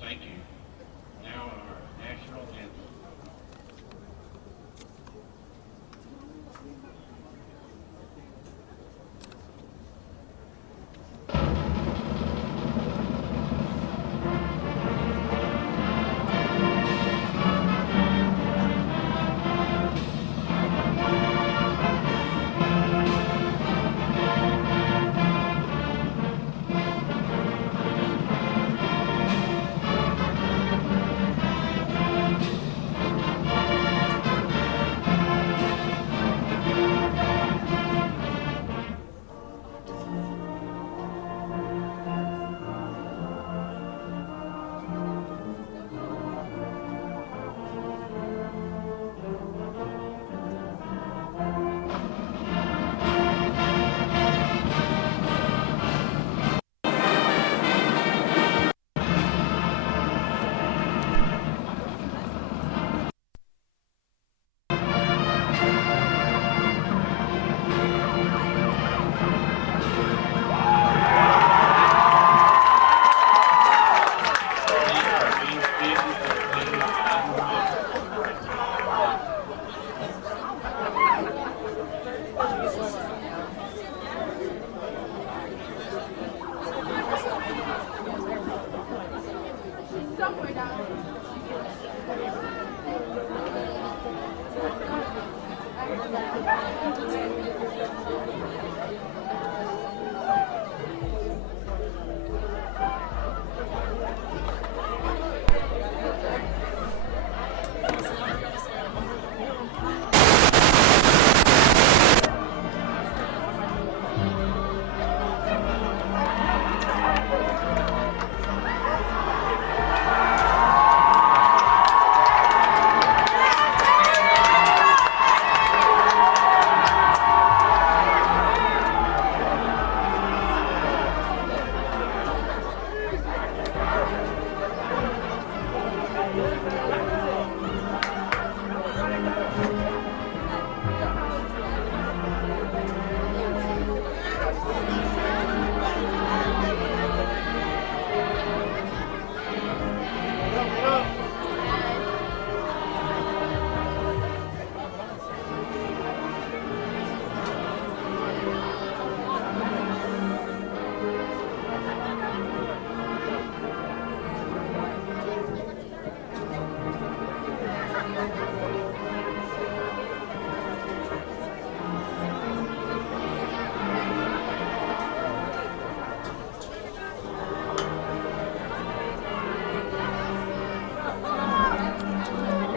Thank you. Now our national anthem.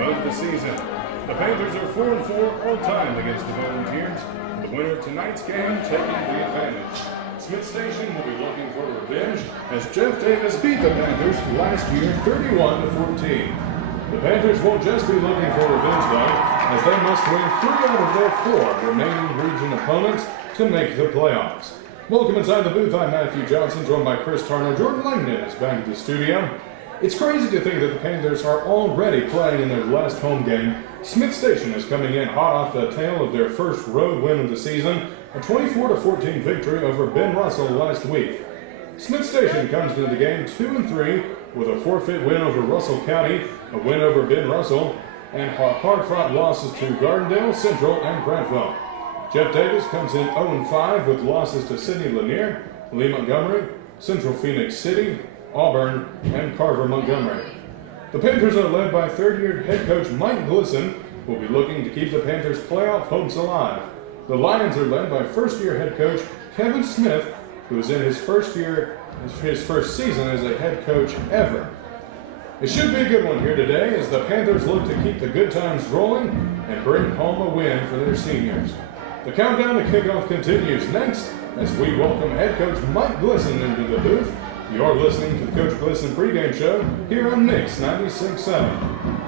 Of the season. The Panthers are 4-4 all time against the Volunteers. The winner of tonight's game taking the advantage. Smith Station will be looking for revenge as Jeff Davis beat the Panthers last year 31-14. The Panthers won't just be looking for revenge as they must win 3 out of their 4 remaining region opponents to make the playoffs. Welcome inside the booth. I'm Matthew Johnson, joined by Chris Tarnow. Jordan Langdon is back at the studio. It's crazy to think that the Panthers are already playing in their last home game. Smith Station is coming in hot off the tail of their first road win of the season, a 24-14 victory over Ben Russell last week. Smith Station comes into the game 2-3 with a forfeit win over Russell County, a win over Ben Russell, and hard-fought losses to Gardendale, Central, and Grantville. Jeff Davis comes in 0-5 with losses to Sidney Lanier, Lee Montgomery, Central Phoenix City, Auburn, and Carver Montgomery. The Panthers are led by third-year head coach Mike Glisson, who will be looking to keep the Panthers' playoff hopes alive. The Lions are led by first-year head coach Kevin Smith, who is in his first season as a head coach ever. It should be a good one here today as the Panthers look to keep the good times rolling and bring home a win for their seniors. The countdown to kickoff continues next as we welcome head coach Mike Glisson into the booth. You're listening to the Coach Glisson pregame show here on Mix 96.7.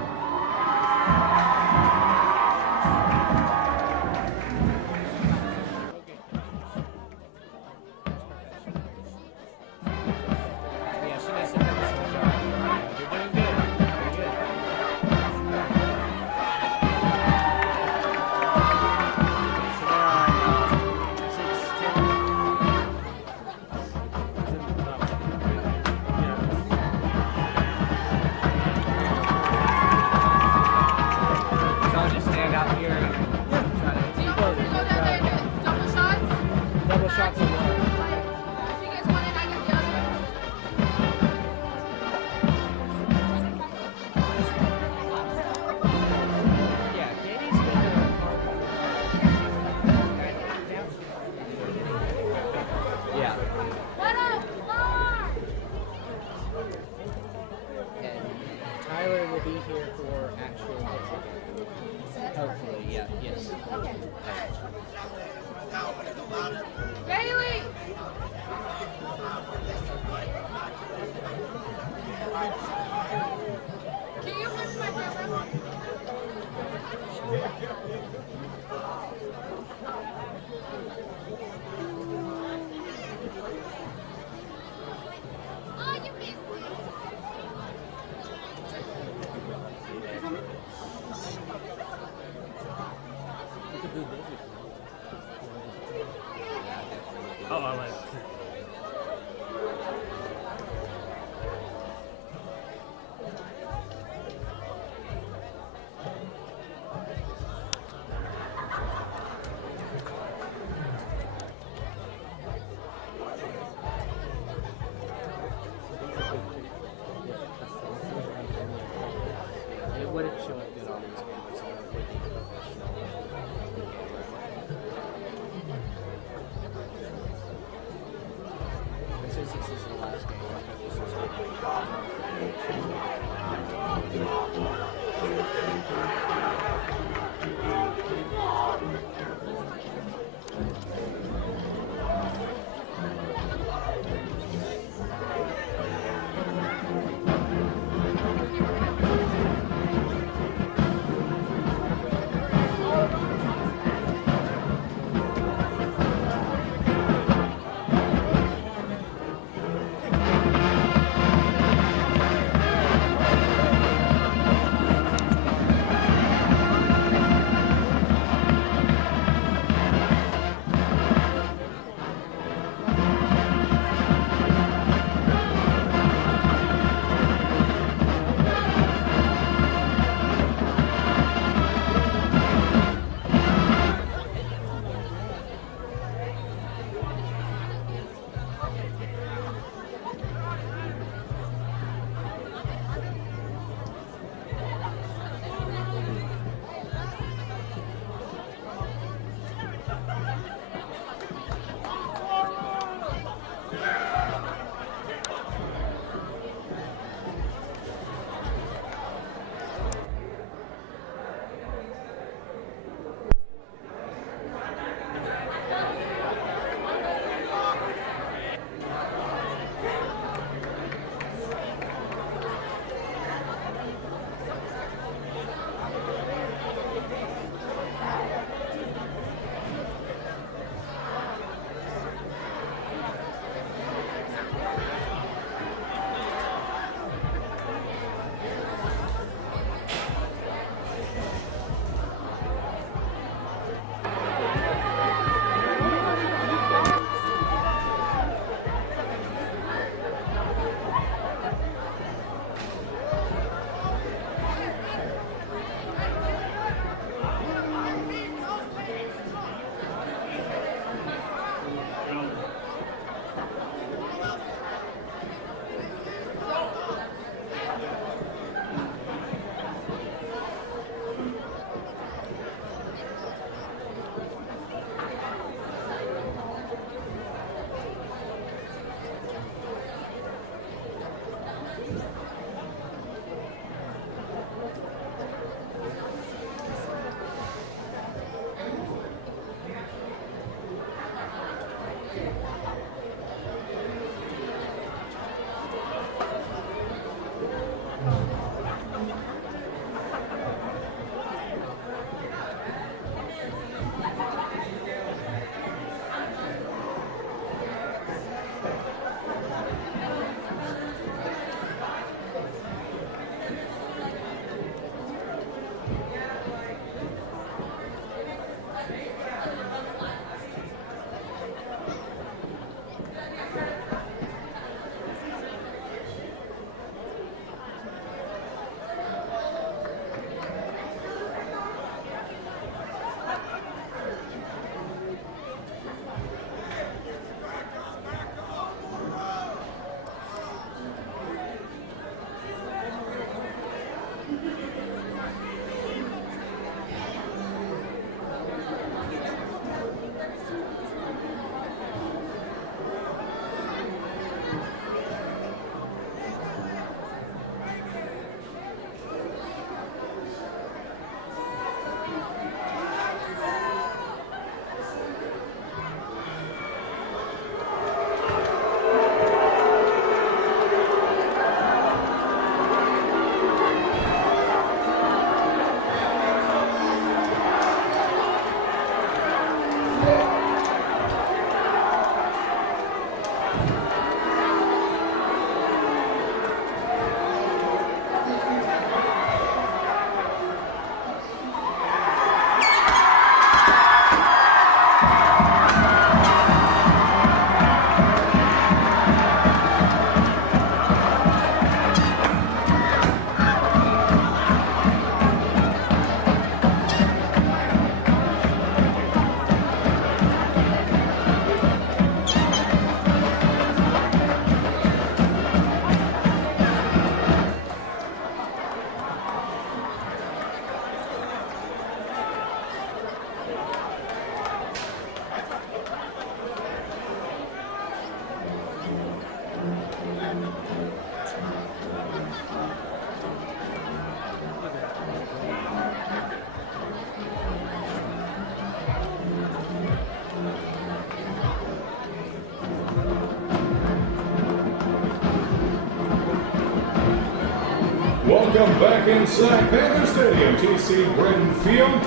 welcome back inside Panther Stadium, TC Britton Field,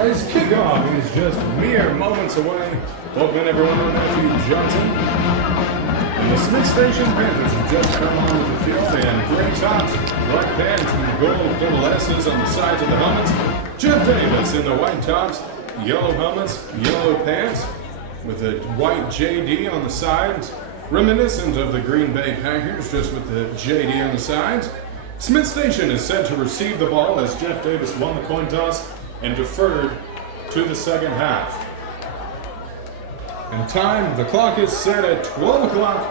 as kickoff is just mere moments away. Welcome everyone to Matthew Johnson. And the Smith Station Panthers have just come onto the field in gray tops, black pants, and gold little S's on the sides of the helmets. Jeff Davis in the white tops, yellow helmets, yellow pants, with a white JD on the sides, reminiscent of the Green Bay Packers, just with the JD on the sides. Smith Station is set to receive the ball as Jeff Davis won the coin toss and deferred to the second half. And time, the clock is set at 12 o'clock,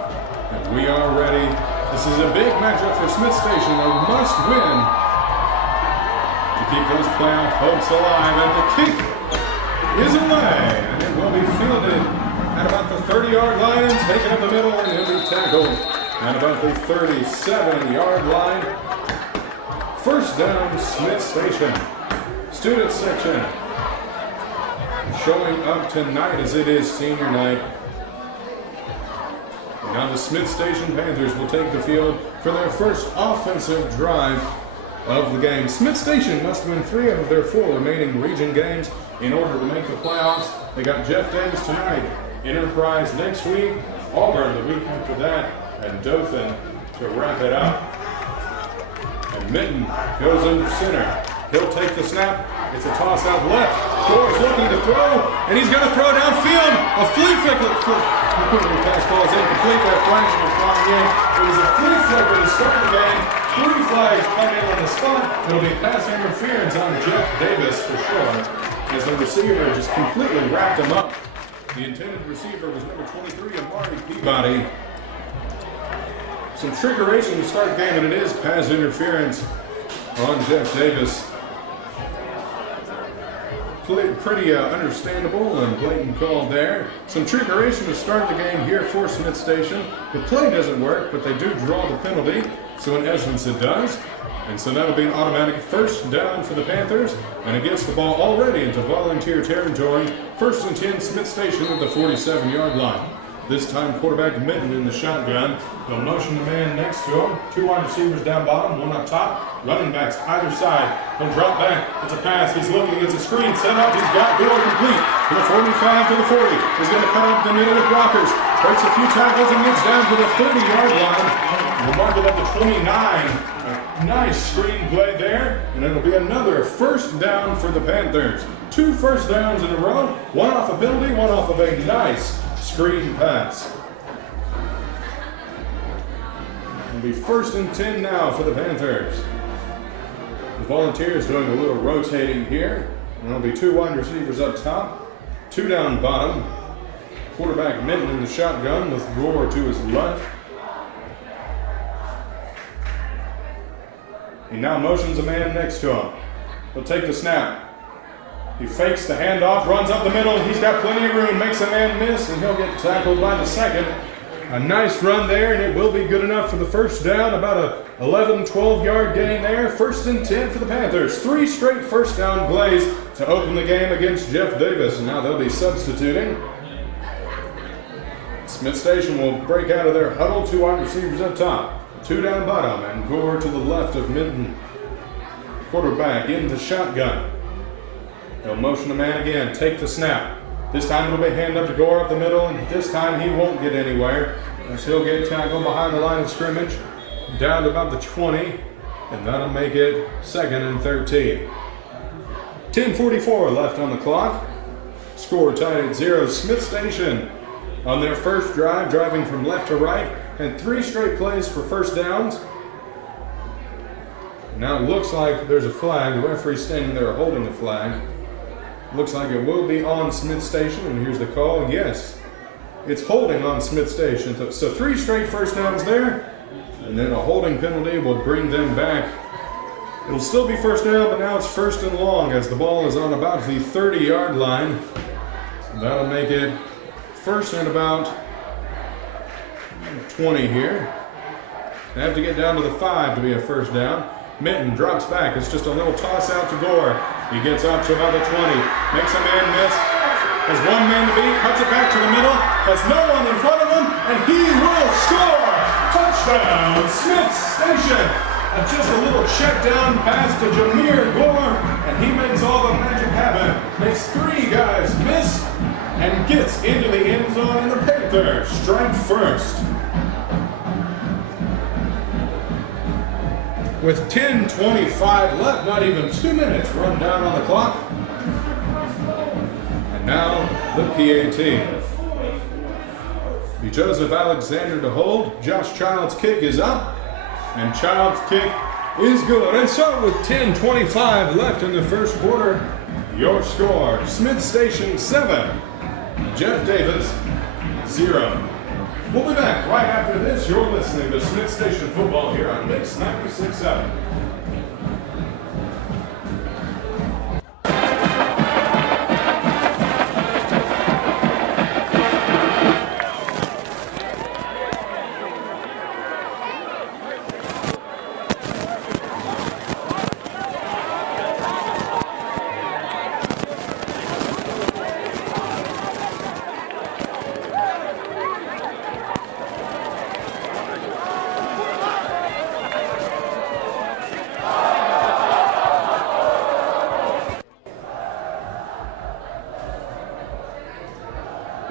and we are ready. This is a big matchup for Smith Station. They must win to keep those playoff hopes alive, and the kick is away, and it will be fielded at about the 30-yard line and taken up the middle, and he'll be tackled at about the 37-yard line. First down, Smith Station. Student section showing up tonight as it is senior night. And now the Smith Station Panthers will take the field for their first offensive drive of the game. Smith Station must win 3 out of their 4 remaining region games in order to make the playoffs. They got Jeff Davis tonight, Enterprise next week, Auburn the week after that, and Dothan to wrap it up. And Minton goes under center. He'll take the snap. It's a toss out left. Gore's looking to throw, and he's going to throw downfield. A flea flicker. Pass ball is incomplete. That flags will fly in. It was a flea flicker to start the game. 3 flags come in on the spot. It'll be pass interference on Jeff Davis for sure, as the receiver just completely wrapped him up. The intended receiver was number 23, Amari Peabody. Some trickeration to start the game, and it is pass interference on Jeff Davis. Pretty understandable and blatant call there. Some trickeration to start the game here for Smith Station. The play doesn't work, but they do draw the penalty, so in essence it does. And so that'll be an automatic first down for the Panthers, and it gets the ball already into volunteer territory. 1st and 10, Smith Station at the 47-yard line. This time, quarterback Minton in the shotgun. He'll motion the man next to him. 2 wide receivers down bottom, 1 up top. Running backs either side. He'll drop back. It's a pass. He's looking. It's a screen set up. He's got Gore complete. To the 45 to the 40. He's going to cut up the middle with blockers. Breaks a few tackles and gets down to the 30-yard line. We'll mark it up to 29. A nice screen play there. And it'll be another first down for the Panthers. 2 first downs in a row. 1 off a penalty, 1 off of a nice screen pass. It'll be 1st and 10 now for the Panthers. The Volunteers doing a little rotating here. And there'll be 2 wide receivers up top, 2 down bottom. Quarterback Minton in the shotgun with Gore to his left. He now motions a man next to him. He'll take the snap. He fakes the handoff, runs up the middle, and he's got plenty of room, makes a man miss, and he'll get tackled by the second. A nice run there, and it will be good enough for the first down. About a 11, 12-yard gain there. 1st and 10 for the Panthers. 3 straight first down plays to open the game against Jeff Davis, and now they'll be substituting. Smith Station will break out of their huddle. 2 wide receivers up top, 2 down bottom, and Gore to the left of Minton. Quarterback in the shotgun. They'll motion the man again, take the snap. This time it'll be hand up to Gore up the middle, and this time he won't get anywhere, as he'll get tackled behind the line of scrimmage, down to about the 20, and that'll make it 2nd and 13. 10:44 left on the clock. Score tied at 0. Smith Station on their first drive, driving from left to right, and 3 straight plays for first downs. Now it looks like there's a flag. The referee's standing there holding the flag. Looks like it will be on Smith Station, and here's the call. Yes, it's holding on Smith Station. So 3 straight first downs there, and then a holding penalty will bring them back. It'll still be first down, but now it's 1st and long as the ball is on about the 30-yard line. So that'll make it 1st and about 20 here. They have to get down to the 5 to be a first down. Minton drops back. It's just a little toss out to Gore. He gets up to about the 20. Makes a man miss. Has 1 man to beat. Cuts it back to the middle. Has no one in front of him. And he will score. Touchdown, Smith Station. And just a little check down pass to Jameer Gore, and he makes all the magic happen. Makes 3 guys miss and gets into the end zone, and the Panthers strike first. With 10:25 left, not even 2 minutes run down on the clock. And now the PAT. Joseph Alexander to hold. Josh Child's kick is up, and Child's kick is good. And so with 10:25 left in the first quarter, your score, Smith Station 7, Jeff Davis 0. We'll be back right after this. You're listening to Smith Station Football here on Mix 96.7.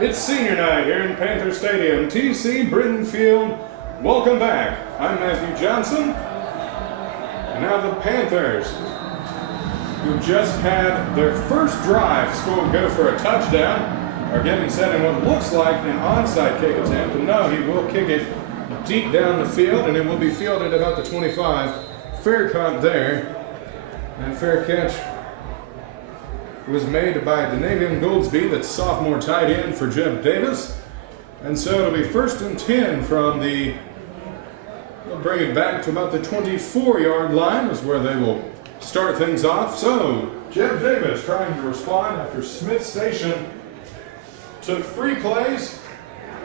It's senior night here in Panther Stadium, TC Britton Field. Welcome back. I'm Matthew Johnson. And now the Panthers, who just had their first drive go for a touchdown, are getting set in what looks like an onside kick attempt. And no, he will kick it deep down the field, and it will be fielded about the 25. Fair count there. And fair catch was made by Denavian Goldsby, that's sophomore tight end for Jeff Davis. And so it'll be 1st and 10 from the, they'll bring it back to about the 24-yard line is where they will start things off. So Jeff Davis trying to respond after Smith Station took 3 plays.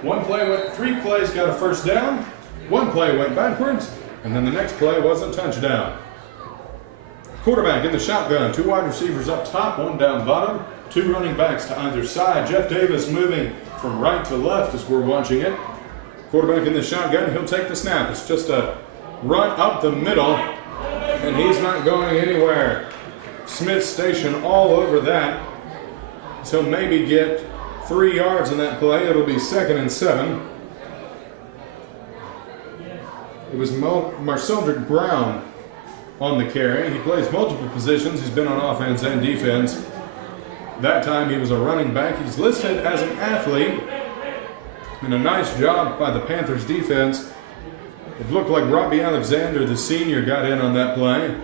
1 play went, 3 plays got a first down. 1 play went backwards, and then the next play was a touchdown. Quarterback in the shotgun, 2 wide receivers up top, 1 down bottom, 2 running backs to either side. Jeff Davis moving from right to left as we're watching it. Quarterback in the shotgun, he'll take the snap. It's just a run up the middle, and he's not going anywhere. Smith Station all over that. So maybe get 3 yards in that play. It'll be 2nd and 7. It was Marceldrick Brown on the carry. He plays multiple positions. He's been on offense and defense. That time he was a running back. He's listed as an athlete. And a nice job by the Panthers defense. It looked like Robbie Alexander, the senior, got in on that play.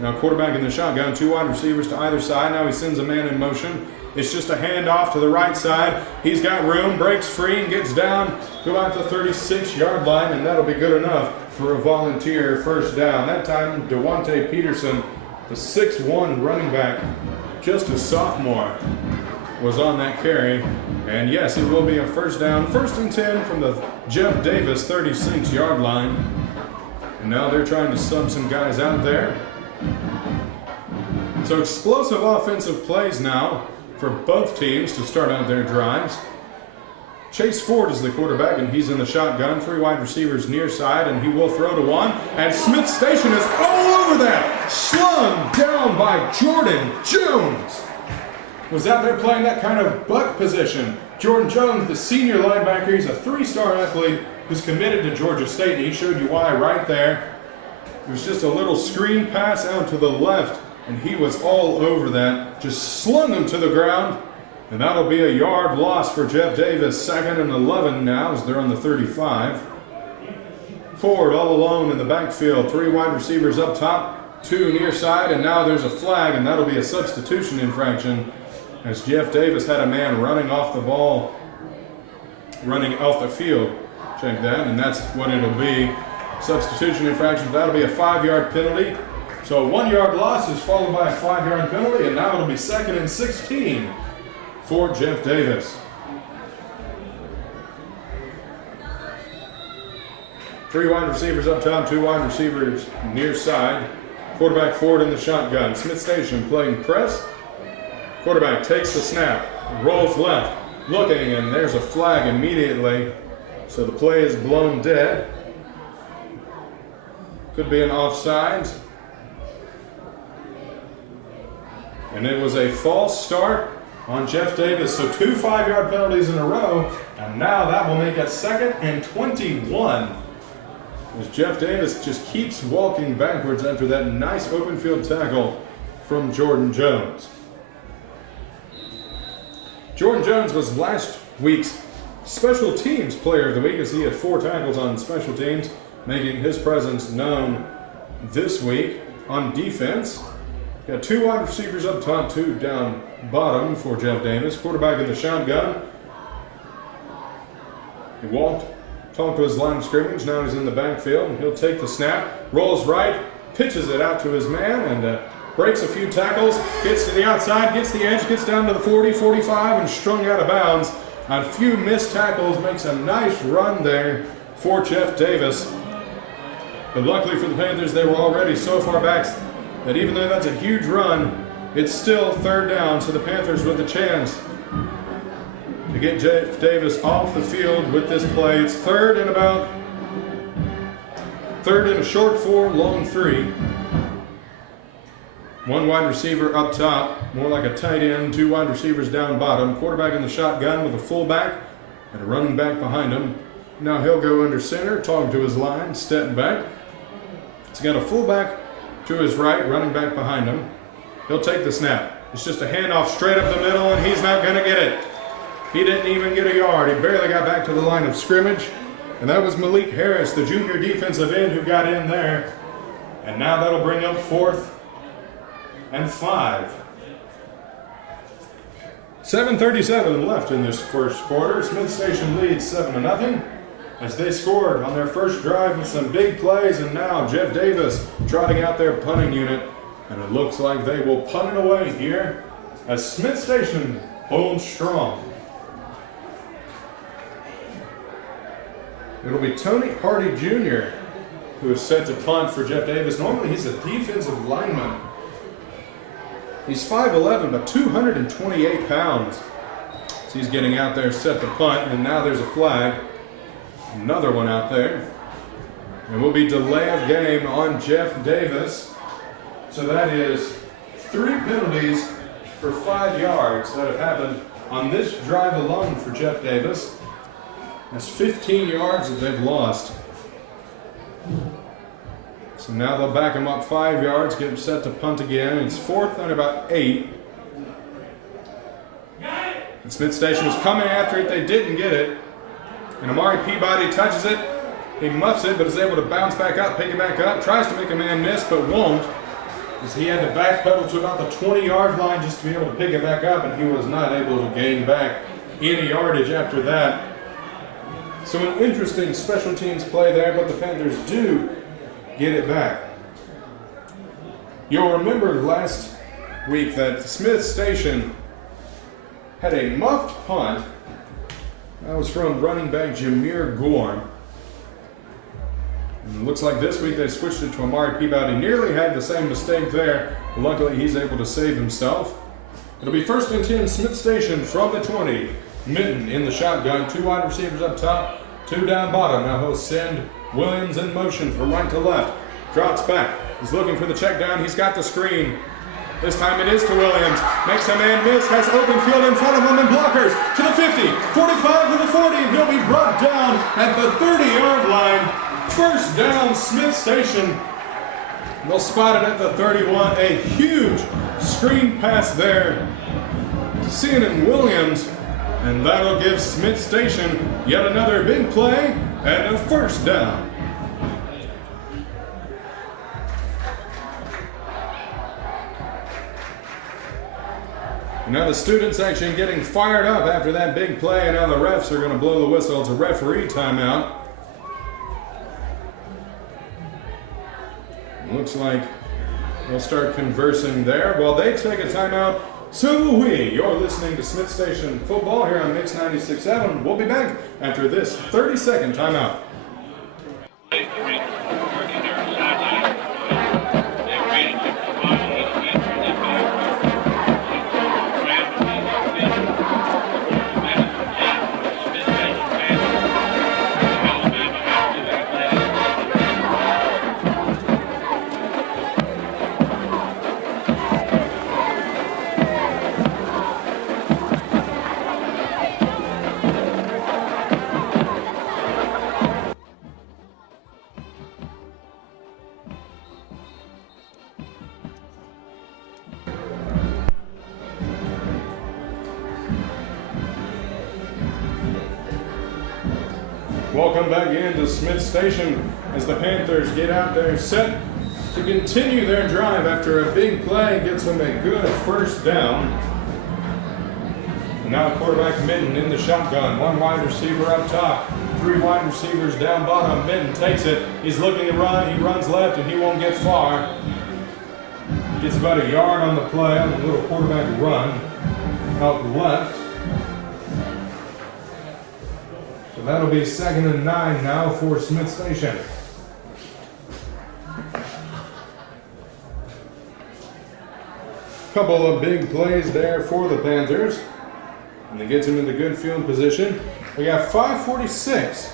Now quarterback in the shotgun, 2 wide receivers to either side. Now he sends a man in motion. It's just a handoff to the right side. He's got room, breaks free, and gets down to about the 36-yard line, and that'll be good enough for a volunteer first down. That time, Devontae Peterson, the 6'1 running back, just a sophomore, was on that carry. And yes, it will be a first down. 1st and 10 from the Jeff Davis 36-yard line. And now they're trying to sub some guys out there. So explosive offensive plays now for both teams to start out their drives. Chase Ford is the quarterback, and he's in the shotgun. 3 wide receivers near side, and he will throw to 1. And Smith Station is all over that. Slung down by Jordan Jones. Was out there playing that kind of buck position. Jordan Jones, the senior linebacker, he's a 3-star athlete who's committed to Georgia State, and he showed you why right there. It was just a little screen pass out to the left, and he was all over that. Just slung him to the ground. And that'll be a yard loss for Jeff Davis. 2nd and 11 now as they're on the 35. Ford all alone in the backfield. 3 wide receivers up top, 2 near side, and now there's a flag, and that'll be a substitution infraction as Jeff Davis had a man running off the ball, running off the field. Check that, and that's what it'll be. Substitution infraction. That'll be a 5-yard penalty. So a 1-yard loss is followed by a 5-yard penalty, and now it'll be 2nd and 16. For Jeff Davis. 3 wide receivers up top, 2 wide receivers near side. Quarterback Ford in the shotgun. Smith Station playing press. Quarterback takes the snap, rolls left, looking, and there's a flag immediately. So the play is blown dead. Could be an offsides. And it was a false start on Jeff Davis. So 2 5-yard penalties in a row. And now that will make it 2nd and 21. As Jeff Davis just keeps walking backwards after that nice open field tackle from Jordan Jones. Jordan Jones was last week's Special Teams Player of the Week as he had 4 tackles on special teams, making his presence known this week. On defense, got 2 wide receivers up top, 2 down bottom for Jeff Davis. Quarterback in the shotgun. He talked to his line of scrimmage. Now he's in the backfield. He'll take the snap, rolls right, pitches it out to his man, and breaks a few tackles, gets to the outside, gets the edge, gets down to the 40, 45, and strung out of bounds. On a few missed tackles, makes a nice run there for Jeff Davis. But luckily for the Panthers, they were already so far back that even though that's a huge run, it's still 3rd down, so the Panthers with the chance to get Jeff Davis off the field with this play. It's 3rd and a short 4, long 3. 1 wide receiver up top, more like a tight end, 2 wide receivers down bottom. Quarterback in the shotgun with a fullback and a running back behind him. Now he'll go under center, talking to his line, step back. He's got a fullback to his right, running back behind him. He'll take the snap. It's just a handoff straight up the middle, and he's not going to get it. He didn't even get a yard. He barely got back to the line of scrimmage. And that was Malik Harris, the junior defensive end, who got in there. And now that'll bring up 4th and 5. 7:37 left in this first quarter. Smith Station leads 7-0 as they scored on their first drive with some big plays, and now Jeff Davis trotting out their punting unit, and it looks like they will punt it away here as Smith Station holds strong. It'll be Tony Hardy Jr. who is set to punt for Jeff Davis. Normally he's a defensive lineman. He's 5'11", but 228 pounds. So he's getting out there set to punt, and now there's a flag. Another one out there. And will be delay of game on Jeff Davis. So that is 3 penalties for 5 yards that have happened on this drive alone for Jeff Davis. That's 15 yards that they've lost. So now they'll back him up 5 yards, get him set to punt again. It's 4th and about 8. And Smith Station was coming after it. They didn't get it. And Amari Peabody touches it. He muffs it, but is able to bounce back up, pick it back up. Tries to make a man miss, but won't. As he had to backpedal to about the 20-yard line just to be able to pick it back up, and he was not able to gain back any yardage after that. So an interesting special teams play there, but the Panthers do get it back. You'll remember last week that Smith Station had a muffed punt. That was from running back Jameer Gorn. And it looks like this week they switched it to Amari Peabody. Nearly had the same mistake there, but luckily he's able to save himself. It'll be 1st and 10, Smith Station from the 20. Mitten in the shotgun, 2 wide receivers up top, 2 down bottom. Now he'll send Williams in motion from right to left. Drops back. He's looking for the check down. He's got the screen. This time it is to Williams. Makes a man miss. Has open field in front of him and blockers to the 50, 45 to the 40. And he'll be brought down at the 30-yard line. 1st down, Smith Station. They'll spot it at the 31. A huge screen pass there to Cianon Williams. And that'll give Smith Station yet another big play and a 1st down. Now the student section getting fired up after that big play, and now the refs are going to blow the whistle. It's a referee timeout. Looks like they'll start conversing there while they take a timeout. So will we. You're listening to Smith Station Football here on Mix 96.7. We'll be back after this 30-second timeout. Welcome back into Smith Station as the Panthers get out there set to continue their drive after a big play gets them a good first down. And now quarterback Minton in the shotgun. One wide receiver up top, three wide receivers down bottom. Minton takes it. He's looking to run. He runs left and he won't get far. He gets about a yard on the play on the little quarterback run out left. So that'll be 2nd and 9 now for Smith Station. Couple of big plays there for the Panthers. And it gets him into good field position. We got 5:46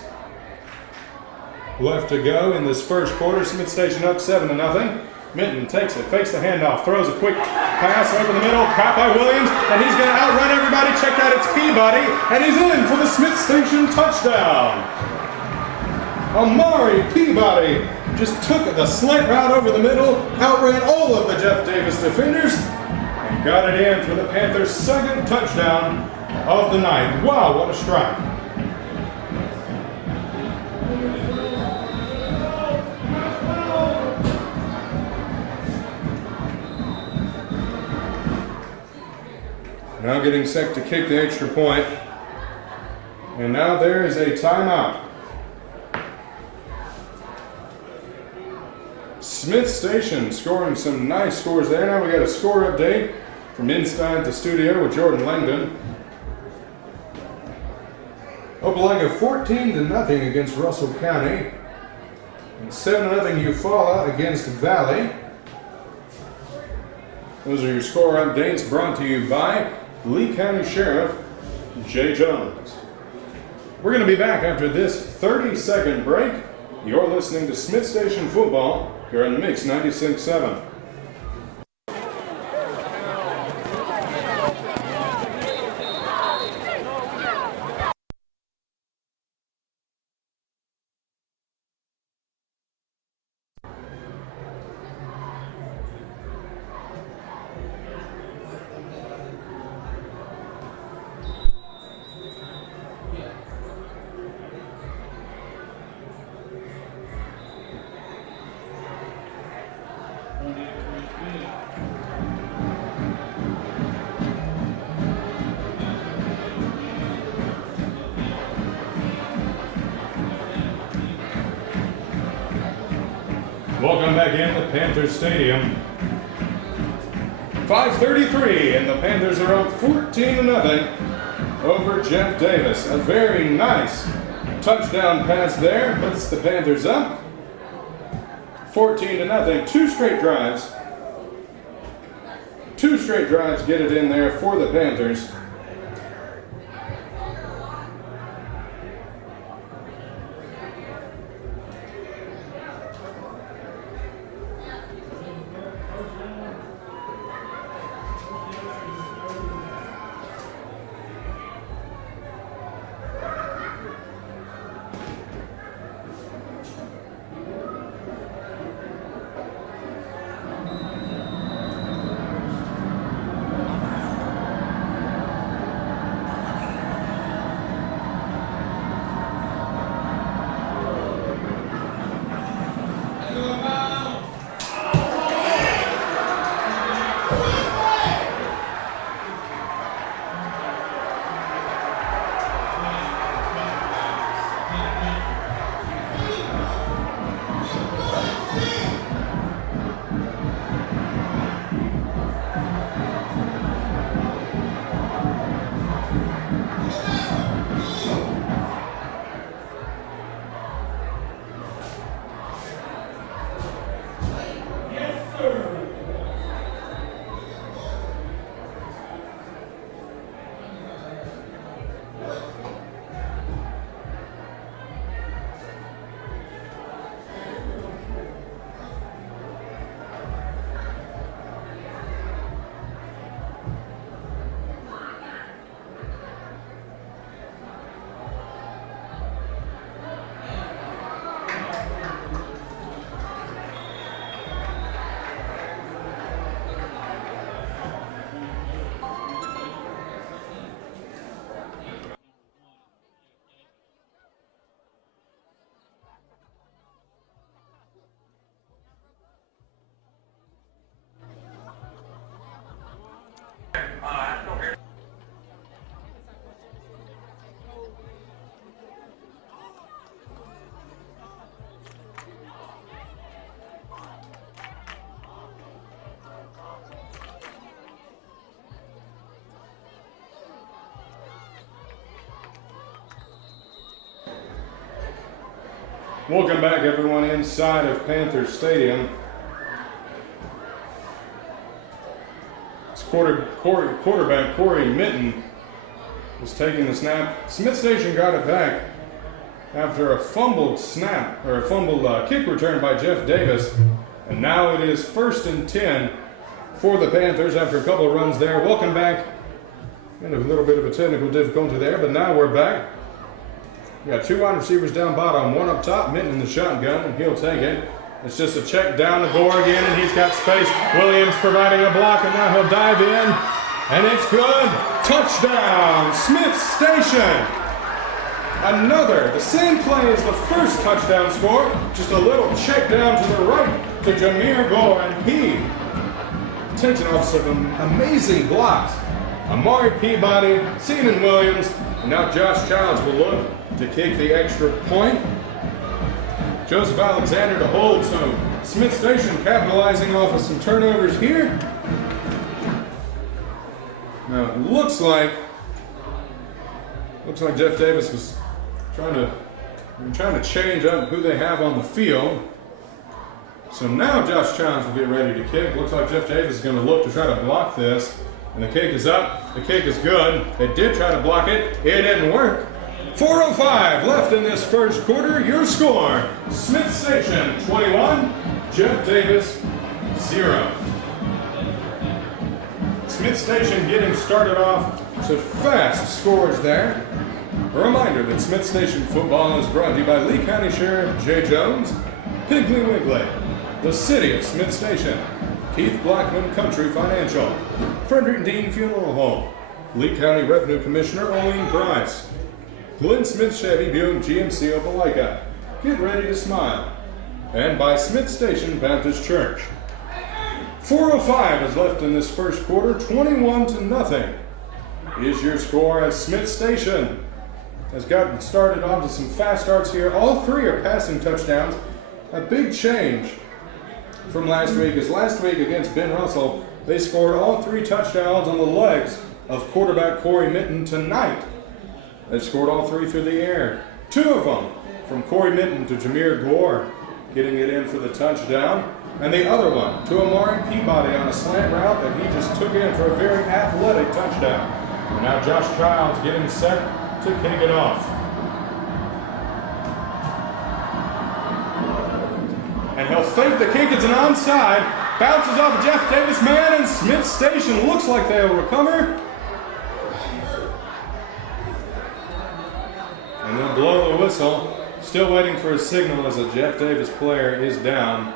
left to go in this first quarter. Smith Station up 7-0. Minton takes it, fakes the handoff, throws a quick pass over the middle, caught by Williams, and he's going to outrun everybody. Check out, it's Peabody, and he's in for the Smith Station touchdown. Amari Peabody just took the slant route over the middle, outran all of the Jeff Davis defenders, and got it in for the Panthers' 2nd touchdown of the night. Wow, what a strike. Now getting set to kick the extra point. And now there is a timeout. Smith Station scoring some nice scores there. Now we got a score update from inside the studio with Jordan Langdon. Opelika 14-0 against Russell County. And 7-0 Eufaula against Valley. Those are your score updates brought to you by Lee County Sheriff Jay Jones. We're going to be back after this 30-second break. You're listening to Smith Station Football here on the Mix 96.7. Welcome back in the Panthers Stadium. 5:33 and the Panthers are up 14-0 over Jeff Davis. A very nice touchdown pass there puts the Panthers up 14-0. Two straight drives get it in there for the Panthers. Welcome back, everyone, inside of Panthers Stadium. It's quarterback Corey Mitten was taking the snap. Smith Station got it back after a fumbled snap, or a fumbled kick return by Jeff Davis. And now it is 1st and 10 for the Panthers after a couple of runs there. Welcome back. And a little bit of a technical difficulty there, but now we're back. We got 2 wide receivers down bottom, 1 up top, Mitten in the shotgun, and he'll take it. It's just a check down the Gore again, and he's got space. Williams providing a block, and now he'll dive in, and it's good. Touchdown, Smith Station. Another, the same play as the first touchdown score, just a little check down to the right to Jameer Gore, and he takes it off some amazing blocks. Amari Peabody, Seaman Williams, and now Josh Childs will look to kick the extra point. Joseph Alexander to hold, so Smith Station capitalizing off of some turnovers here. Now it looks like Jeff Davis was trying to change up who they have on the field. So now Josh Childs will get ready to kick. Looks like Jeff Davis is going to look to try to block this. And the kick is up. The kick is good. They did try to block it. It didn't work. 4:05 left in this first quarter. Your score, Smith Station 21, Jeff Davis 0. Smith Station getting started off to fast scores there. A reminder that Smith Station football is brought to you by Lee County Sheriff Jay Jones, Piggly Wiggly, the City of Smith Station, Keith Blackman Country Financial, Frederick Dean Funeral Home, Lee County Revenue Commissioner Olene Price, Glenn Smith Chevy Buick GMC Opelika, get ready to smile, and by Smith Station Baptist Church. 4:05 is left in this first quarter, 21-0 is your score as Smith Station has gotten started off to some fast starts here. All 3 are passing touchdowns. A big change from last week is last week against Ben Russell, they scored all 3 touchdowns on the legs of quarterback Corey Mitten. Tonight, they scored all 3 through the air. 2 of them from Corey Mitten to Jameer Gore, getting it in for the touchdown. And the other one to Amari Peabody on a slant route that he just took in for a very athletic touchdown. And now Josh Childs getting set to kick it off. And he'll fake the kick. It's an onside. Bounces off of Jeff Davis, man, and Smith Station looks like they'll recover. And they'll blow the whistle. Still waiting for a signal as a Jeff Davis player is down.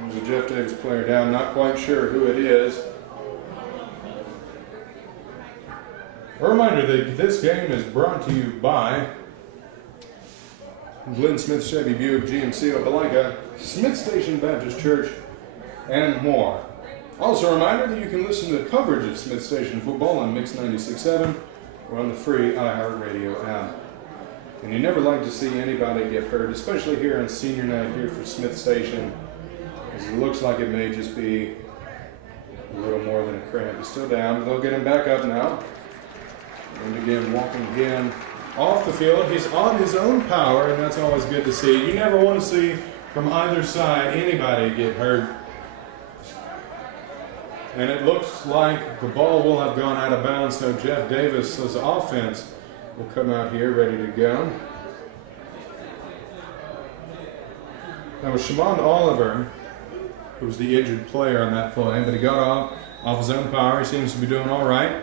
There's a Jeff Davis player down, not quite sure who it is. A reminder that this game is brought to you by Glenn Smith Chevy Buick GMC Opelika, Smith Station Baptist Church, and more. Also a reminder that you can listen to the coverage of Smith Station football on Mix 96.7 or on the free iHeartRadio app. And you never like to see anybody get hurt, especially here on senior night here for Smith Station, as it looks like it may just be a little more than a cramp. He's still down, but they'll get him back up now. And again, walking again off the field. He's on his own power, and that's always good to see. You never want to see from either side anybody get hurt. And it looks like the ball will have gone out of bounds, so Jeff Davis's offense will come out here ready to go. That was Shamond Oliver, who was the injured player on that play, but he got off his own power. He seems to be doing all right.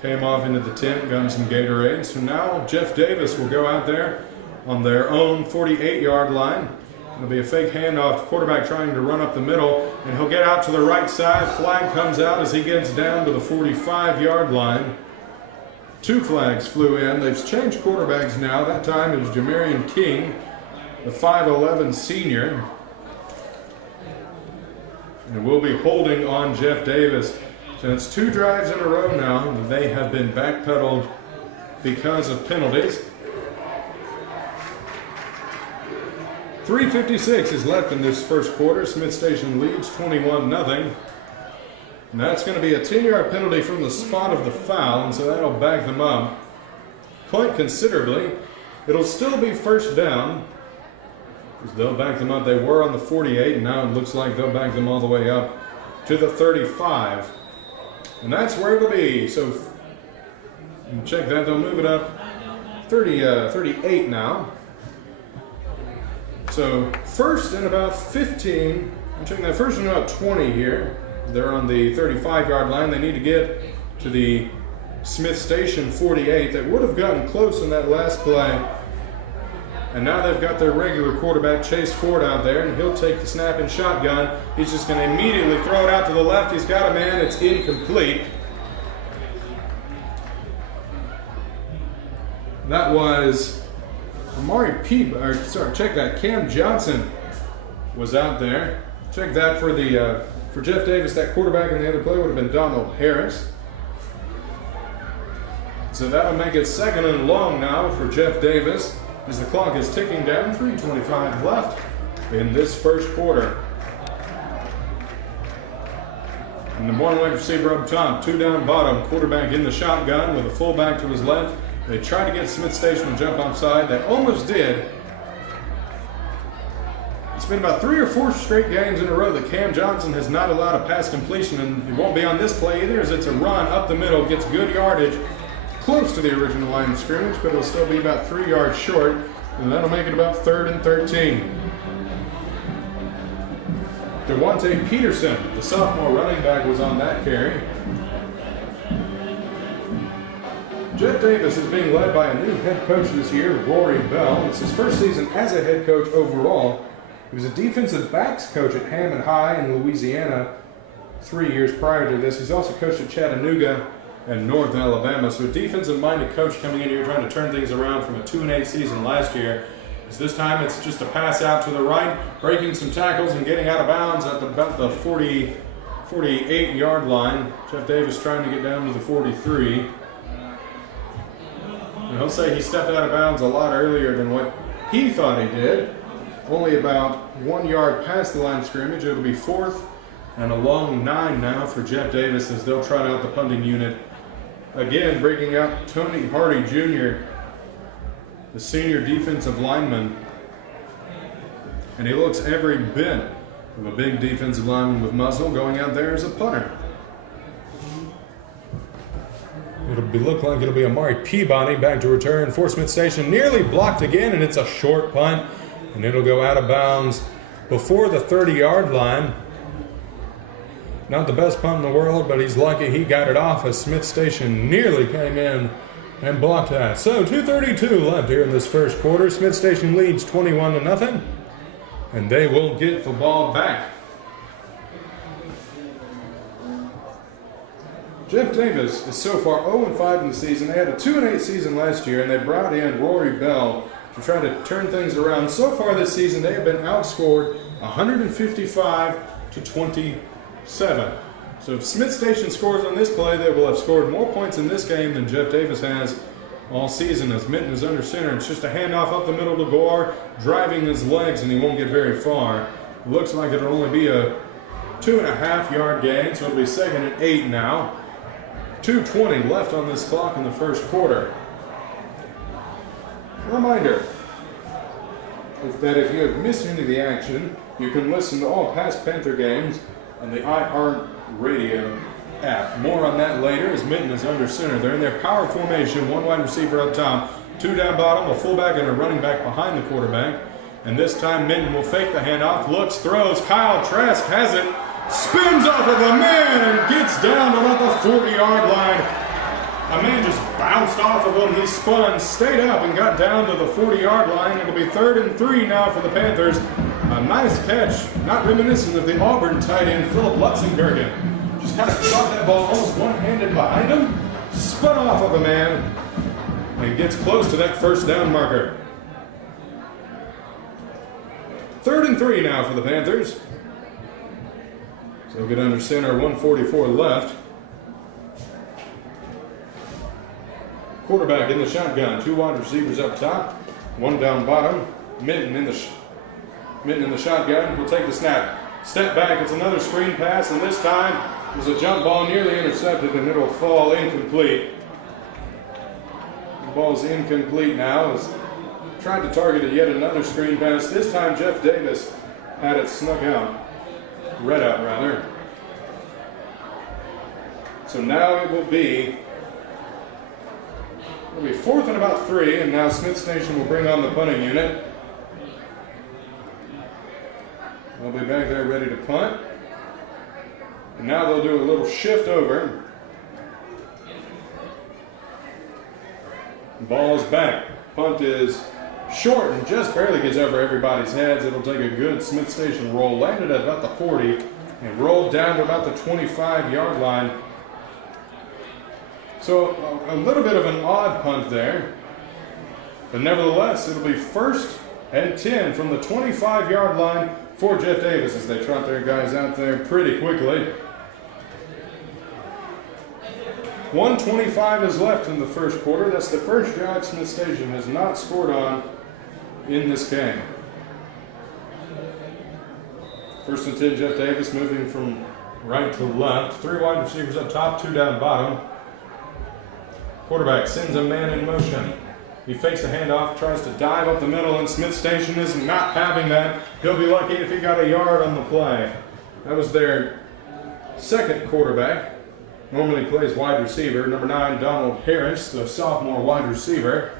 Came off into the tent, got him some Gatorade. So now Jeff Davis will go out there on their own 48-yard line. It'll be a fake handoff to quarterback trying to run up the middle, and he'll get out to the right side. Flag comes out as he gets down to the 45-yard line. 2 flags flew in. They've changed quarterbacks now. That time it was Jamarian King, the 5'11 senior. And we'll be holding on Jeff Davis. So it's 2 drives in a row now that they have been backpedaled because of penalties. 3:56 is left in this first quarter. Smith Station leads 21-0. And that's going to be a 10-yard penalty from the spot of the foul, and so that'll back them up. quite considerably. It'll still be first down. They'll back them up. They were on the 48, and now it looks like they'll back them all the way up to the 35. And that's where it'll be. So check that. They'll move it up 38 now. So first and about 15. I'm checking that. First and about 20 here. They're on the 35-yard line. They need to get to the Smith Station 48. They would have gotten close in that last play. And now they've got their regular quarterback, Chase Ford, out there, and he'll take the snap in shotgun. He's just going to immediately throw it out to the left. He's got a man. It's incomplete. That was check that. Cam Johnson was out there. Check that for Jeff Davis. That quarterback in the other play would have been Donald Harris. So that'll make it second and long now for Jeff Davis as the clock is ticking down. 3:25 left in this first quarter. And the one wide receiver up top, 2 down bottom, quarterback in the shotgun with a fullback to his left. They tried to get Smith Station to jump offside. They almost did. It's been about 3 or 4 straight games in a row that Cam Johnson has not allowed a pass completion, and it won't be on this play either, as it's a run up the middle, gets good yardage, close to the original line of scrimmage, but it'll still be about 3 yards short, and that'll make it about 3rd and 13. Devontae Peterson, the sophomore running back, was on that carry. Jeff Davis is being led by a new head coach this year, Rory Bell. It's his first season as a head coach overall. He was a defensive backs coach at Hammond High in Louisiana 3 years prior to this. He's also coached at Chattanooga and North Alabama. So a defensive-minded coach coming in here trying to turn things around from a 2-8 season last year. This time it's just a pass out to the right, breaking some tackles and getting out of bounds at about the 48-yard line. Jeff Davis trying to get down to the 43. And he'll say he stepped out of bounds a lot earlier than what he thought he did. Only about 1 yard past the line of scrimmage. It'll be 4th and a long 9 now for Jeff Davis as they'll trot out the punting unit. Again, breaking out Tony Hardy Jr., the senior defensive lineman. And he looks every bit of a big defensive lineman with muscle going out there as a punter. Look like it'll be Amari Peabody back to return for Smith Station. Nearly blocked again, and it's a short punt. And it'll go out of bounds before the 30-yard line. Not the best punt in the world, but he's lucky he got it off as Smith Station nearly came in and blocked that. So 2:32 left here in this first quarter. Smith Station leads 21-0, and they will get the ball back. Jeff Davis is so far 0-5 in the season. They had a 2-8 season last year, and they brought in Rory Bell to try to turn things around. So far this season, they have been outscored 155-27. So if Smith Station scores on this play, they will have scored more points in this game than Jeff Davis has all season, as Minton is under center. It's just a handoff up the middle to Gore, driving his legs, and he won't get very far. It looks like it'll only be a 2.5-yard gain, so it'll be 2nd and 8 now. 2:20 left on this clock in the first quarter. Reminder that if you have missed any of the action, you can listen to all past Panther games on the iHeart Radio app. More on that later as Minton is under center. They're in their power formation, 1 wide receiver up top, 2 down bottom, a fullback and a running back behind the quarterback. And this time Minton will fake the handoff, looks, throws. Kyle Trask has it, spins off of a man and gets down to about the 40-yard line. A man just bounced off of him. He spun, stayed up, and got down to the 40-yard line. It'll be 3rd and 3 now for the Panthers. A nice catch, not reminiscent of the Auburn tight end, Philip Lutzenbergen. Just kind of caught that ball almost one-handed behind him, spun off of a man, and gets close to that first down marker. 3rd and 3 now for the Panthers. So we'll get under center, 1:44 left. Quarterback in the shotgun, 2 wide receivers up top, 1 down bottom. Minton in the shotgun will take the snap. Step back, it's another screen pass, and this time there's a jump ball nearly intercepted, and it'll fall incomplete. The ball's incomplete now. As tried to target it yet another screen pass. This time Jeff Davis had it snuck out. Read out rather. So now it will be 4th and about 3, and now Smith Station will bring on the punting unit. They'll be back there ready to punt. And now they'll do a little shift over. Ball is back. Punt is short and just barely gets over everybody's heads. It'll take a good Smith Station roll. Landed at about the 40 and rolled down to about the 25-yard line. So a little bit of an odd punt there. But nevertheless, it'll be 1st and 10 from the 25-yard line for Jeff Davis as they trot their guys out there pretty quickly. 1:25 is left in the first quarter. That's the first drive Smith Station has not scored on in this game. 1st and 10, Jeff Davis moving from right to left. 3 wide receivers up top, 2 down bottom. Quarterback sends a man in motion. He fakes the handoff, tries to dive up the middle, and Smith Station is not having that. He'll be lucky if he got a yard on the play. That was their second quarterback. Normally plays wide receiver. Number 9, Donald Harris, the sophomore wide receiver.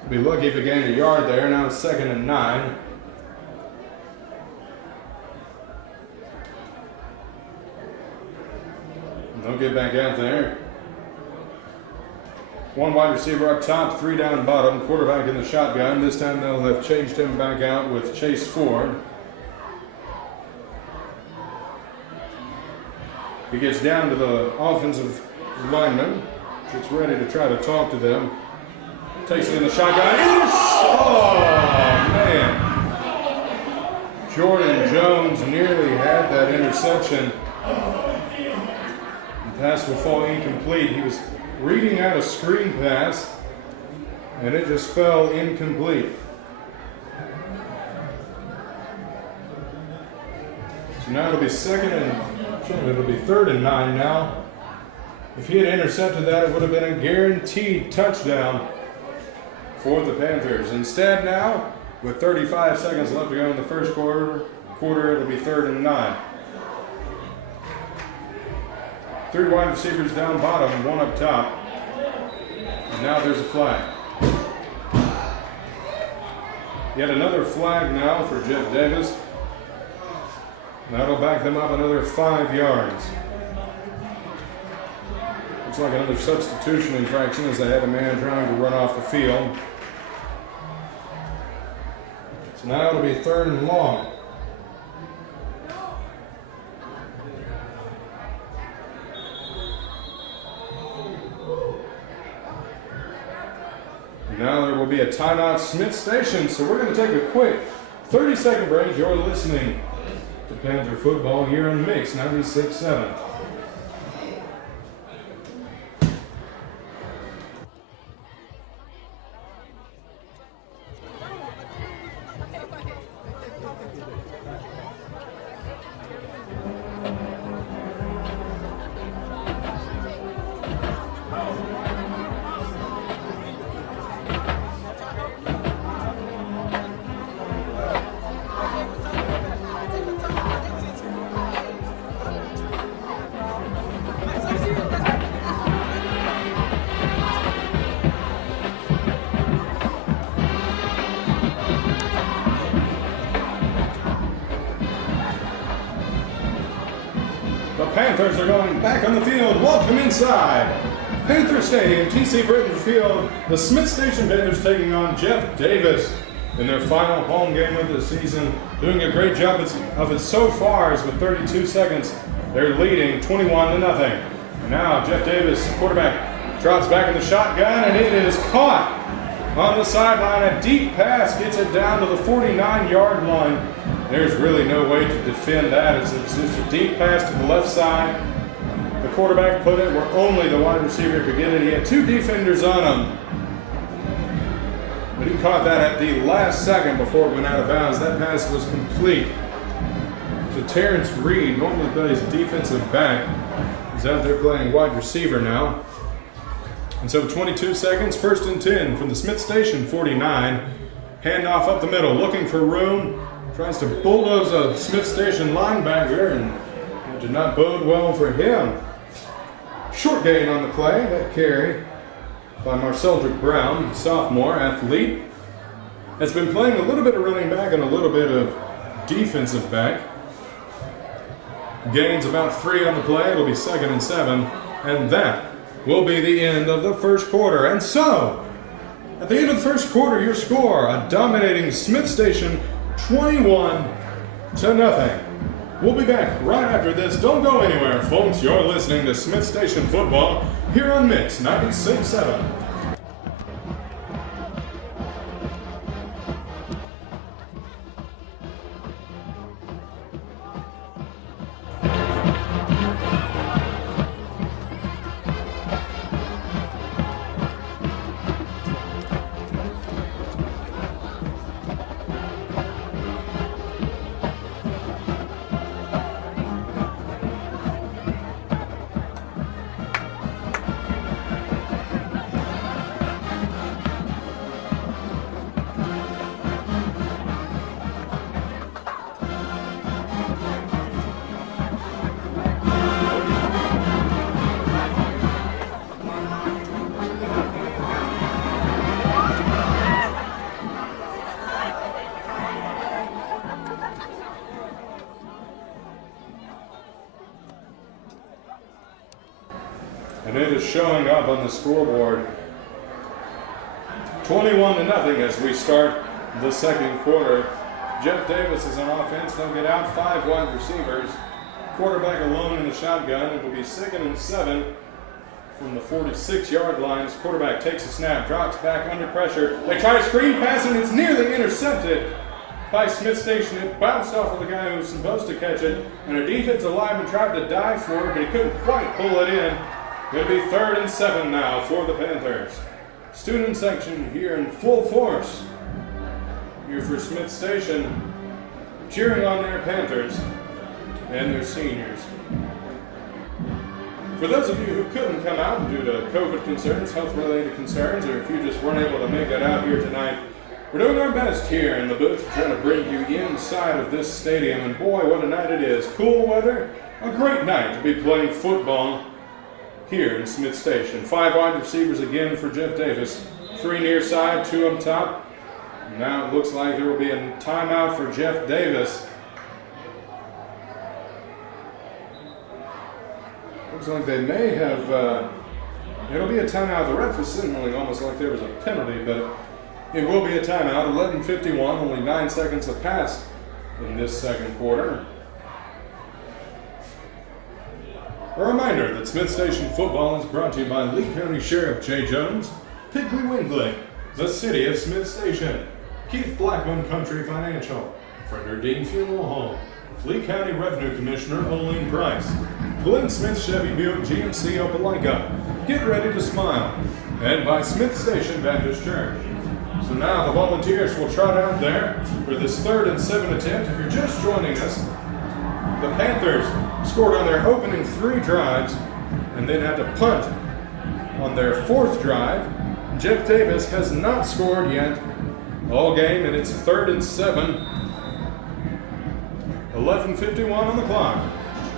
He'll be lucky if he gained a yard there. Now it's 2nd and 9. And they'll get back out there. 1 wide receiver up top, 3 down bottom. Quarterback in the shotgun. This time they'll have changed him back out with Chase Ford. He gets down to the offensive lineman. Gets ready to try to talk to them. Takes it in the shotgun. Oh, man. Jordan Jones nearly had that interception. The pass will fall incomplete. He was reading out a screen pass, and it just fell incomplete. So now it'll be 3rd and 9 now. If he had intercepted that, it would have been a guaranteed touchdown for the Panthers. Instead now, with 35 seconds left to go in the first quarter, it'll be 3rd and 9. 3 wide receivers down bottom, 1 up top. And now there's a flag. Yet another flag now for Jeff Davis. That'll back them up another 5 yards. Looks like another substitution infraction as they had a man trying to run off the field. So now it'll be 3rd and long. Now there will be a timeout, Smith Station, so we're going to take a quick 30-second break. You're listening to Panther football here on Mix 96.7. Panthers are going back on the field. Welcome inside Panther Stadium, TC Britton Field. The Smith Station Panthers taking on Jeff Davis in their final home game of the season. Doing a great job of it so far, as with 32 seconds, they're leading 21-0. And now Jeff Davis, quarterback, drops back in the shotgun, and it is caught on the sideline. A deep pass gets it down to the 49-yard line. There's really no way to defend that. It's just a deep pass to the left side. The quarterback put it where only the wide receiver could get it. He had 2 defenders on him. But he caught that at the last second before it went out of bounds. That pass was complete to Terrence Reed. Normally plays defensive back. He's out there playing wide receiver now. And so 22 seconds, 1st and 10 from the Smith Station 49. Handoff up the middle, looking for room. Tries to bulldoze a Smith Station linebacker, and it did not bode well for him. Short gain on the play, that carry by Marceldrick Brown, the sophomore athlete. Has been playing a little bit of running back and a little bit of defensive back. Gains about 3 on the play. It'll be 2nd and 7, and that will be the end of the first quarter. And so, at the end of the first quarter, your score, a dominating Smith Station 21-0. We'll be back right after this. Don't go anywhere, folks. You're listening to Smith Station Football here on Mix 96.7. And it is showing up on the scoreboard. 21-0 as we start the second quarter. Jeff Davis is on offense. They'll get out 5 wide receivers. Quarterback alone in the shotgun. It will be 2nd and 7 from the 46-yard line. As quarterback takes a snap, drops back under pressure. They try a screen pass, and it's nearly intercepted by Smith Station. It bounced off of the guy who was supposed to catch it, and a defensive lineman tried to dive for it, but he couldn't quite pull it in. It'll be 3rd and 7 now for the Panthers. Student section here in full force. Here for Smith Station, cheering on their Panthers and their seniors. For those of you who couldn't come out due to COVID concerns, health-related concerns, or if you just weren't able to make it out here tonight, we're doing our best here in the booth, trying to bring you inside of this stadium. And boy, what a night it is. Cool weather, a great night to be playing football here in Smith Station. 5 wide receivers again for Jeff Davis. 3 near side, 2 up top. Now it looks like there will be a timeout for Jeff Davis. Looks like they may have, it'll be a timeout. The ref was signaling almost like there was a penalty, but it will be a timeout. 11:51, only 9 seconds have passed in this second quarter. A reminder that Smith Station Football is brought to you by Lee County Sheriff Jay Jones, Piggly Wingley, the City of Smith Station, Keith Blackman Country Financial, Frederick Dean Funeral Home, Lee County Revenue Commissioner Oline Price, Glenn Smith Chevy Buick GMC Opelika, Get Ready to Smile, and by Smith Station Baptist Church. So now the Volunteers will trot out there for this 3rd and 7 attempt. If you're just joining us, the Panthers scored on their opening 3 drives and then had to punt on their 4th drive. Jeff Davis has not scored yet all game, and it's 3rd and 7. 11:51 on the clock.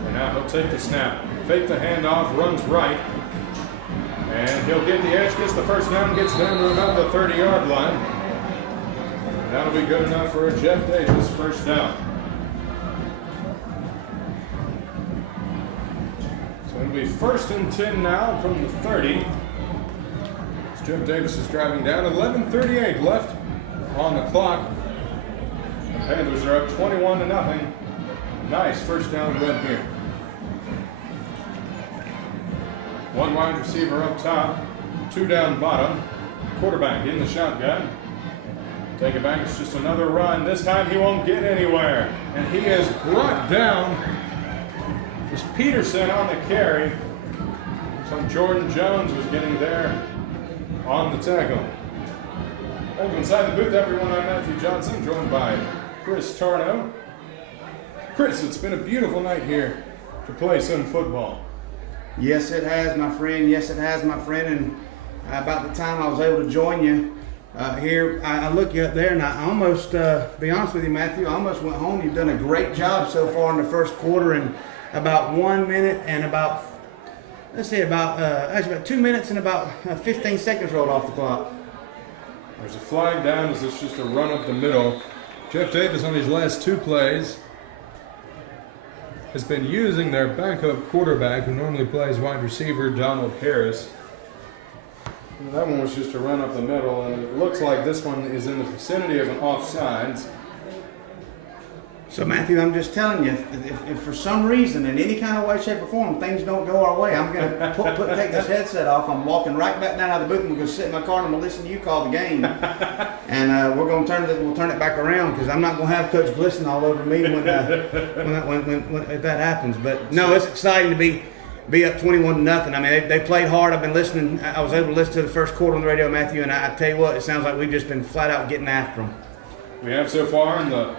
And now he'll take the snap, fake the handoff, runs right, and he'll get the edge, gets the first down, gets down to about the 30-yard line. That'll be good enough for a Jeff Davis first down. It'll be 1st and 10 now from the 30. As Jeff Davis is driving down. 11:38 left on the clock. The Panthers are up 21-0. Nice first down run here. 1 wide receiver up top, 2 down bottom. Quarterback in the shotgun. Take it back. It's just another run. This time he won't get anywhere. And he is brought down. It's Peterson on the carry. So Jordan Jones was getting there on the tackle. Welcome inside the booth, everyone. I'm Matthew Johnson, joined by Chris Tarno. Chris, it's been a beautiful night here to play some football. Yes, it has, my friend. Yes, it has, my friend. And about the time I was able to join you here. I look you up there, and I almost, be honest with you, Matthew, I almost went home. You've done a great job so far in the first quarter, and about 1 minute and about, actually about 2 minutes and about 15 seconds rolled off the clock. There's a flag down as it's just a run up the middle. Jeff Davis on these last 2 plays has been using their backup quarterback who normally plays wide receiver, Donald Harris. And that one was just a run up the middle, and it looks like this one is in the vicinity of an offsides. So, Matthew, I'm just telling you, if for some reason, in any kind of way, shape, or form, things don't go our way, I'm going to take this headset off. I'm walking right back down out of the booth, and we're going to sit in my car, and I'm going to listen to you call the game. And we're going to we'll turn it back around, because I'm not going to have Coach Glisson all over me when if that happens. But, no, it's exciting to be up 21-0. I mean, they played hard. I've been listening. I was able to listen to the first quarter on the radio, Matthew, and I tell you what, it sounds like we've just been flat out getting after them. We have so far, and the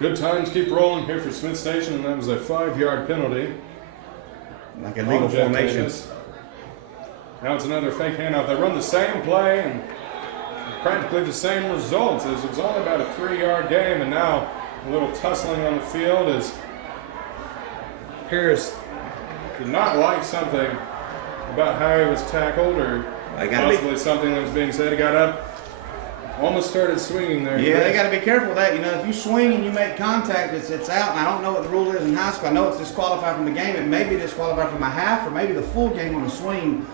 good times keep rolling here for Smith Station, and that was a 5-yard penalty. Like a legal formation. Davis. Now it's another fake handoff. They run the same play and practically the same results as it was only about a 3-yard game, and now a little tussling on the field as Harris did not like something about how he was tackled, or possibly something that was being said. He got up, almost started swinging there. Yeah, they got to be careful with that. You know, if you swing and you make contact, it's out. And I don't know what the rule is in high school. I know it's disqualified from the game. It may be disqualified from a half or maybe the full game on a swing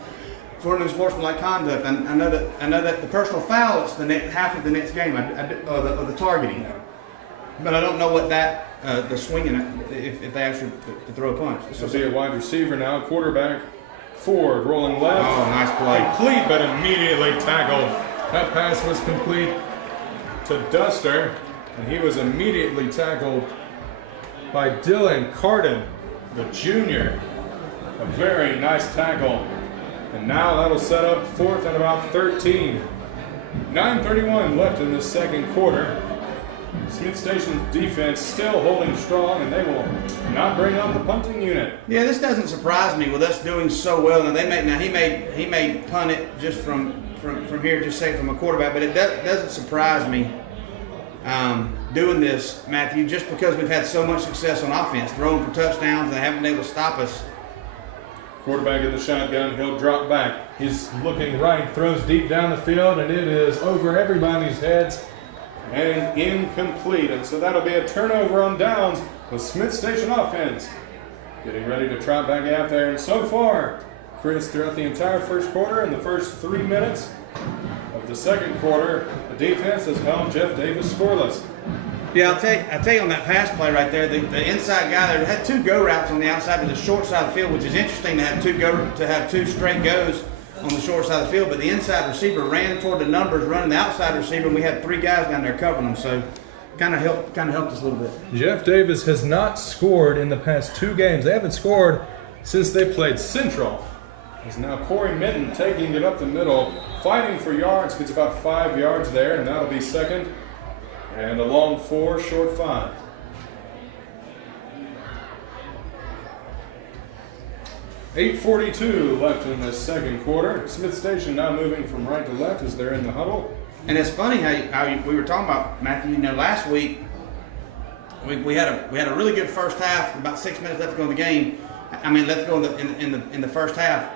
for an unsportsmanlike conduct. And I know that the personal foul is the half of the next game, or the targeting. But I don't know what that the swinging if they actually throw a punch. This will be a wide receiver now, quarterback Ford rolling left. Oh, nice play. Complete, but immediately tackled. That pass was complete to Duster, and he was immediately tackled by Dylan Carden, the junior. A very nice tackle. And now that'll set up 4th and about 13. 9:31 left in the second quarter. Smith Station's defense still holding strong, and they will not bring out the punting unit. Yeah, this doesn't surprise me with us doing so well. He may punt it just from here, just say from a quarterback, but it doesn't surprise me doing this, Matthew, just because we've had so much success on offense, throwing for touchdowns, and they haven't been able to stop us. Quarterback in the shotgun, he'll drop back. He's looking right, throws deep down the field, and it is over everybody's heads and incomplete. And so that'll be a turnover on downs with Smith Station offense getting ready to trot back out there. And so far, Chris, throughout the entire first quarter and the first 3 minutes of the second quarter, the defense has held Jeff Davis scoreless. Yeah, I'll tell you on that pass play right there, the inside guy there had 2 go routes on the outside to the short side of the field, which is interesting to have 2 straight goes on the short side of the field. But the inside receiver ran toward the numbers, running the outside receiver, and we had 3 guys down there covering them. So kind of helped us a little bit. Jeff Davis has not scored in the past 2 games. They haven't scored since they played Central. It's now Corey Minton taking it up the middle, fighting for yards, gets about 5 yards there, and that'll be second. And a long 4, short 5. $8:42 left in the second quarter. Smith Station now moving from right to left as they're in the huddle. And it's funny how we were talking about, Matthew, last week we had a really good first half, about 6 minutes left to go in the game. I mean, let's go in the first half.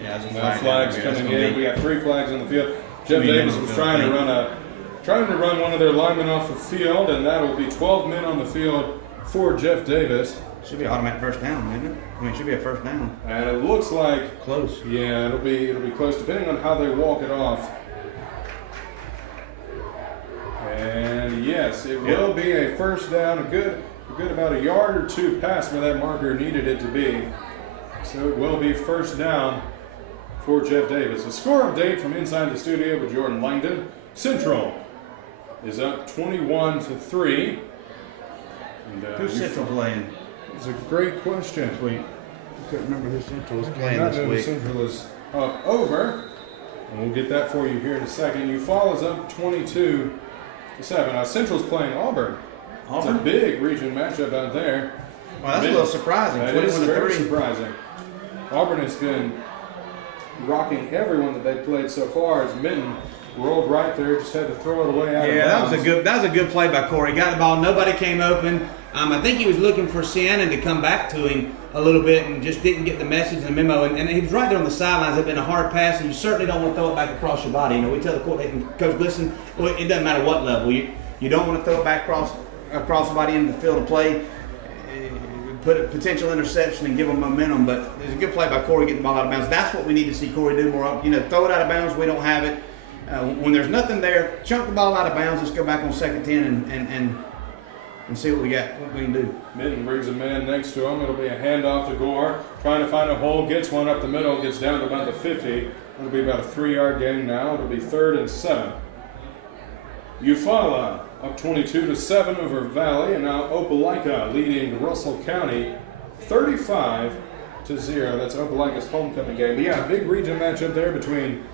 Yeah, there's a flags coming in. We got 3 flags on the field. Jeff Davis was trying to run one of their linemen off the field, and that'll be 12 men on the field for Jeff Davis. Should be an automatic first down, isn't it? I mean, it should be a first down. And it looks like close. Yeah, it'll be close, depending on how they walk it off. And yes, it will be a first down, a good about a yard or 2 past where that marker needed it to be. So it will be first down for Jeff Davis. A score update from inside the studio with Jordan Langdon. Central is up 21-3. Who's Central playing? It's a great question. I couldn't remember who Central was playing this week. Central is up over, and we'll get that for you here in a second. Eufaula is up 22-7. Now Central's playing Auburn. It's a big region matchup out there. Well, that's a little surprising. That is very surprising. Auburn has been rocking everyone that they played so far as Minton rolled right there, just had to throw it away out of that bounds. was a good play by Corey. He got the ball, nobody came open. I think he was looking for Sienna to come back to him a little bit and just didn't get the message and the memo. And he was right there on the sidelines. It'd been a hard pass, and you certainly don't want to throw it back across your body. You know, we tell the court, Coach Glisson, well, it doesn't matter what level. You don't want to throw it back across the body into the field of play. Put a potential interception and give them momentum. But there's a good play by Corey getting the ball out of bounds. That's what we need to see Corey do more of. You know, throw it out of bounds. We don't have it. When there's nothing there, chunk the ball out of bounds. Let's go back on 2nd 10 and see what we can do. Minton brings a man next to him. It'll be a handoff to Gore. Trying to find a hole. Gets one up the middle. Gets down to about the 50. It'll be about a 3-yard gain now. It'll be 3rd and 7. Eufaula up 22-7 over Valley. And now Opelika leading Russell County 35-0. That's Opelika's homecoming game. But yeah, a big region matchup there between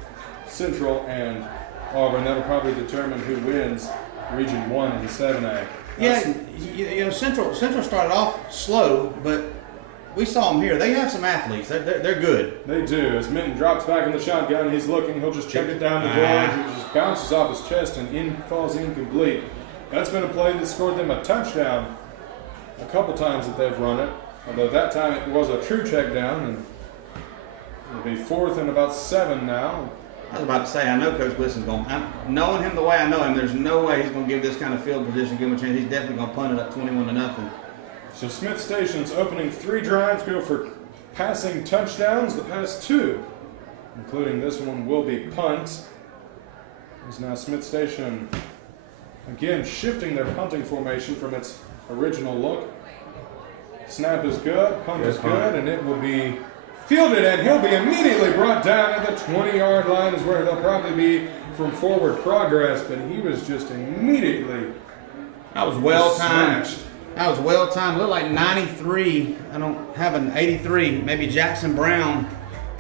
Central and Auburn. That'll probably determine who wins Region 1 and 7A. Yeah, you know, Central started off slow, but we saw them here. They have some athletes. They're good. They do. As Minton drops back in the shotgun, he's looking. He'll just check it down the goal. He just bounces off his chest and falls incomplete. That's been a play that scored them a touchdown a couple times that they've run it. Although that time it was a true check down, and it'll be 4th and about 7 now. I was about to say, I know Coach Glisson's going. Knowing him the way I know him, there's no way he's going to give this kind of field position, give him a chance. He's definitely going to punt it up 21-0. So Smith Station's opening 3 drives go for passing touchdowns. The past 2, including this one, will be punts. As now Smith Station again shifting their punting formation from its original look. Snap is good, punt is good, and it will be fielded, and he'll be immediately brought down at the 20-yard line is where they'll probably be from forward progress, but he was just immediately That was well timed. smashed. That was well timed. Looked like 93. I don't have an 83. Maybe Jackson Brown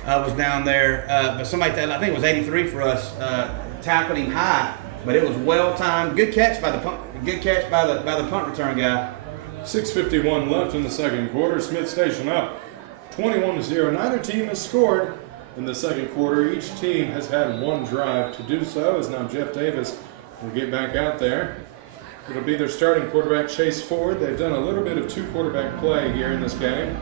was down there, but somebody, I think it was 83 for us, tackled him high. But it was well timed. Good catch by the punt. Good catch by the punt return guy. 6:51 left in the second quarter. Smith Station up 21-0. Neither team has scored in the second quarter. Each team has had one drive to do so. As now Jeff Davis will get back out there. It'll be their starting quarterback, Chase Ford. They've done a little bit of 2 quarterback play here in this game.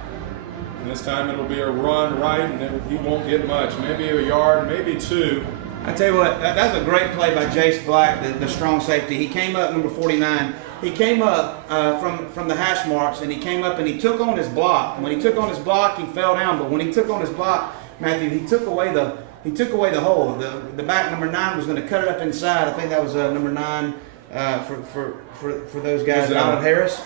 And this time it'll be a run right, and he won't get much. Maybe a yard, maybe 2. I tell you what, that was a great play by Jace Black, the strong safety. He came up, number 49. He came up from the hash marks, and he came up and he took on his block. When he took on his block, he fell down. But when he took on his block, Matthew, he took away the hole. The back, number 9, was going to cut it up inside. I think that was number 9 for those guys. Donald Harris,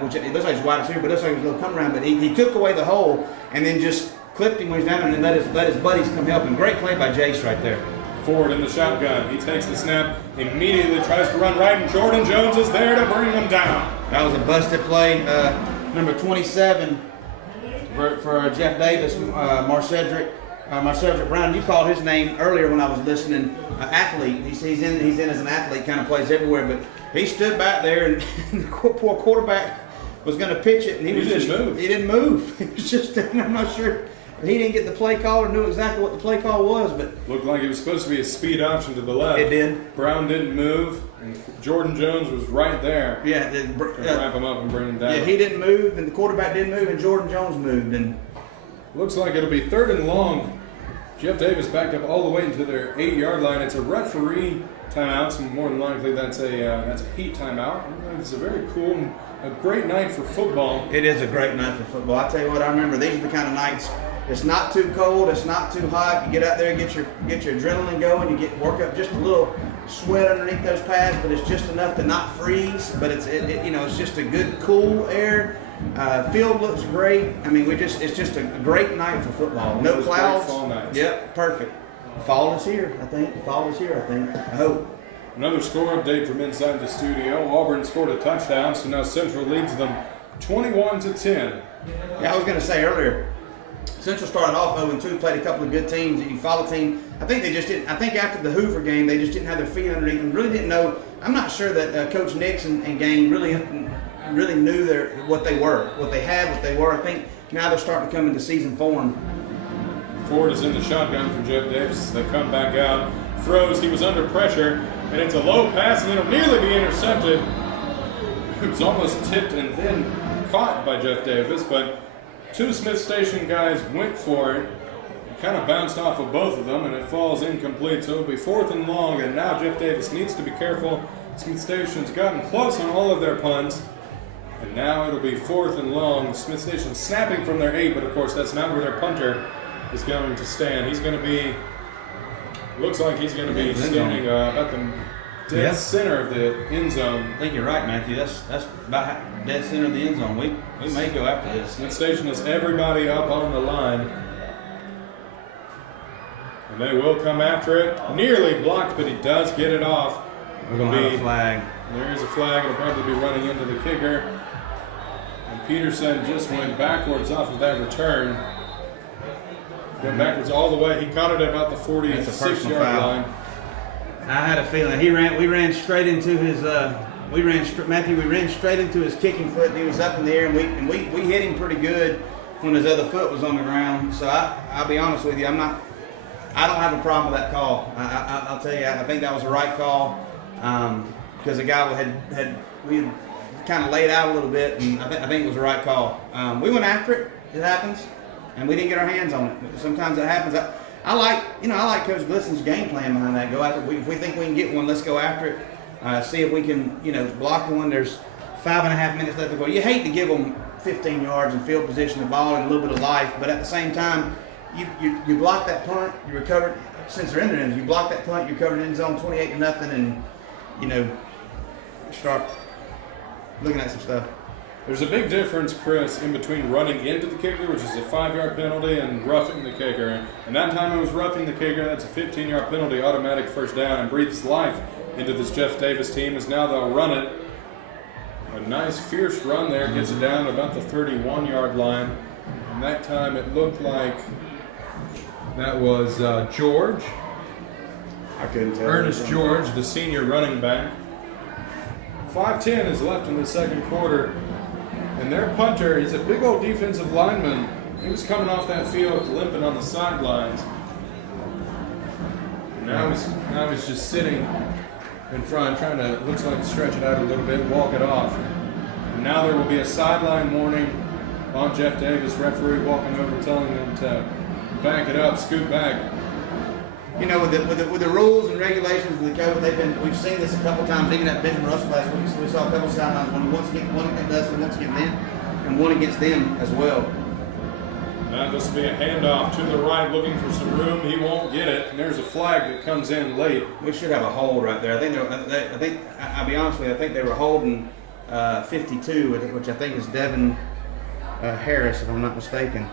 which it looks like he's wide receiver, but it looks like he was going to come around. But he took away the hole and then just clipped him when he's down and then let his buddies come help him. Great play by Jace right there. Ford in the shotgun. He takes the snap, immediately tries to run right, and Jordan Jones is there to bring him down. That was a busted play. Number 27 for Jeff Davis, Marcedric Brown. You called his name earlier when I was listening. Athlete. He's in as an athlete, kind of plays everywhere. But he stood back there, and the poor quarterback was going to pitch it, and he didn't move. He was just, I'm not sure. He didn't get the play call or knew exactly what the play call was, but looked like it was supposed to be a speed option to the left. It did. Brown didn't move, and Jordan Jones was right there. Yeah, to wrap him up and bring him down. Yeah, he didn't move, and the quarterback didn't move, and Jordan Jones moved, and looks like it'll be 3rd and long. Jeff Davis backed up all the way into their 8-yard line. It's a referee timeout, so more than likely that's a heat timeout. It's a very cool and a great night for football. It is a great night for football. I tell you what, I remember these are the kind of nights. It's not too cold. It's not too hot. You get out there, get your adrenaline going. You work up just a little sweat underneath those pads, but it's just enough to not freeze. But it's just a good cool air. Field looks great. I mean, it's just a great night for football. No clouds. Fall nights. Yep, perfect. Fall is here, I think. I hope. Another score update from inside the studio. Auburn scored a touchdown, so now Central leads them 21-10. Yeah, I was going to say earlier, Central started off 0-2, played a couple of good teams. You follow team. I think they just didn't. I think after the Hoover game, they just didn't have their feet underneath them. Really didn't know. I'm not sure that Coach Nix and gang really knew what they were. I think now they're starting to come into season form Ford is in the shotgun for Jeff Davis. They come back out. Throws. He was under pressure. And it's a low pass, and it'll nearly be intercepted. It was almost tipped and then caught by Jeff Davis, but two Smith Station guys went for it. It kind of bounced off of both of them, and it falls incomplete. So it'll be 4th and long, and now Jeff Davis needs to be careful. Smith Station's gotten close on all of their punts, and now it'll be 4th and long. Smith Station snapping from their 8, but of course that's not where their punter is going to stand. He's going to be, looks like he's going to be standing at the dead center of the end zone. I think you're right, Matthew. That's about dead center of the end zone. We may go after this. Smith Station has everybody up on the line. And they will come after it. Nearly blocked, but he does get it off. We're going to have a flag. There is a flag. It'll probably be running into the kicker. And Peterson just went backwards off of that return. Went backwards all the way. He caught it at about the 46-yard line. I had a feeling we ran straight into his we ran straight into his kicking foot, and he was up in the air, and we hit him pretty good when his other foot was on the ground. So I'll be honest with you, I don't have a problem with that call. I'll tell you, I think that was the right call, because the guy we had kind of laid out a little bit, and I think it was the right call. We went after it. It happens, and we didn't get our hands on it. Sometimes it happens. I like Coach Glisson's game plan behind that. Go after it. If we think we can get one, let's go after it. See if we can, block one. There's 5.5 minutes left to go. You hate to give them 15 yards and field position, the ball, and a little bit of life, but at the same time, you block that punt, you recover. Since they're in there, you block that punt, you cover the end zone 28-0, and start looking at some stuff. There's a big difference, Chris, in between running into the kicker, which is a 5-yard penalty, and roughing the kicker. And that time it was roughing the kicker. That's a 15-yard penalty, automatic first down, and breathes life into this Jeff Davis team, as now they'll run it. A nice, fierce run there, gets it down to about the 31-yard line. And that time it looked like that was George. I couldn't tell. Ernest George, the senior running back. 5:10 is left in the second quarter. And their punter is a big old defensive lineman. He was coming off that field limping on the sidelines. Now he's just sitting in front, trying to, looks like, stretch it out a little bit, walk it off. And now there will be a sideline warning on Jeff Davis. Referee walking over, telling them to back it up, scoot back. With the rules and regulations of the COVID, we've seen this a couple times. Even at Benjamin Russell last week, we saw a couple sidelines when one against us and once against them, and one against them as well. Now this will be a handoff to the right, looking for some room. He won't get it, and there's a flag that comes in late. We should have a hold right there. I'll be honest with you, I think they were holding 52, which I think is Devin Harris, if I'm not mistaken.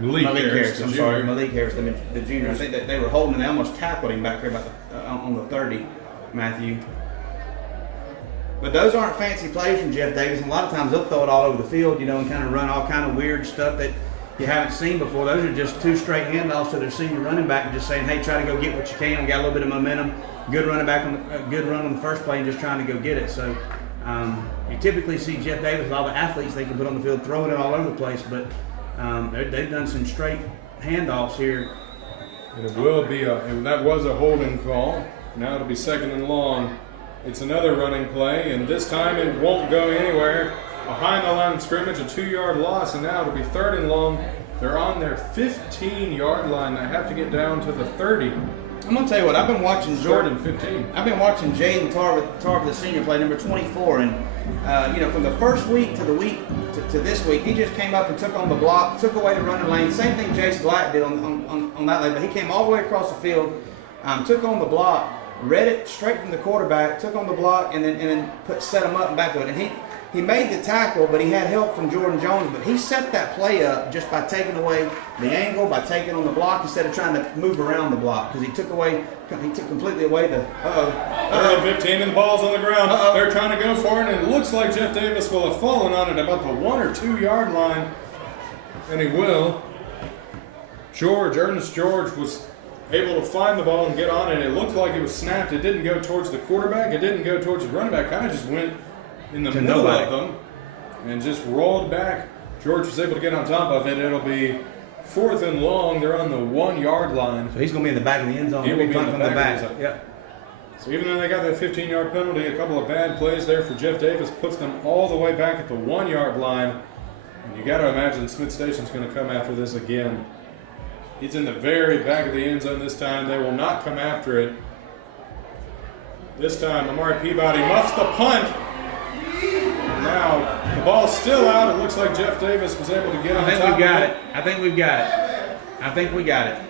Malik Harris, I'm sorry, Malik Harris, the junior. I think that they were holding him. They almost tackled him back there on the 30, Matthew. But those aren't fancy plays from Jeff Davis. And a lot of times they'll throw it all over the field, and kind of run all kind of weird stuff that you haven't seen before. Those are just two straight handoffs to their senior running back, and just saying, hey, try to go get what you can. We got a little bit of momentum. Good running back, good run on the first play, and just trying to go get it. So you typically see Jeff Davis with all the athletes they can put on the field throwing it all over the place, but they've done some straight handoffs here. And it will be that was a holding call. Now it'll be 2nd and long. It's another running play, and this time it won't go anywhere. Behind the line of scrimmage, a 2-yard loss, and now it'll be 3rd and long. They're on their 15-yard line. They have to get down to the 30. I'm gonna tell you what. I've been watching Jordan 15. I've been watching Jaden Tarver, the senior, play number 24, and from the first week to the week to this week, he just came up and took on the block, took away the running lane. Same thing Jace Black did on that lane, but he came all the way across the field, took on the block, read it straight from the quarterback, took on the block, and then set him up and back to it. And he made the tackle, but he had help from Jordan Jones. But he set that play up just by taking away the angle, by taking on the block instead of trying to move around the block, because he took completely away the. They're on 15 and the ball's on the ground. They're trying to go for it, and it looks like Jeff Davis will have fallen on it about the 1 or 2 yard line, and he will. Ernest George was able to find the ball and get on it. It looked like it was snapped. It didn't go towards the quarterback. It didn't go towards the running back. Kind of just went in the middle of them and just rolled back. George was able to get on top of it. It'll be 4th and long. They're on the 1-yard line. So he's going to be in the back of the end zone. He will be punting in the back. Yep. So even though they got that 15-yard penalty, a couple of bad plays there for Jeff Davis puts them all the way back at the 1-yard line. And you got to imagine Smith Station's going to come after this again. He's in the very back of the end zone this time. They will not come after it. This time, Amari Peabody muffs the punt. Now, the ball's still out. It looks like Jeff Davis was able to get on top of it. I think we got it.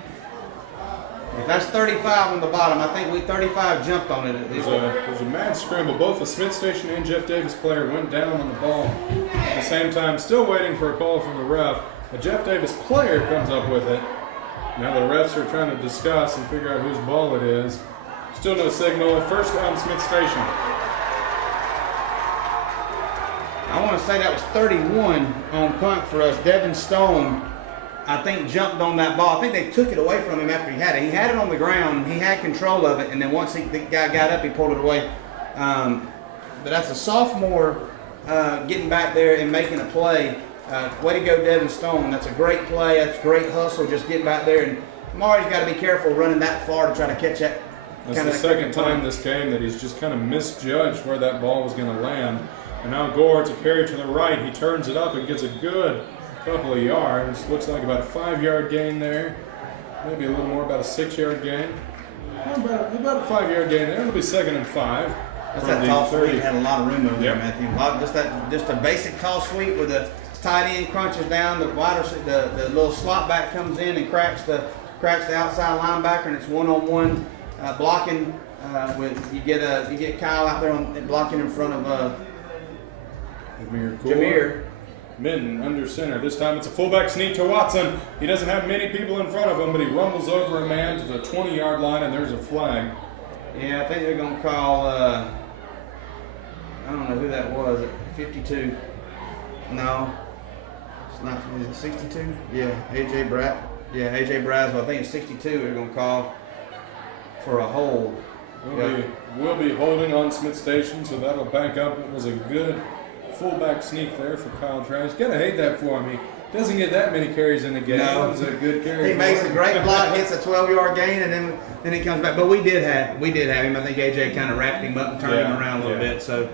If that's 35 on the bottom, I think 35 jumped on it. There's a mad scramble. Both the Smith Station and Jeff Davis player went down on the ball at the same time, still waiting for a call from the ref. A Jeff Davis player comes up with it. Now the refs are trying to discuss and figure out whose ball it is. Still no signal. First down, Smith Station. I want to say that was 31 on punt for us. Devin Stone, I think, jumped on that ball. I think they took it away from him after he had it. He had it on the ground. He had control of it, and then once the guy got up, he pulled it away. But that's a sophomore getting back there and making a play. Way to go, Devin Stone. That's a great play. That's great hustle, just getting back there. And Amari's got to be careful running that far to try to catch that. That's the second time this game that he's just kind of misjudged where that ball was going to land. And now Gore to carry to the right. He turns it up and gets a good couple of yards. Looks like about a 5-yard gain there. Maybe a little more, about a 6-yard gain. About a 5-yard gain there. It'll be 2nd and 5. That's that toss sweep. Had a lot of room over there, Matthew. Just a basic toss sweep where the tight end crunches down, the little slot back comes in and cracks the outside linebacker, and it's one-on-one blocking. You get Kyle out there blocking in front of Jameer. Minton under center. This time it's a fullback sneak to Watson. He doesn't have many people in front of him, but he rumbles over a man to the 20-yard line, and there's a flag. Yeah, I think they're going to call, I don't know who that was, 52. No. It's not, is it 62? Yeah, A.J. Braswell. I think it's 62 they're going to call for a hold. We'll be holding on Smith Station, so that'll back up. It was a good fullback sneak there for Kyle Trash. Gotta hate that for him. He doesn't get that many carries in the game. No. That was a good carry. He makes a great block, gets a 12-yard gain, and then he comes back. But we did have him. I think AJ kind of wrapped him up and turned him around a little bit. So,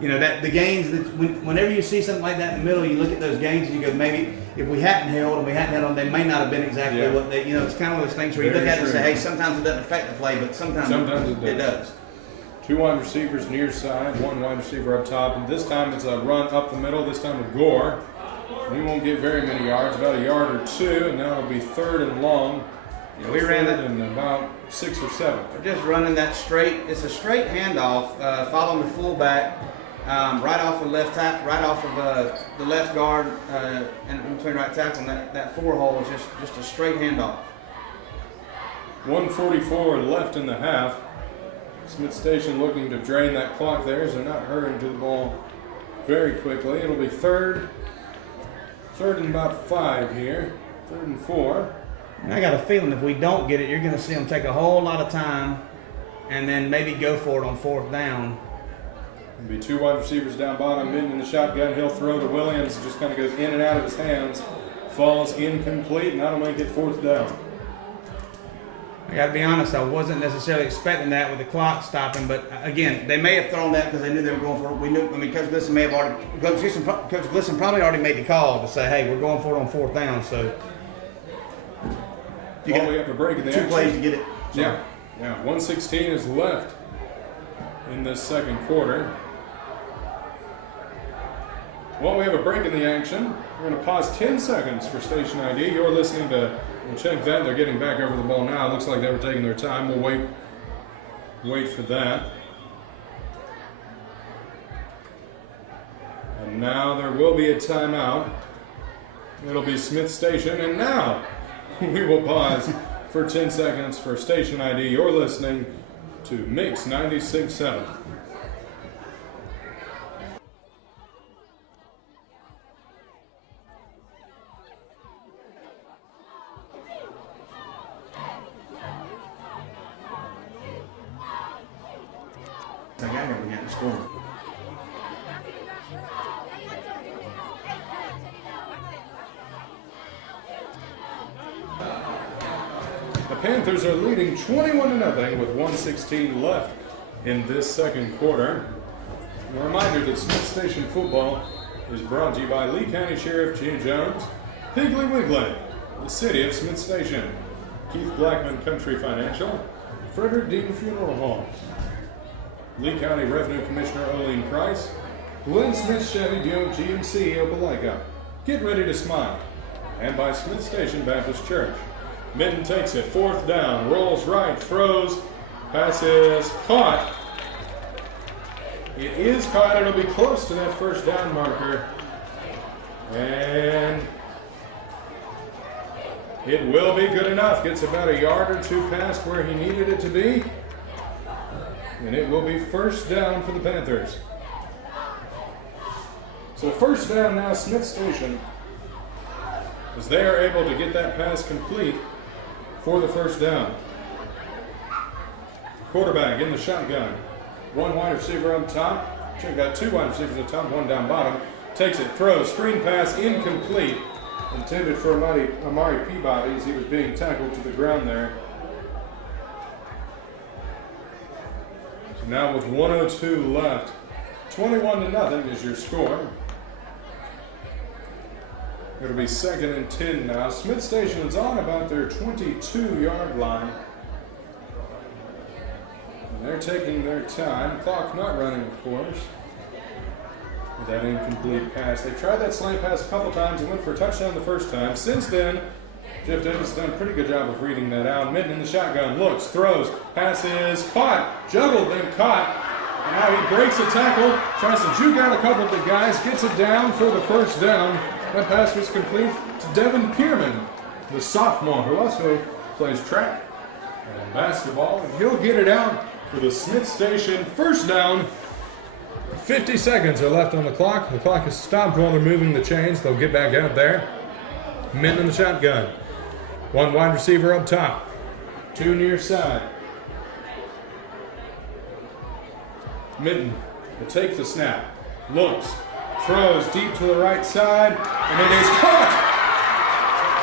that the gains that whenever you see something like that in the middle, you look at those gains and you go, maybe if we hadn't held them, they may not have been exactly what they. It's kind of those things where you look at it and say, hey, sometimes it doesn't affect the play, but sometimes it does. 2 wide receivers near side, 1 wide receiver up top, and this time it's a run up the middle, this time with Gore. He won't get very many yards, about a yard or 2, and now it'll be 3rd and long. Yeah, we ran that in about 6 or 7. We're just running that straight. It's a straight handoff, following the fullback, right off the left right off of the left guard, and in between right tackle. And that 4 hole is just a straight handoff. 1:44 left in the half. Smith Station looking to drain that clock there, as they're not hurrying to the ball very quickly. It'll be third and about 5 here. 3rd and 4. And I got a feeling if we don't get it, you're going to see them take a whole lot of time and then maybe go for it on 4th down. It'll be 2 wide receivers down bottom, Minton in the shotgun. He'll throw to Williams. It just kind of goes in and out of his hands. Falls incomplete, and that'll make it 4th down. I got to be honest, I wasn't necessarily expecting that with the clock stopping, but again, they may have thrown that because they knew they were going for it. We knew, Coach Glisson probably already made the call to say, hey, we're going for it on 4th down, so. We have a break in the 2 plays to get it. Yeah, 1:16 is left in this second quarter. Well, we have a break in the action. We're going to pause 10 seconds for station ID. You're listening to, we'll check that. They're getting back over the ball now. It looks like they were taking their time. We'll wait for that. And now there will be a timeout. It'll be Smith Station. And now we will pause for 10 seconds for station ID. You're listening to Mix 96.7. I got here, we hadn't scored. The Panthers are leading 21-0 with 1:16 left in this second quarter. A reminder that Smith Station football is brought to you by Lee County Sheriff Gene Jones, Piggly Wiggly, the City of Smith Station, Keith Blackman Country Financial, Frederick Dean Funeral Home, Lee County Revenue Commissioner Oline Price, Glenn Smith Chevy Deal GMC Opelika. Get ready to smile. And by Smith Station Baptist Church. Minton takes it, 4th down, rolls right, throws, pass is caught. It is caught, it'll be close to that first down marker. And it will be good enough. Gets about a yard or two past where he needed it to be. And it will be first down for the Panthers. So first down now, Smith Station, as they are able to get that pass complete for the first down. Quarterback in the shotgun. One wide receiver up top. Should have got 2 wide receivers up top, 1 down bottom. Takes it, throws, screen pass, incomplete. Intended for Amari Peabody as he was being tackled to the ground there. So now with 1:02 left, 21-0 is your score. It'll be 2nd and 10 now. Smith Station is on about their 22-yard line. And they're taking their time. Clock not running, of course. With that incomplete pass. They tried that slant pass a couple times and went for a touchdown the first time. Since then, Jeff Davis has done a pretty good job of reading that out. Minton in the shotgun, looks, throws, pass is caught, juggled, then caught. And now he breaks a tackle, tries to juke out a couple of the guys, gets it down for the first down. That pass was complete to Devin Pierman, the sophomore, who also plays track and basketball. And he'll get it out for the Smith Station first down. 50 seconds are left on the clock. The clock has stopped while they're moving the chains. They'll get back out there. Minton in the shotgun. 1 wide receiver up top. 2 near side. Minton will take the snap. Looks. Throws deep to the right side. And it is caught.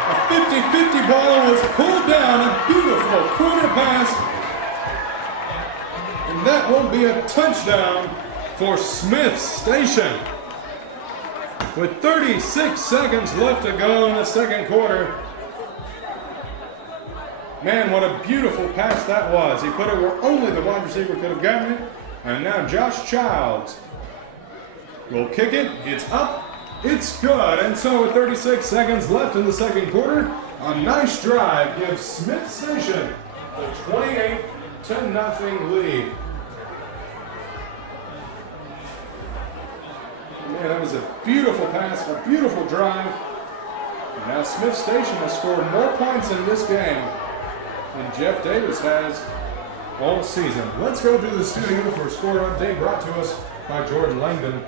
A 50-50 ball was pulled down. A beautiful quarter pass. And that will be a touchdown for Smith Station. With 36 seconds left to go in the second quarter. Man, what a beautiful pass that was. He put it where only the wide receiver could have gotten it. And now Josh Childs will kick it. It's up. It's good. And so with 36 seconds left in the second quarter, a nice drive gives Smith Station the 28-0 lead. Man, that was a beautiful pass, a beautiful drive. And now Smith Station has scored more points in this game than Jeff Davis has all season. Let's go to the studio for a score update brought to us by Jordan Langdon.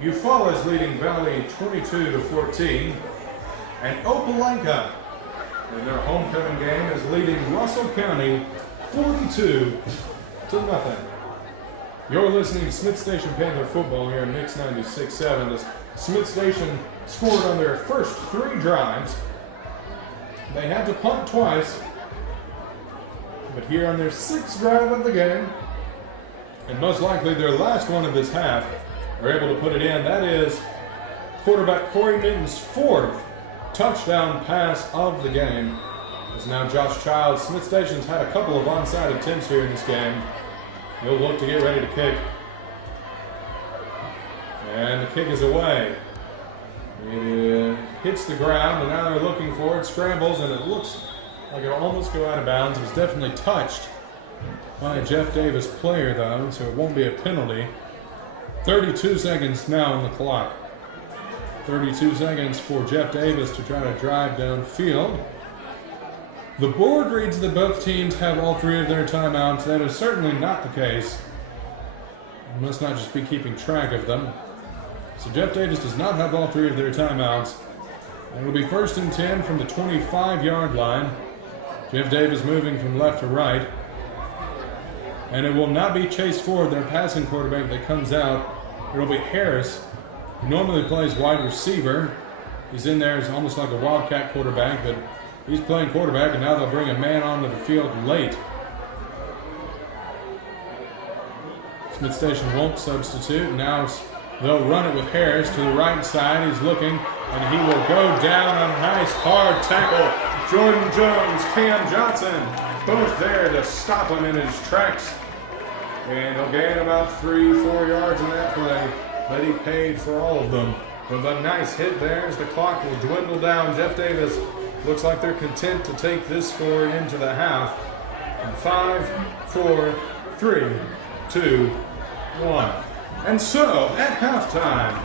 Eufaula is leading Valley 22-14. And Opelika, in their homecoming game, is leading Russell County 42-0. You're listening to Smith Station Panther football here on Mix 96.7 as Smith Station scored on their first 3 drives. They had to punt twice, but here on their 6th drive of the game, and most likely their last one of this half, are able to put it in. That is quarterback Corey Minton's 4th touchdown pass of the game. It's now Josh Childs. Smith Station's had a couple of onside attempts here in this game. He'll look to get ready to kick. And the kick is away. It hits the ground, and now they're looking for it. Scrambles, and it looks like it'll almost go out of bounds. It was definitely touched by a Jeff Davis player, though, so it won't be a penalty. 32 seconds now on the clock. 32 seconds for Jeff Davis to try to drive downfield. The board reads that both teams have all 3 of their timeouts. That is certainly not the case. You must not just be keeping track of them. So Jeff Davis does not have all 3 of their timeouts. And it'll be 1st and 10 from the 25-yard line. Jeff Davis moving from left to right. And it will not be Chase Ford, their passing quarterback, that comes out. It'll be Harris, who normally plays wide receiver. He's in there as almost like a wildcat quarterback, but He's playing quarterback, and now they'll bring a man onto the field late. Smith Station won't substitute. Now they'll run it with Harris to the right side. He's looking, and he will go down. A nice hard tackle. Jordan Jones, Cam Johnson, both there to stop him in his tracks. And he'll gain about 3-4 yards in that play, but he paid for all of them. With a nice hit there as the clock will dwindle down. Jeff Davis looks like they're content to take this score into the half. And 5, 4, 3, 2, 1. And so, at halftime,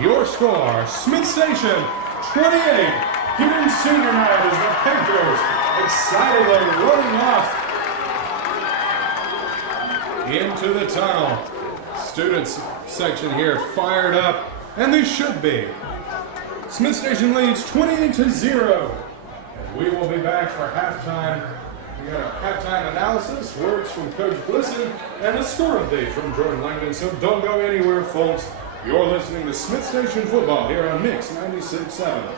your score, Smith Station 28, here in senior night as the Panthers excitedly running off into the tunnel. Students section here fired up, and they should be. Smith Station leads 28-0. We will be back for halftime. We got a halftime analysis, words from Coach Glisson, and a score update from Jordan Langdon. So don't go anywhere, folks. You're listening to Smith Station Football here on Mix 96.7.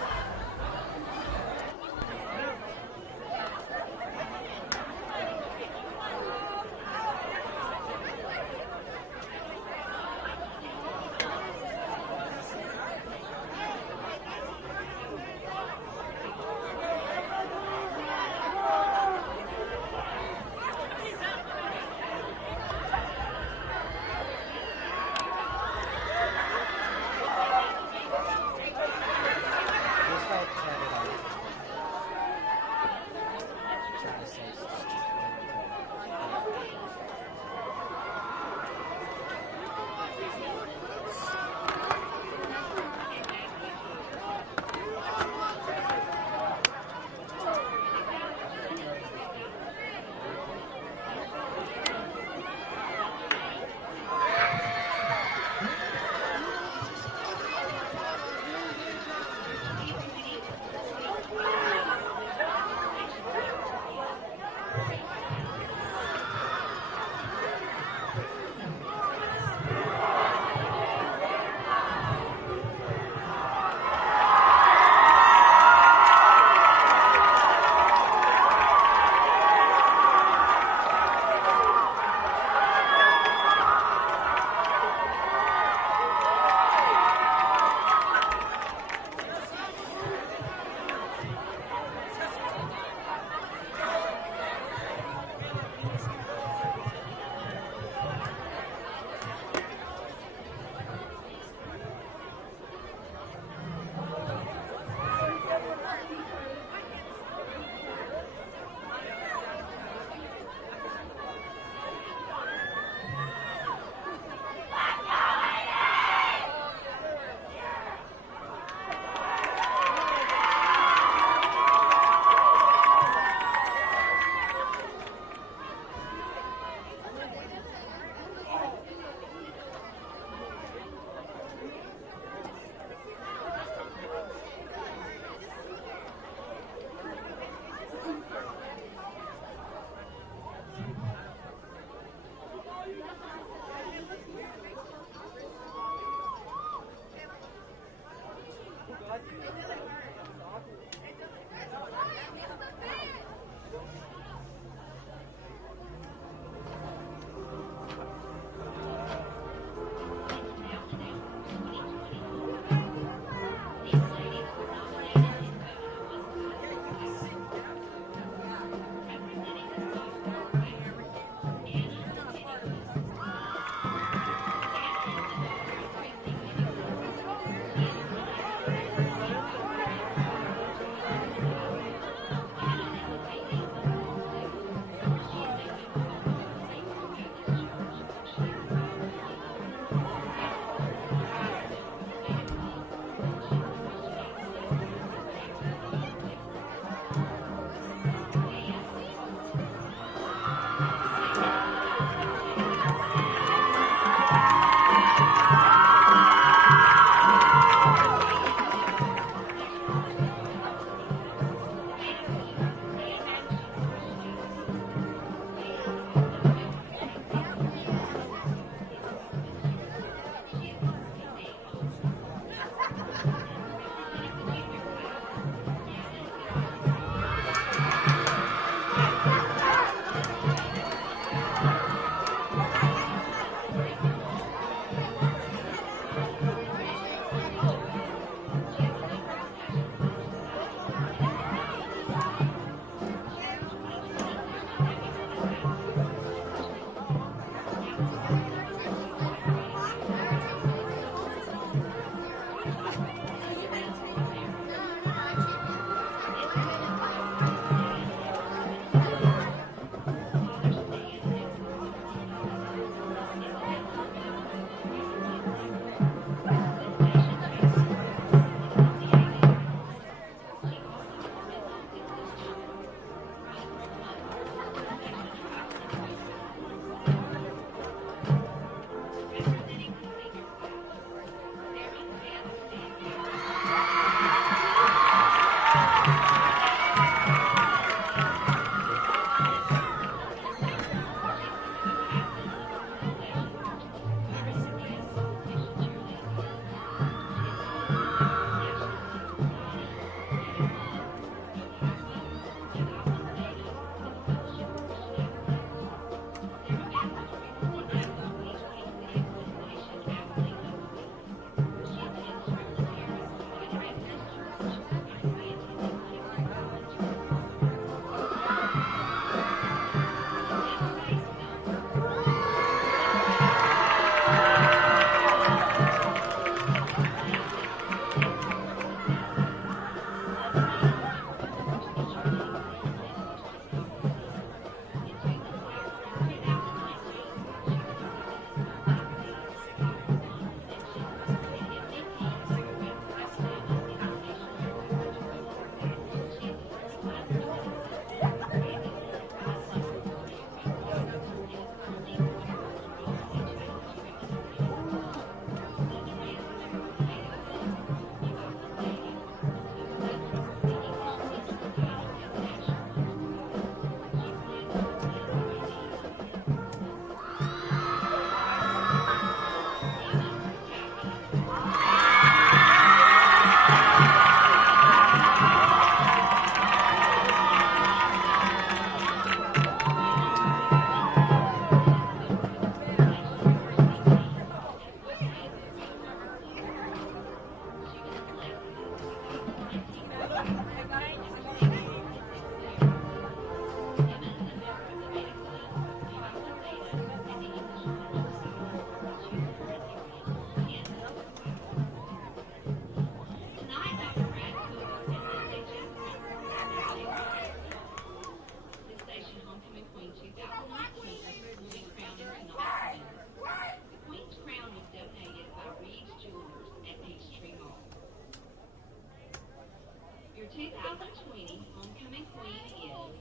2020 homecoming queen is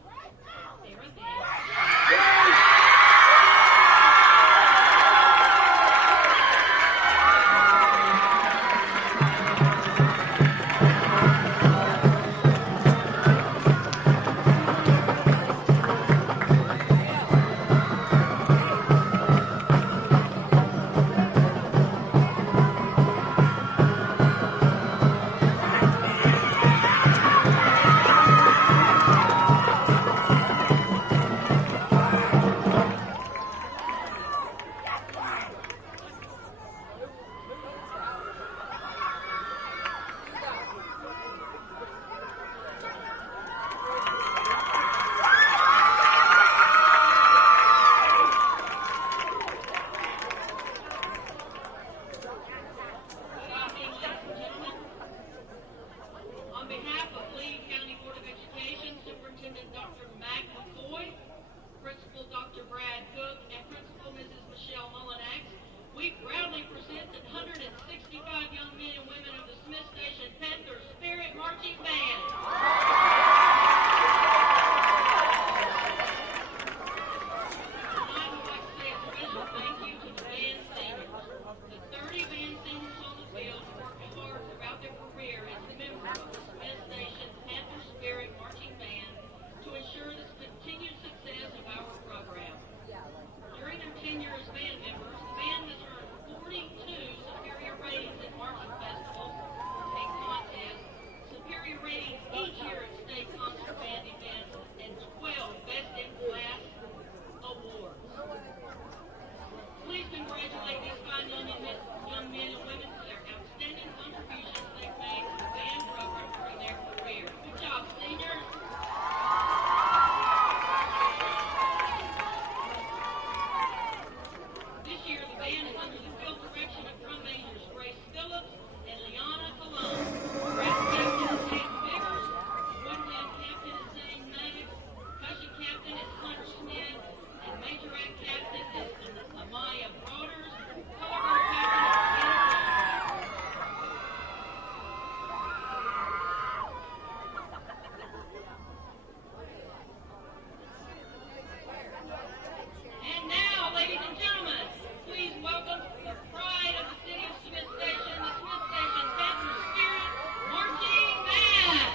Sarah Beth. We proudly present the 165 young men and women of the Smith Station Panthers Spirit Marching Band. Tonight, I'd like to say a special thank you to the band singers. The 30 band singers on the field worked hard throughout their career as members of the Smith Station Panthers Spirit Marching Band to ensure the continued success of our program. During their tenure as band members, the band has earned 42 superior ratings at marching festivals and contests, superior ratings each year at state concert band events, and 12 Best in Class awards. Please congratulate these fine young men and women for their outstanding contributions they've made to the band program during their career. Good job, seniors! This year, the band is under the field direction of drum majors Grace Phillips and Liana Colon. Brass captain is Dave Biggers, woodwind captain is Zane Maddox, percussion captain is Hunter Smith, and major act captain is Amaya Broders. Color guard captain is Ken And now, ladies and gentlemen, please welcome the pride of the city of Smith Station, the Smith Station Panthers Spirit Marching Band.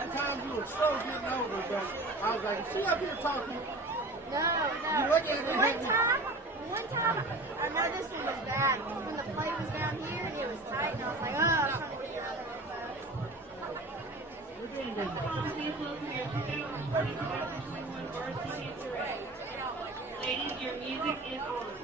the times you were slow getting over, but I was like, she up here talking. No. You look at it. One time, I know this one was bad. When the plate was down here and it was tight, and I was like, oh, I'm trying to get it Ladies, your music is on.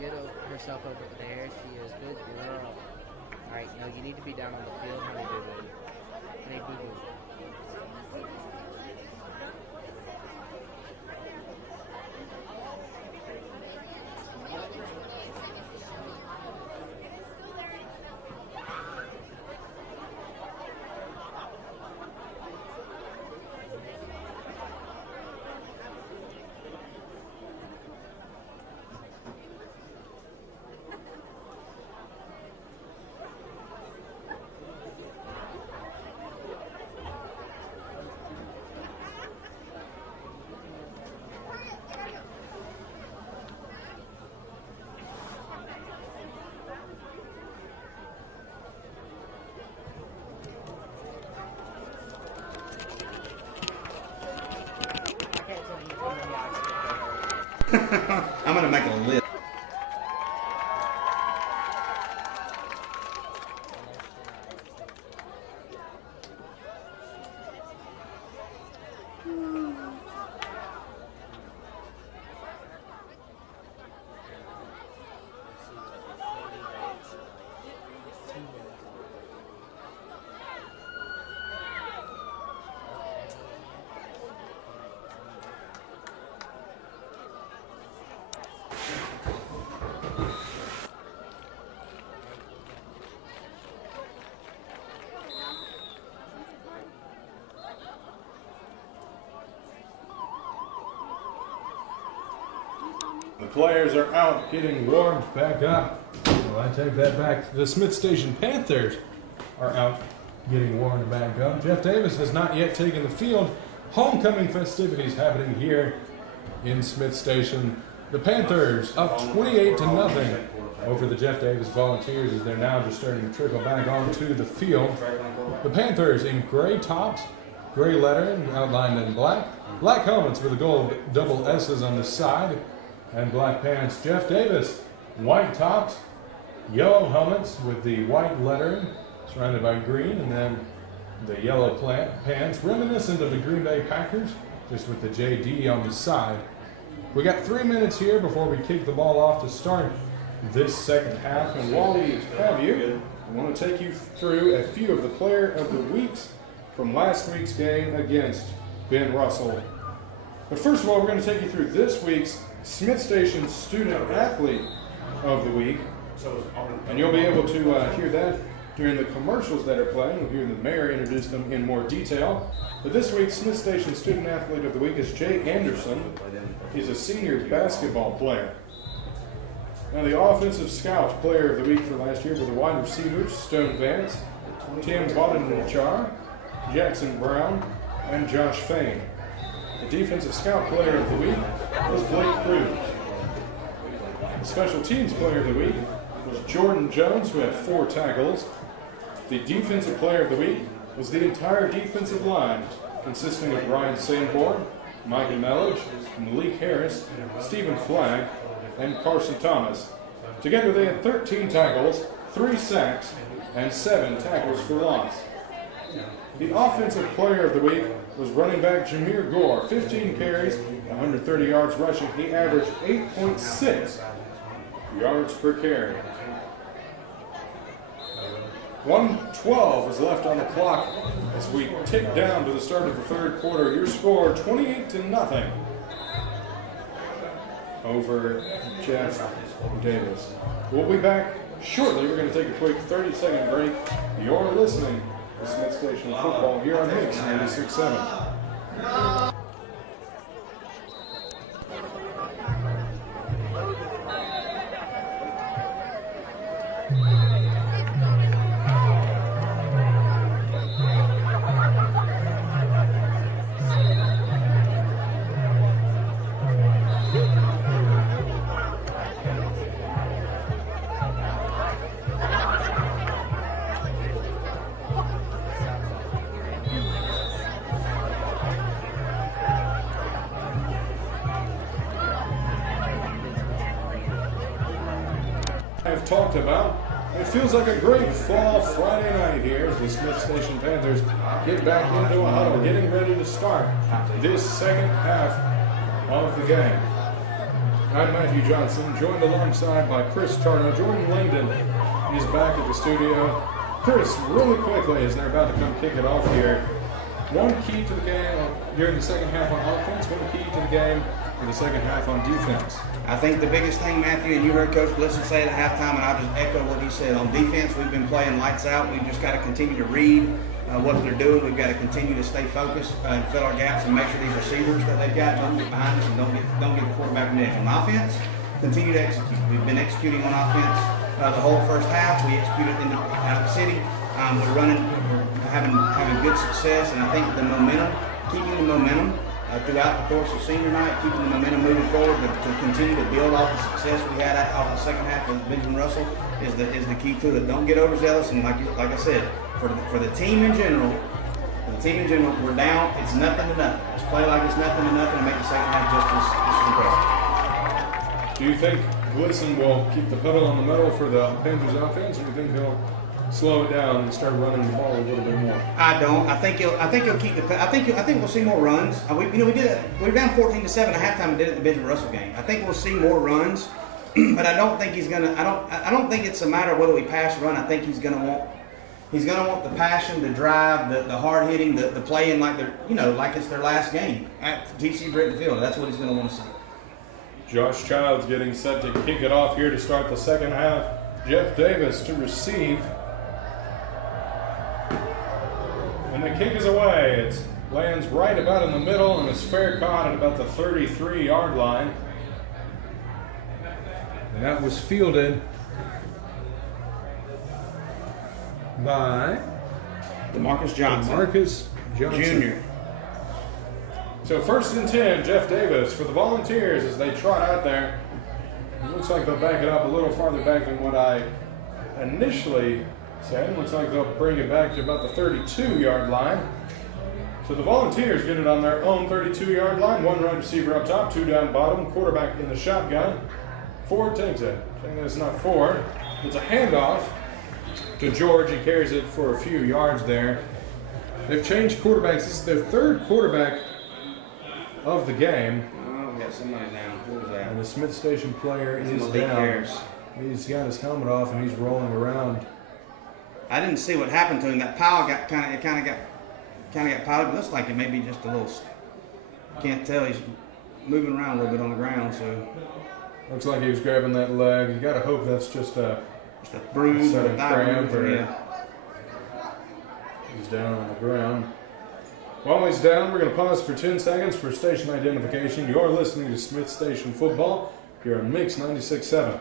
Get herself over there. She is good girl. Alright, no, you need to be down on the field, honey boo boo. Honey boo boo. I'm gonna make a list. The players are out getting warmed back up. Well, I take that back. The Smith Station Panthers are out getting warmed back up. Jeff Davis has not yet taken the field. Homecoming festivities happening here in Smith Station. The Panthers up 28-0 over the Jeff Davis Volunteers as they're now just starting to trickle back onto the field. The Panthers in gray tops, gray lettering outlined in black, black helmets with the gold double S's on the side, and black pants. Jeff Davis, white tops, yellow helmets with the white lettering surrounded by green, and then the yellow pants, reminiscent of the Green Bay Packers, just with the JD on the side. We got 3 minutes here before we kick the ball off to start this second half. And while we have you, I want to take you through a few of the player of the weeks from last week's game against Ben Russell. But first of all, we're going to take you through this week's Smith Station Student Athlete of the Week. And you'll be able to hear that during the commercials that are playing. We'll hear the mayor introduce them in more detail. But this week's Smith Station Student Athlete of the Week is Jay Anderson. He's a senior basketball player. Now, the Offensive Scout Player of the Week for last year were the wide receivers Stone Vance, Tim Bodenachar, Jackson Brown, and Josh Fain. The Defensive Scout Player of the Week was Blake Cruz. The Special Teams Player of the Week was Jordan Jones, who had 4 tackles. The Defensive Player of the Week was the entire defensive line, consisting of Ryan Sanborn, Micah Melledge, Malik Harris, Stephen Flagg, and Carson Thomas. Together they had 13 tackles, 3 sacks, and 7 tackles for loss. The Offensive Player of the Week was running back Jameer Gore, 15 carries, 130 yards rushing. He averaged 8.6 yards per carry. 1:12 is left on the clock as we tick down to the start of the third quarter. Your score 28-0 over Jeff Davis. We'll be back shortly. We're going to take a quick 30-second break. You're listening to Smith Station Football here on Mix 96.7. I've talked about. It feels like a great fall Friday night here as the Smith Station Panthers get back into a huddle, getting ready to start this second half of the game. I'm Matthew Johnson, joined alongside by Chris Tarno. Jordan Langdon is back at the studio. Chris, really quickly, as they're about to come kick it off here, one key to the game during the second half on offense, one key to the game for the second half on defense. I think the biggest thing, Matthew, and you heard Coach Glisson say it at halftime, and I'll just echo what he said. On defense, we've been playing lights out. We've just got to continue to read what they're doing. We've got to continue to stay focused and fill our gaps and make sure these receivers that they've got don't get behind us and don't get the quarterback on the edge. On offense, continue to execute. We've been executing on offense the whole first half. We executed out of the city. We're having good success, and I think the momentum, keeping the momentum throughout the course of senior night, keeping the momentum moving forward to continue to build off the success we had off the second half with Benjamin Russell is the key to it. Don't get overzealous, and like I said, for the team in general, we're down. It's nothing to nothing. Let's play like it's nothing to nothing and make the second half just as impressive. Do you think Glisson will keep the pedal on the metal for the Panthers offense, or do you think he'll slow it down and start running the ball a little bit more? I don't. I think he'll keep the. I think we'll see more runs. We did it. We were down 14-7 at halftime and did it in the Benjamin Russell game. I think we'll see more runs, but I don't think he's gonna. I don't think it's a matter of whether we pass or run. I think he's gonna want the passion, the drive, the hard hitting, the playing like like it's their last game at TC Britton Field. That's what he's gonna want to see. Josh Childs getting set to kick it off here to start the second half. Jeff Davis to receive. And the kick is away. It lands right about in the middle and is fair caught at about the 33-yard line. that was fielded by DeMarcus Johnson. Marcus Johnson. Jr. So 1st and 10, Jeff Davis for the Volunteers as they trot out there. It looks like they'll back it up a little farther back than what I initially said. It looks like they'll bring it back to about the 32-yard line. So the Volunteers get it on their own 32-yard line. 1 wide receiver up top, 2 down bottom. Quarterback in the shotgun. Ford takes it. Saying that it's not Ford. It's a handoff to George. He carries it for a few yards there. They've changed quarterbacks. This is their 3rd quarterback of the game. Oh, we got somebody down. Who was that? And the Smith Station player is Malik down. Harris. He's got his helmet off and he's rolling around. I didn't see what happened to him. That pile got kind of got piled. It looks like it may be just a little. Can't tell. He's moving around a little bit on the ground. So Looks like he was grabbing that leg. You gotta hope that's just a bruise or a sudden cramp bruise. or Yeah. he's down on the ground. While he's down, we're going to pause for 10 seconds for station identification. You're listening to Smith Station Football here on Mix 96.7.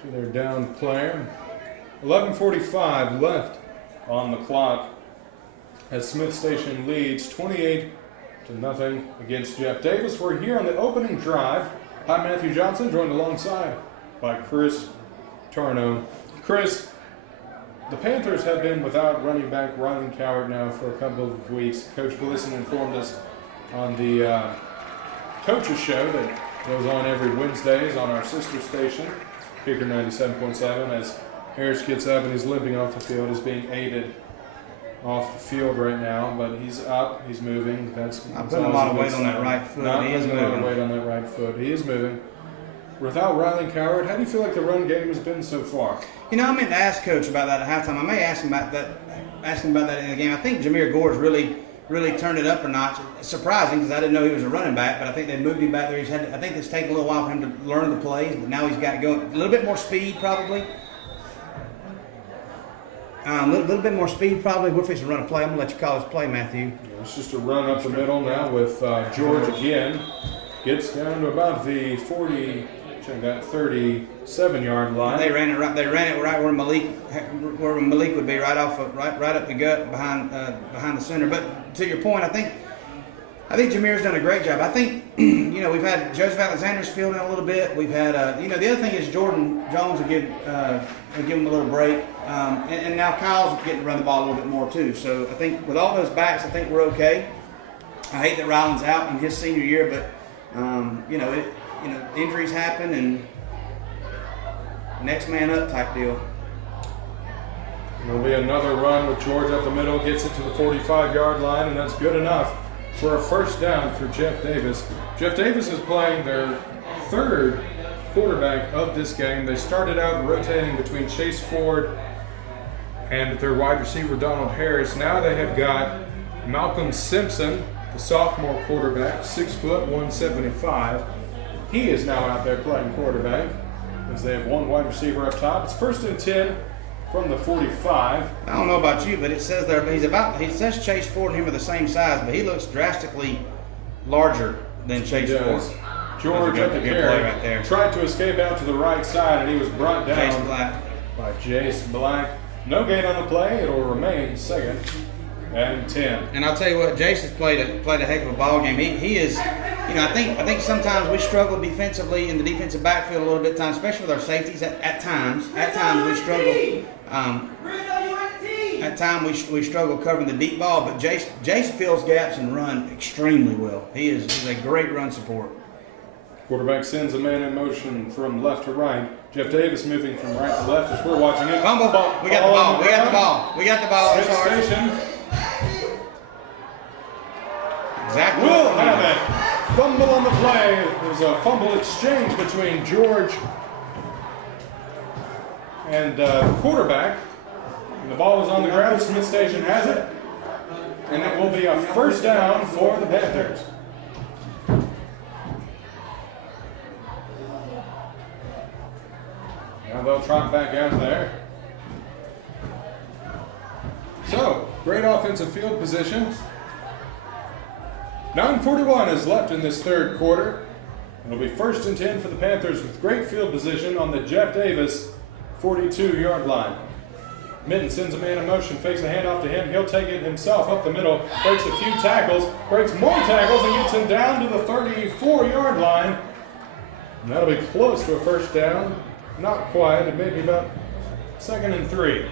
To their down player. 11:45 left on the clock as Smith Station leads 28-0 against Jeff Davis. We're here on the opening drive. I'm Matthew Johnson, joined alongside by Chris Tarno. Chris, the Panthers have been without running back Rylan Coward now for a couple of weeks. Coach Gleason informed us on the coaches show that goes on every Wednesdays on our sister station, Kicker 97.7, as Harris gets up and he's limping off the field. He's being aided off the field right now, but he's up, he's moving. That's putting a lot of weight on that right foot. Not He is putting a lot of moving. weight on that right foot. He is moving. Without Rylan Coward, how do you feel like the run game has been so far? You know, I meant to ask Coach about that at halftime. I may ask him about that in the game. I think Jameer Gore's really turned it up a notch. It's surprising because I didn't know he was a running back, but I think they moved him back there. I think it's taken a little while for him to learn the plays, but now he's got going a little bit more speed probably. A little bit more speed probably. We're fixing to run a play. I'm going to let you call this play, Matthew. It's just a run up the middle now with George again. Gets down to about the 37-yard line. They ran it right where Malik would be, right up the gut behind the center. But to your point, I think Jameer's done a great job. I think we've had Joseph Alexander's filled in a little bit. We've had the other thing is Jordan Jones will give him a little break, and now Kyle's getting to run the ball a little bit more too. So I think with all those backs, I think we're okay. I hate that Ryland's out in his senior year, but injuries happen and next man up type deal. There'll be another run with George up the middle, gets it to the 45-yard line, and that's good enough for a first down for Jeff Davis. Jeff Davis is playing their 3rd quarterback of this game. They started out rotating between Chase Ford and their wide receiver Donald Harris. Now they have got Malcolm Simpson, the sophomore quarterback, 6 foot, 175. He is now out there playing quarterback as they have one wide receiver up top. It's 1st and 10 from the 45. I don't know about you, but it says there he says Chase Ford and him are the same size, but he looks drastically larger than Chase Ford. George at the carry right there. Tried to escape out to the right side, and he was brought down Jason Black. by Jace Black. No gain on the play. It'll remain 2nd and 10. And I'll tell you what, Jason's played a heck of a ball game. He is, I think sometimes we struggle defensively in the defensive backfield a little bit, especially with our safeties. At times we struggle. At times we struggle covering the deep ball, but Jace fills gaps and run extremely well. He's a great run support. Quarterback sends a man in motion from left to right. Jeff Davis moving from right to left as we're watching it. Fumble. We got the ball. We got the ball. Smith Station Exactly. will have it. Fumble on the play. There's a fumble exchange between George and the quarterback. And the ball is on the ground. Smith Station has it. and it will be a first down for the Panthers. Now they'll trot back out there. So, great offensive field position. 9:41 is left in this third quarter. It'll be 1st and 10 for the Panthers with great field position on the Jeff Davis 42-yard line. Mitten sends a man in motion, fakes a handoff to him. He'll take it himself up the middle, breaks a few tackles, breaks more tackles, and gets him down to the 34-yard line. And that'll be close to a first down. Not quite, it may be about 2nd and 3.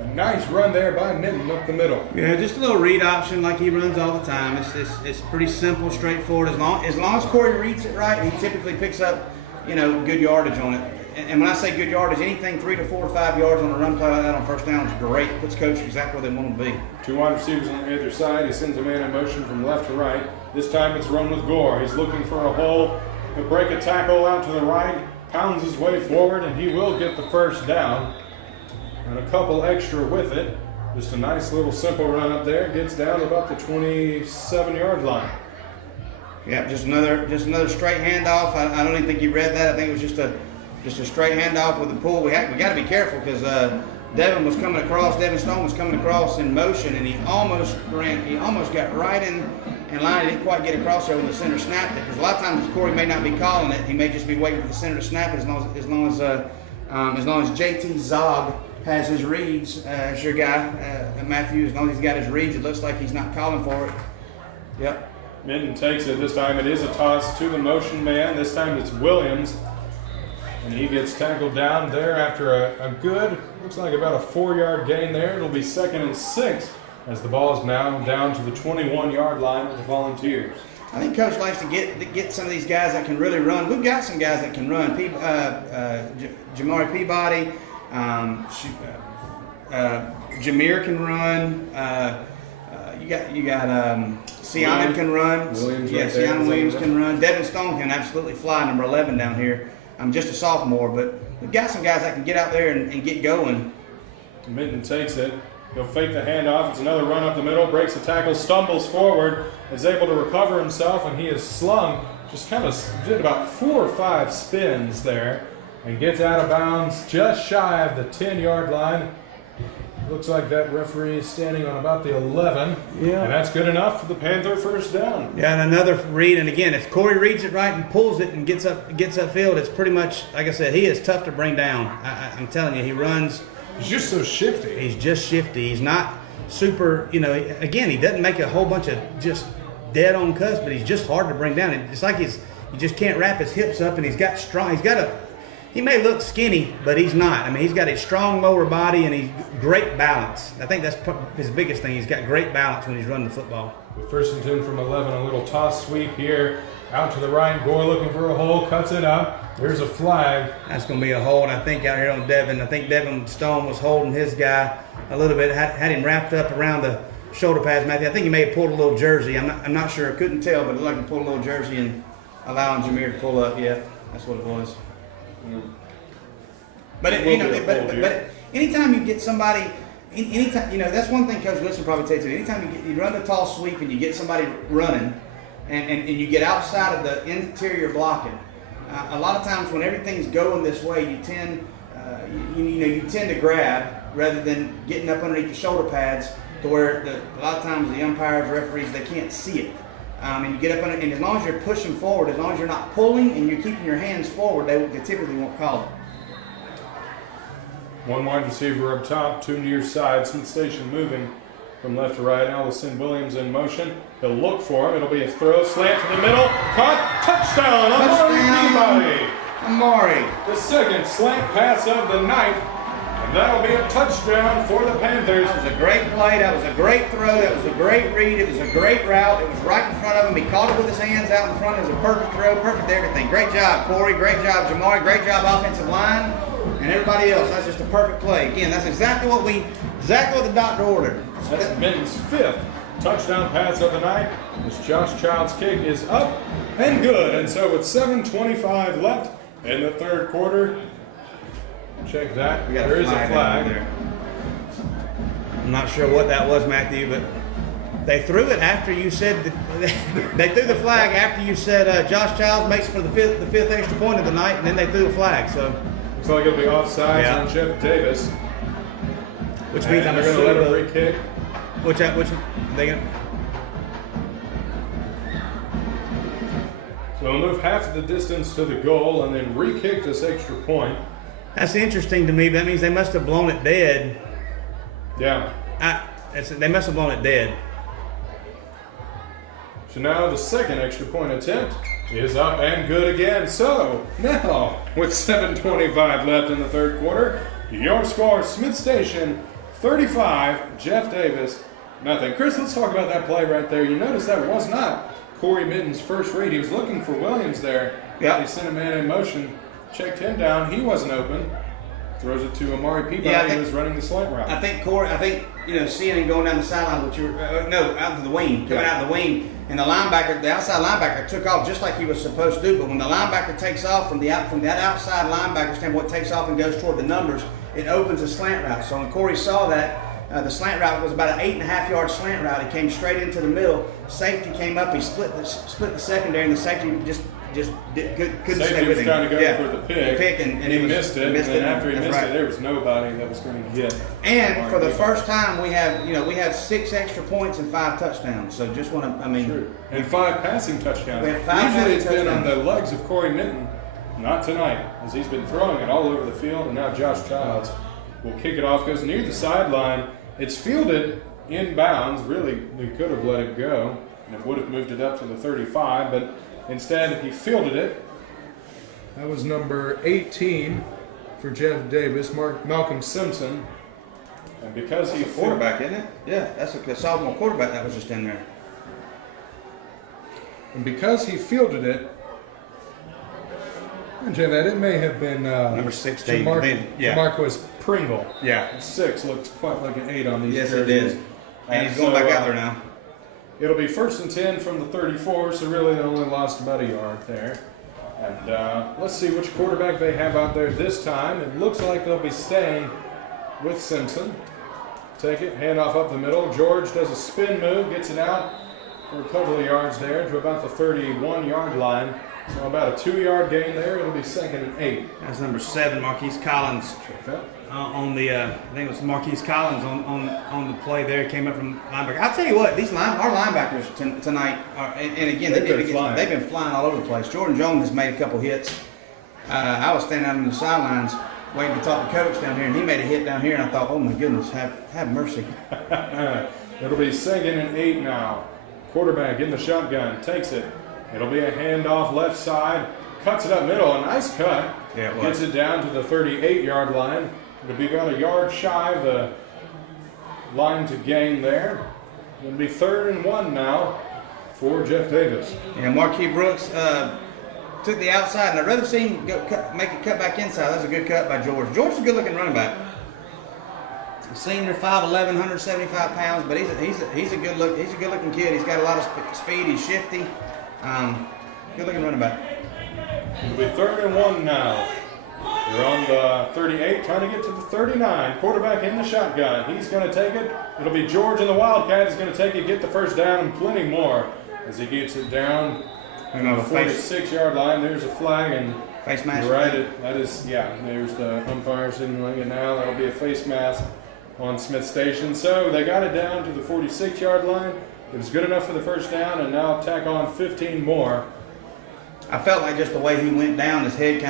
A nice run there by Mitten up the middle. Yeah, just a little read option like he runs all the time. It's pretty simple, straightforward. As long as Corey reads it right, he typically picks up, good yardage on it. And when I say good yardage, anything 3 to 4 to 5 yards on a run play like that on first down is great. Puts coach exactly where they want to be. 2 wide receivers on the other side. He sends a man in motion from left to right. This time it's run with Gore. He's looking for a hole. He'll break a tackle out to the right, pounds his way forward, and he will get the first down. And a couple extra with it. Just a nice little simple run up there. Gets down to about the 27-yard line. Yeah, just another straight handoff. I don't even think you read that. I think it was just a straight handoff with the pull. We got to be careful because Devin Stone was coming across in motion, and he almost got right in line. He didn't quite get across there when the center snapped it. Because a lot of times Corey may not be calling it. He may just be waiting for the center to snap it. As long as JT Zog has his reads, as your guy Matthew, as long as he's got his reads, it looks like he's not calling for it. Yep. Mitten takes it. This time it is a toss to the motion man. This time it's Williams. And he gets tackled down there after a good, looks like about a 4-yard gain there. It'll be 2nd and 6 as the ball is now down to the 21-yard line with the Volunteers. I think Coach likes to get some of these guys that can really run. We've got some guys that can run. Jamari Peabody, Jameer can run. You got Sianen can run. Sianen Williams can run. Devin Stone can absolutely fly, number 11 down here. I'm just a sophomore, but we've got some guys that can get out there and get going. Mitten takes it. He'll fake the handoff. It's another run up the middle, breaks the tackle, stumbles forward, is able to recover himself, and he is slung. Just kind of did about 4 or 5 spins there and gets out of bounds just shy of the 10-yard line. Looks like that referee is standing on about the 11. Yeah. And that's good enough for the Panther first down. Yeah, and another read. And again, if Corey reads it right and pulls it and gets upfield, it's pretty much, like I said, he is tough to bring down. I'm telling you, he runs. He's just so shifty. He's just shifty. He's not super, again, he doesn't make a whole bunch of just dead on cuts, but he's just hard to bring down. It's like you just can't wrap his hips up, and he's got strong. He may look skinny, but he's not. I mean, he's got a strong lower body, and he's great balance. I think that's his biggest thing. He's got great balance when he's running the football. With 1st and 10 from 11, a little toss sweep here. Out to the right, Gore looking for a hole, cuts it up. There's a flag. That's going to be a hold, I think, out here on Devin. I think Devin Stone was holding his guy a little bit, had him wrapped up around the shoulder pads, Matthew. I think he may have pulled a little jersey. I'm not sure. I couldn't tell, but it looked like he pulled a little jersey and allowing Jameer to pull up. Yeah, that's what it was. But anytime you get somebody, anytime that's one thing Coach Wilson probably takes it. Anytime you run the tall sweep and you get somebody running, and you get outside of the interior blocking, a lot of times when everything's going this way, you tend to grab rather than getting up underneath the shoulder pads to where a lot of times the umpires, referees, they can't see it. And you get up under, and as long as you're pushing forward, as long as you're not pulling and you're keeping your hands forward, they typically won't call it. 1 wide receiver up top, 2 near side. Smith Station moving from left to right. Allison Williams in motion. He'll look for him. It'll be a throw, slant to the middle. Caught, touchdown, Amari Peabody. Amari. The 2nd slant pass of the night. And that'll be a touchdown for the Panthers. That was a great play. That was a great throw. That was a great read. It was a great route. It was right in front of him. He caught it with his hands out in front. It was a perfect throw, perfect everything. Great job, Corey. Great job, Jamari. Great job, offensive line. And everybody else, that's just a perfect play. Again, that's exactly what the doctor ordered. That's Mitten's 5th touchdown pass of the night. This Josh Child's kick is up and good. And so with 7:25 left in the third quarter, check that. There is a flag. I'm not sure what that was, Matthew, but they threw it after you said they threw the flag after you said Josh Childs makes for the fifth extra point of the night, and then they threw the flag. So looks like it'll be offsides on Jeff Davis, which means and I'm they're going to let him sure re-kick. which they gonna. So he'll move half of the distance to the goal and then re-kick this extra point. That's interesting to me. That means they must have blown it dead. Yeah. They must have blown it dead. So now the second extra point attempt is up and good again. So now, with 7:25 left in the third quarter, your score, Smith Station 35, Jeff Davis nothing. Chris, let's talk about that play right there. You notice that was not Corey Mitten's first read. He was looking for Williams there. Yeah. He sent a man in motion, checked him down. He wasn't open. Throws it to Amari Peabody, who was running the slant route. I think seeing him going down the sideline, out to the wing, coming out of the wing, and the outside linebacker took off just like he was supposed to do. But when the linebacker takes off from that outside linebacker standpoint, takes off and goes toward the numbers, it opens a slant route. So when Corey saw that, the slant route was about an 8.5-yard slant route. It came straight into the middle. Safety came up. He split the secondary, and the safety couldn't stay with him. Safety was trying to go for the pick, and he missed it. And after he missed it, there was nobody that was going to get. And for the first time, we have 6 extra points and 5 touchdowns. So just want to, True. And 5 passing touchdowns. We have 5 Usually it's passing been on touchdowns. the legs of Corey Mitten. Not tonight, as he's been throwing it all over the field, and now Josh Childs will kick it off, goes near the sideline. It's fielded inbounds. Really, we could have let it go, and it would have moved it up to the 35, but instead he fielded it. That was number 18 for Jeff Davis, Malcolm Simpson. And because he quarterback, isn't it? Yeah, that's a sophomore quarterback that was just in there. And because he fielded it, it may have been number 16. Marquis Pringle. Yeah. 6 looks quite like an 8 on these Yes, jerseys. it is. And he's going back out there now. It'll be 1st and 10 from the 34, so really they only lost about a yard there. And let's see which quarterback they have out there this time. It looks like they'll be staying with Simpson. Take it, hand off up the middle. George does a spin move, gets it out for a couple of yards there to about the 31-yard line. So about a 2-yard gain there. It'll be 2nd and 8. That's number 7, Marquise Collins. On the, I think it was Marquise Collins on the play there. He came up from linebacker. I'll tell you what, our linebackers tonight, and again, they've been flying all over the place. Jordan Jones has made a couple hits. I was standing out on the sidelines waiting to talk to coach down here, and he made a hit down here, and I thought, oh my goodness, have mercy. It'll be 2nd and 8 now. Quarterback in the shotgun, takes it. It'll be a handoff left side, cuts it up middle, a nice cut. Yeah, it gets it down to the 38-yard line. It'll be about a yard shy of the line to gain there. It'll be 3rd and 1 now for Jeff Davis. And Marquis Brooks took the outside, and I'd rather see him make a cut back inside. That's a good cut by George. George is a good-looking running back. Senior, 5'11", 175 pounds, but he's a good-looking kid. He's got a lot of speed. He's shifty. Good-looking running back. It'll be 3rd and 1 now. They're on the 38, trying to get to the 39. Quarterback in the shotgun. He's going to take it. It'll be George in the Wildcat. He's going to take it, get the first down, and plenty more as he gets it down on the 46-yard line. There's a flag, and face mask. You're right. That is, there's the umpire signaling it now. That'll be a face mask on Smith Station. So they got it down to the 46-yard line. It was good enough for the first down, and now tack on 15 more. I felt like just the way he went down, his head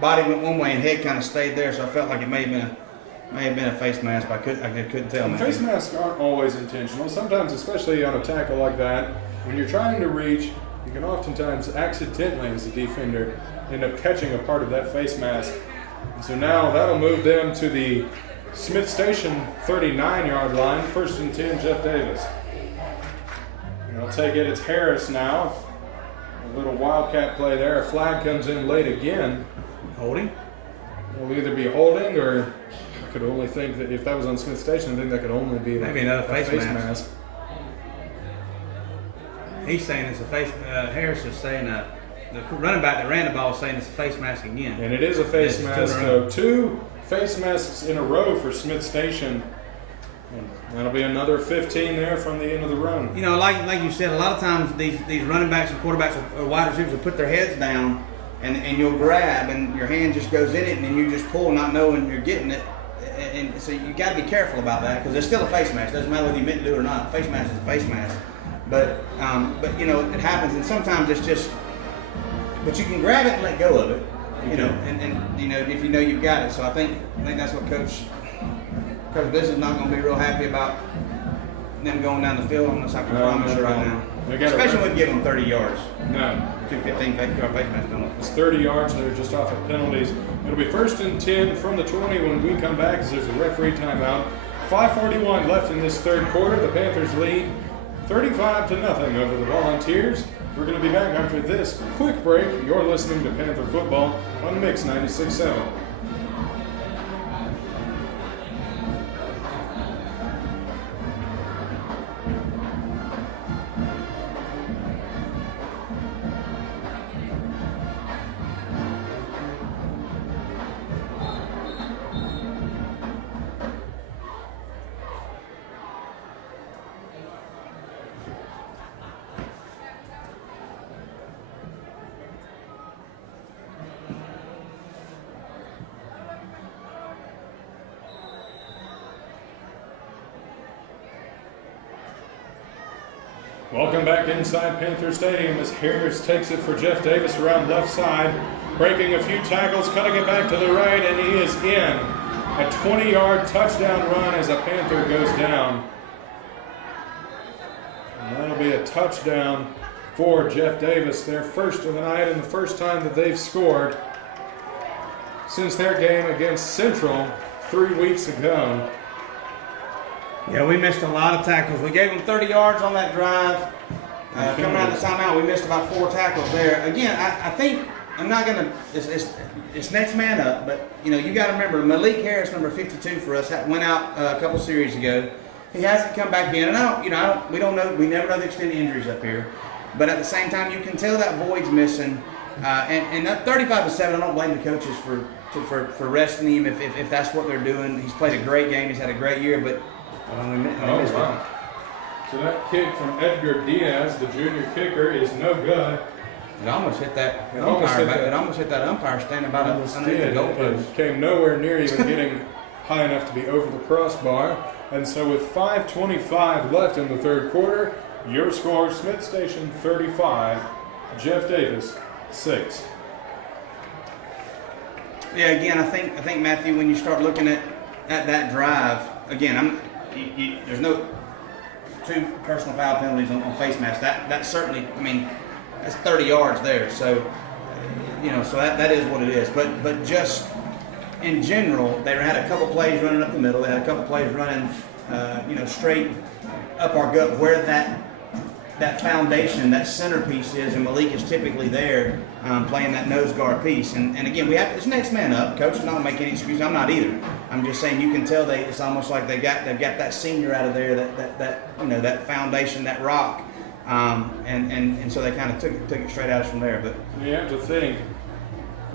body went one way and head kind of stayed there, so I felt like it may have been a face mask, but I couldn't tell. Face masks aren't always intentional. Sometimes, especially on a tackle like that, when you're trying to reach, you can oftentimes accidentally, as a defender, end up catching a part of that face mask. And so now that'll move them to the Smith Station 39-yard line. 1st and 10, Jeff Davis. And I'll take it. It's Harris now. A little wildcat play there. A flag comes in late again. Holding? It'll either be holding, or I could only think that if that was on Smith Station, I think that could only be maybe another face mask. He's saying it's a face. Harris is saying the running back that ran the ball is saying it's a face mask again. And it is a face mask. So 2 face masks in a row for Smith Station. And that'll be another 15 there from the end of the run. You know, like you said, a lot of times these running backs and quarterbacks or wide receivers will put their heads down and you'll grab and your hand just goes in it and then you just pull not knowing you're getting it. And so you got to be careful about that because there's still a face mask. Doesn't matter whether you meant to do it or not. Face mask is a face mask. But you know, it happens, and sometimes it's just. But you can grab it and let go of it. You know, and you know if you know you've got it. So I think that's what Coach Bliss is not going to be real happy about them going down the field unless I can promise you right now. Especially when you give them 30 yards. No. 215 face mask penalty. It's 30 yards. They're just off of penalties. It'll be 1st and 10 from the 20 when we come back as there's a referee timeout. 5:41 left in this third quarter. The Panthers lead 35-0 over the Volunteers. We're going to be back after this quick break. You're listening to Panther Football on Mix 96.7. Welcome back inside Panther Stadium as Harris takes it for Jeff Davis around left side, breaking a few tackles, cutting it back to the right, and he is in. A 20-yard touchdown run as a Panther goes down. And that'll be a touchdown for Jeff Davis, their first of the night and the first time that they've scored since their game against Central 3 weeks ago. Yeah, we missed a lot of tackles. We gave them 30 yards on that drive. Coming out of the timeout, we missed about 4 tackles there. Again, I think I'm not going to. It's next man up, but you know you got to remember Malik Harris, number 52 for us, went out a couple series ago. He hasn't come back in, and we don't know. We never know the extent of injuries up here. But at the same time, you can tell that void's missing. And that 35-7, I don't blame the coaches for resting him if that's what they're doing. He's played a great game. He's had a great year, but. Wow. So that kick from Edgar Diaz, the junior kicker, is no good. It almost hit that umpire. It almost hit that umpire standing by the goalpost. It came nowhere near even getting high enough to be over the crossbar. And so with 5:25 left in the third quarter, your score: Smith Station 35, Jeff Davis 6. Yeah, again, I think Matthew, when you start looking at that drive, again, there's no 2 personal foul penalties on face mask. That certainly, I mean, that's 30 yards there. So, you know, so that is what it is. But just in general, they had a couple plays running up the middle. They had a couple plays running, straight up our gut where that foundation, that centerpiece is, and Malik is typically there playing that nose guard piece. And again, it's next man up. Coach is not going to make any excuse. I'm not either. I'm just saying you can tell it's almost like they've got that senior out of there, that foundation, that rock, and so they kind of took it straight out from there. But you have to think,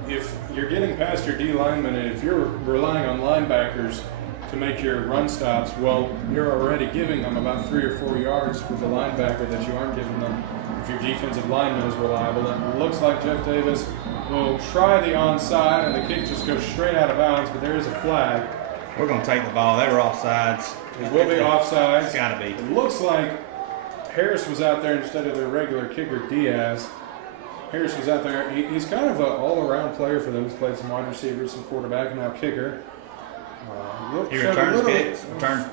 if you're getting past your D lineman and if you're relying on linebackers to make your run stops, well, you're already giving them about 3 or 4 yards with the linebacker that you aren't giving them if your defensive lineman is reliable. And it looks like Jeff Davis will try the onside, and the kick just goes straight out of bounds, but there is a flag. We're going to take the ball. They were offsides. It will be offsides. It's got to be. It looks like Harris was out there instead of their regular kicker, Diaz. Harris was out there. He's kind of an all-around player for them. He's played some wide receivers, some quarterback, and now kicker. He returns kicks.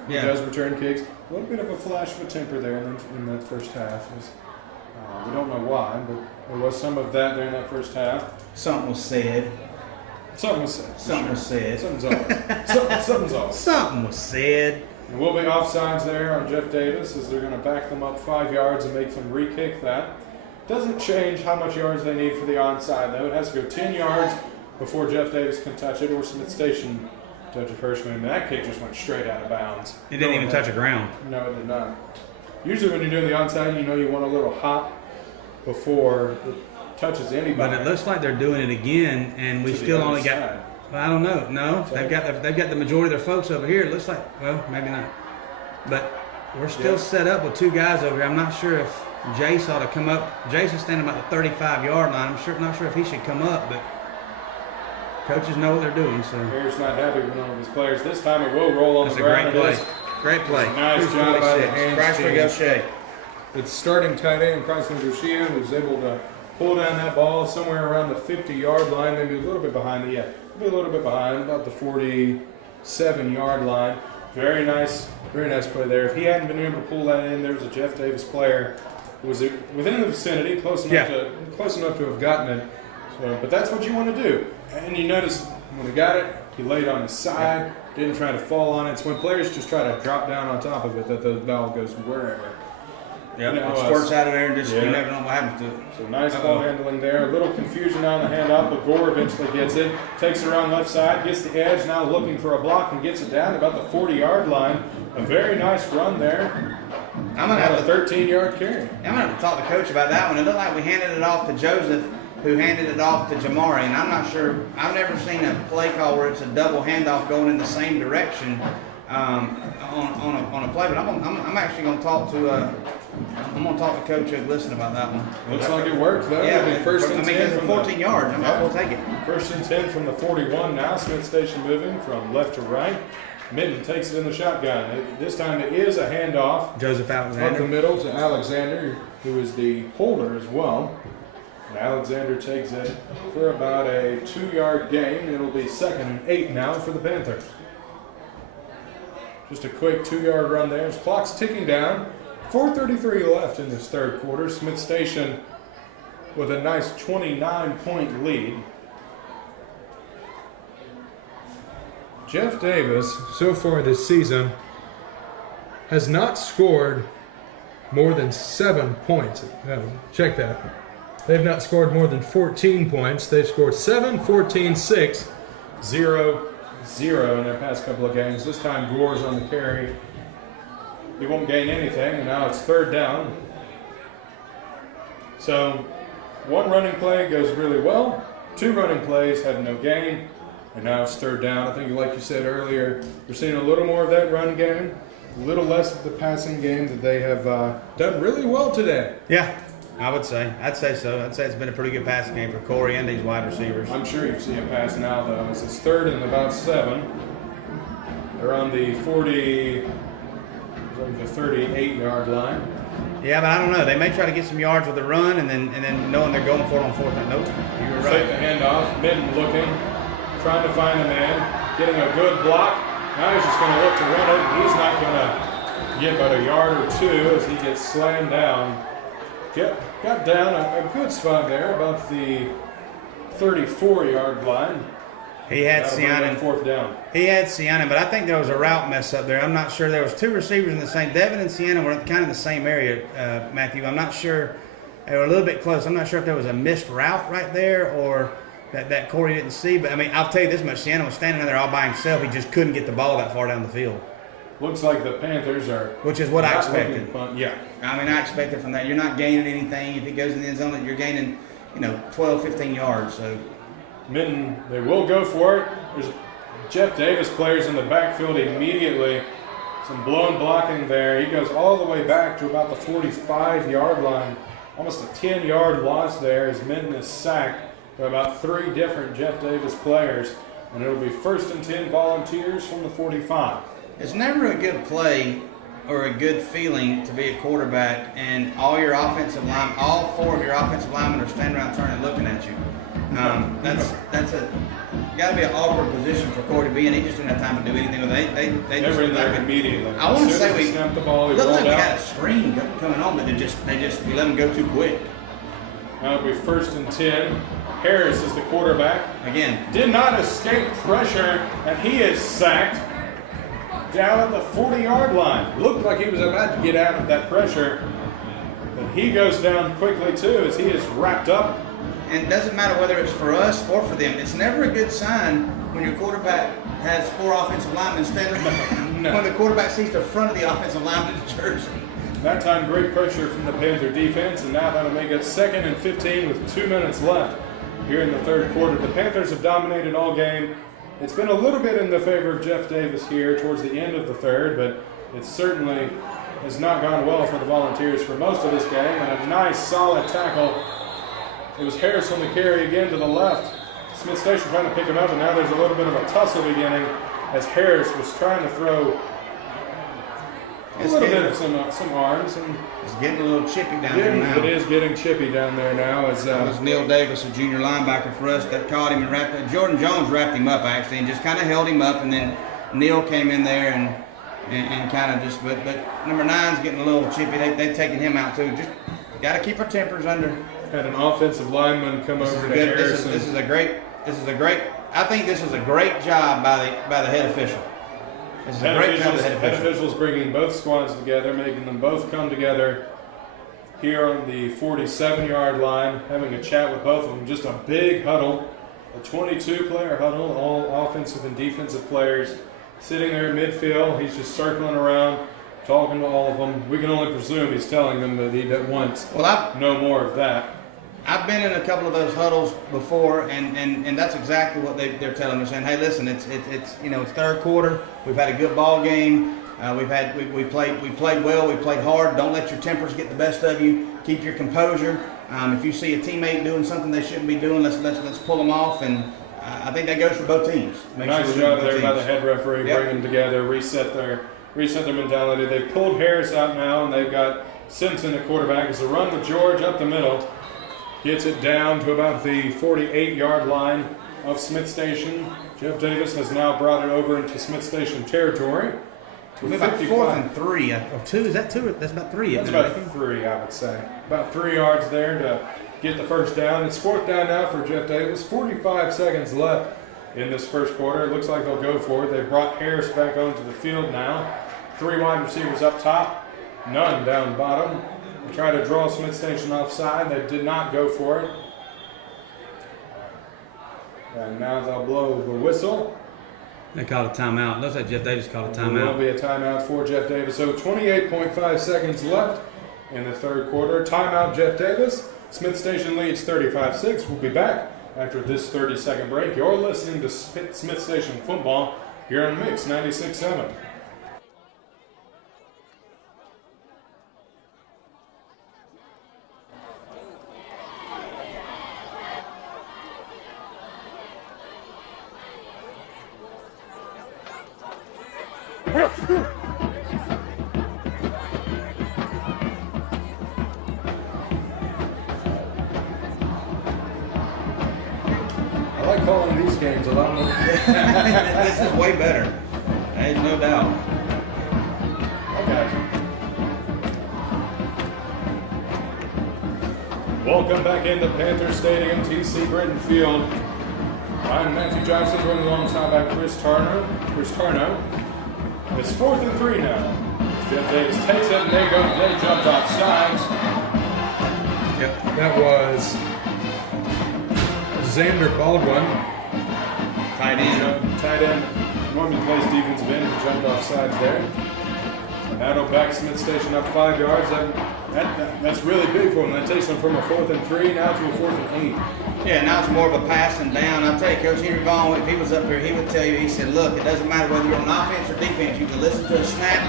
He does return kicks. A little bit of a flash of a temper there in that first half. We don't know why, but there was some of that during that first half. Something was said. Something was said. Something's off. Something was said. And we'll be offsides there on Jeff Davis as they're going to back them up 5 yards and make them re-kick that. Doesn't change how much yards they need for the onside, though. It has to go 10 yards before Jeff Davis can touch it, or Smith Station touch it first. And that kick just went straight out of bounds. It didn't even touch the ground. No, it did not. Usually when you're doing the onside, you want a little hop before it touches anybody. But it looks like they're doing it again, and we still only got. Well, I don't know. No, they've got the majority of their folks over here. It looks like, well, maybe not. but we're still set up with two guys over here. I'm not sure if Jace ought to come up. Jason's standing about the 35-yard line. I'm not sure if he should come up, but coaches know what they're doing. So Harris not happy with one of his players. This time it will roll on that's the a ground. great play. Great play. Nice Who's job by the 46? hands Chrysler team. Gaucher. It's starting tight end Chrysler Garcia, who's able to pull down that ball somewhere around the 50-yard line, maybe a little bit behind it. Yeah, maybe a little bit behind, about the 47-yard line. Very nice play there. If he hadn't been able to pull that in, there was a Jeff Davis player who was within the vicinity, close enough to have gotten it. So, but that's what you want to do. And you notice when he got it, he laid on his side, didn't try to fall on it. It's when players just try to drop down on top of it that the ball goes wherever. Yeah, You know, it squirts out of there and just you yeah. never know what happens to it. So nice ball handling there. A little confusion on the handoff, but Gore eventually gets it. Takes it around left side, gets the edge, now looking for a block and gets it down to about the 40-yard line. A very nice run there. I'm gonna have a 13-yard carry. I'm gonna have to talk to coach about that one. It looked like we handed it off to Joseph, who handed it off to Jamari, and I'm not sure. I've never seen a play call where it's a double handoff going in the same direction on a play. But I'm actually gonna talk to Coach Listen about that one. Looks like it worked though. Yeah, I mean, first and 10 it's from 14 yards. I mean, we'll take it. First and 10 from the 41 now. Smith Station moving from left to right. Minton takes it in the shotgun. This time it is a handoff. Joseph Up the Alexander. middle to Alexander, who is the holder as well. And Alexander takes it for about a 2-yard gain. It'll be 2nd and 8 now for the Panthers. Just a quick 2-yard run there. His clock's ticking down. 4:33 left in this third quarter. Smith Station with a nice 29-point lead. Jeff Davis, so far this season, has not scored more than 7 points. Check that. They've not scored more than 14 points. They've scored 7, 14, 6, 0, 0 in their past couple of games. This time Gore's on the carry. He won't gain anything, and now it's 3rd down. So 1 running play goes really well. 2 running plays have no gain. And now it's 3rd down. I think, like you said earlier, we're seeing a little more of that run game, a little less of the passing game that they have done really well today. Yeah, I would say. I'd say so. I'd say it's been a pretty good passing game for Corey and these wide receivers. I'm sure you see him passing out, though. It's 3rd and about 7. They're on the 38-yard line. Yeah, but I don't know. They may try to get some yards with the run, and then knowing they're going for it on 4th down. Nope, you were Fake right. the handoff. Minton looking, trying to find a man, getting a good block. Now he's just going to look to run it, and he's not going to get but a yard or 2 as he gets slammed down. Got down a good spot there, about the 34-yard line. He had That'll bring Sianen. up 4th down. He had Sianen, but I think there was a route mess up there. I'm not sure. There was 2 receivers in the same. Devin and Sianen were kind of in the same area, Matthew. I'm not sure. They were a little bit close. I'm not sure if there was a missed route right there or that Corey didn't see. But, I mean, I'll tell you this much. Sianen was standing there all by himself. He just couldn't get the ball that far down the field. Looks like the Panthers are. Which is what I not expected. looking fun. Yeah. I mean, I expected from that. You're not gaining anything. If it goes in the end zone, you're gaining, 12, 15 yards. So Minton, they will go for it. There's Jeff Davis players in the backfield immediately. Some blown blocking there. He goes all the way back to about the 45-yard line. Almost a 10-yard loss there as Minton is sacked by about 3 different Jeff Davis players. And it'll be 1st and 10 Volunteers from the 45. it's never a good play or a good feeling to be a quarterback and all 4 of your offensive linemen are standing around turning and looking at you. That's got to be an awkward position for Corey to be in. He just didn't have time to do anything with it. They just Never in there like immediately. I want to say we snapped the ball. He looked like rolled we out. had a screen coming on, but we let him go too quick. Now it'll be 1st and 10. Harris is the quarterback. Again, Did not escape pressure, and he is sacked down at the 40-yard line. Looked like he was about to get out of that pressure, but he goes down quickly too as he is wrapped up. and it doesn't matter whether it's for us or for them. It's never a good sign when your quarterback has 4 offensive linemen standing No. when the quarterback sees the front of the offensive lineman's jersey. That time, great pressure from the Panther defense, and now that'll make it 2nd and 15 with 2 minutes left here in the third quarter. The Panthers have dominated all game. It's been a little bit in the favor of Jeff Davis here towards the end of the third, but It certainly has not gone well for the Volunteers for most of this game, and a nice solid tackle. It was Harris on the carry again to the left. Smith Station trying to pick him up, and now there's a little bit of a tussle beginning as Harris was trying to throw a little bit of some arms. And it's getting a little chippy down there now. It is getting chippy down there now. As it was Neil Davis, a junior linebacker for us, that caught him and wrapped him. Jordan Jones wrapped him up actually and just kind of held him up, and then Neil came in there and kind of just, but number 9's getting a little chippy. They've taken him out too. Just got to keep our tempers under. Had an offensive lineman come over to Harrison. This is a great. I think this is a great job by the head official. This is a great job by the head officials bringing both squads together, making them both come together here on the 47-yard line, having a chat with both of them. Just a big huddle, a 22-player huddle, all offensive and defensive players sitting there in midfield. He's just circling around, talking to all of them. We can only presume he's telling them that he wants no more of that. I've been in a couple of those huddles before, and that's exactly what they're telling us. Saying, hey, listen, it's third quarter. We've had a good ball game. We played well. We played hard. Don't let your tempers get the best of you. Keep your composure. If you see a teammate doing something they shouldn't be doing, let's pull them off. And I think that goes for both teams. Nice job there by the head referee. Bring them together, reset their mentality. They pulled Harris out now, and they've got Simpson at quarterback. It's a run with George up the middle. Gets it down to about the 48-yard line of Smith Station. Jeff Davis has now brought it over into Smith Station territory. About 4th and 3 or 2. Is that 2? That's about 3. That's about 3, I would say. About 3 yards there to get the first down. It's 4th down now for Jeff Davis. 45 seconds left in this first quarter. It looks like they'll go for it. They brought Harris back onto the field now. 3 wide receivers up top, none down bottom. They tried to draw Smith Station offside. They did not go for it. And now they'll blow the whistle. They called a timeout. Looks like Jeff Davis called a timeout. There will be a timeout for Jeff Davis. So 28.5 seconds left in the third quarter. Timeout, Jeff Davis. Smith Station leads 35-6. We'll be back after this 30-second break. You're listening to Smith Station football here on Mix 96.7. I like calling these games a lot more. This is way better. There's no doubt. Okay. Welcome back into Panthers Stadium, TC Britton Field. I'm Matthew Johnson, joined alongside by Chris Tarno. It's 4th and 3 now. Jeff Davis takes it, and they jumped off sides. Yep, that was Xander Baldwin. Tight end. Normally plays defensive end, and jumped off sides there. That'll back Smith Station up 5 yards. That's really big for them. That takes them from a 4th and 3 now to a 4th and 8. Yeah, now it's more of a passing down. I'll tell you, Coach Henry Vaughn, if he was up here, he would tell you, he said, look, it doesn't matter whether you're on offense or defense. You can listen to a snap,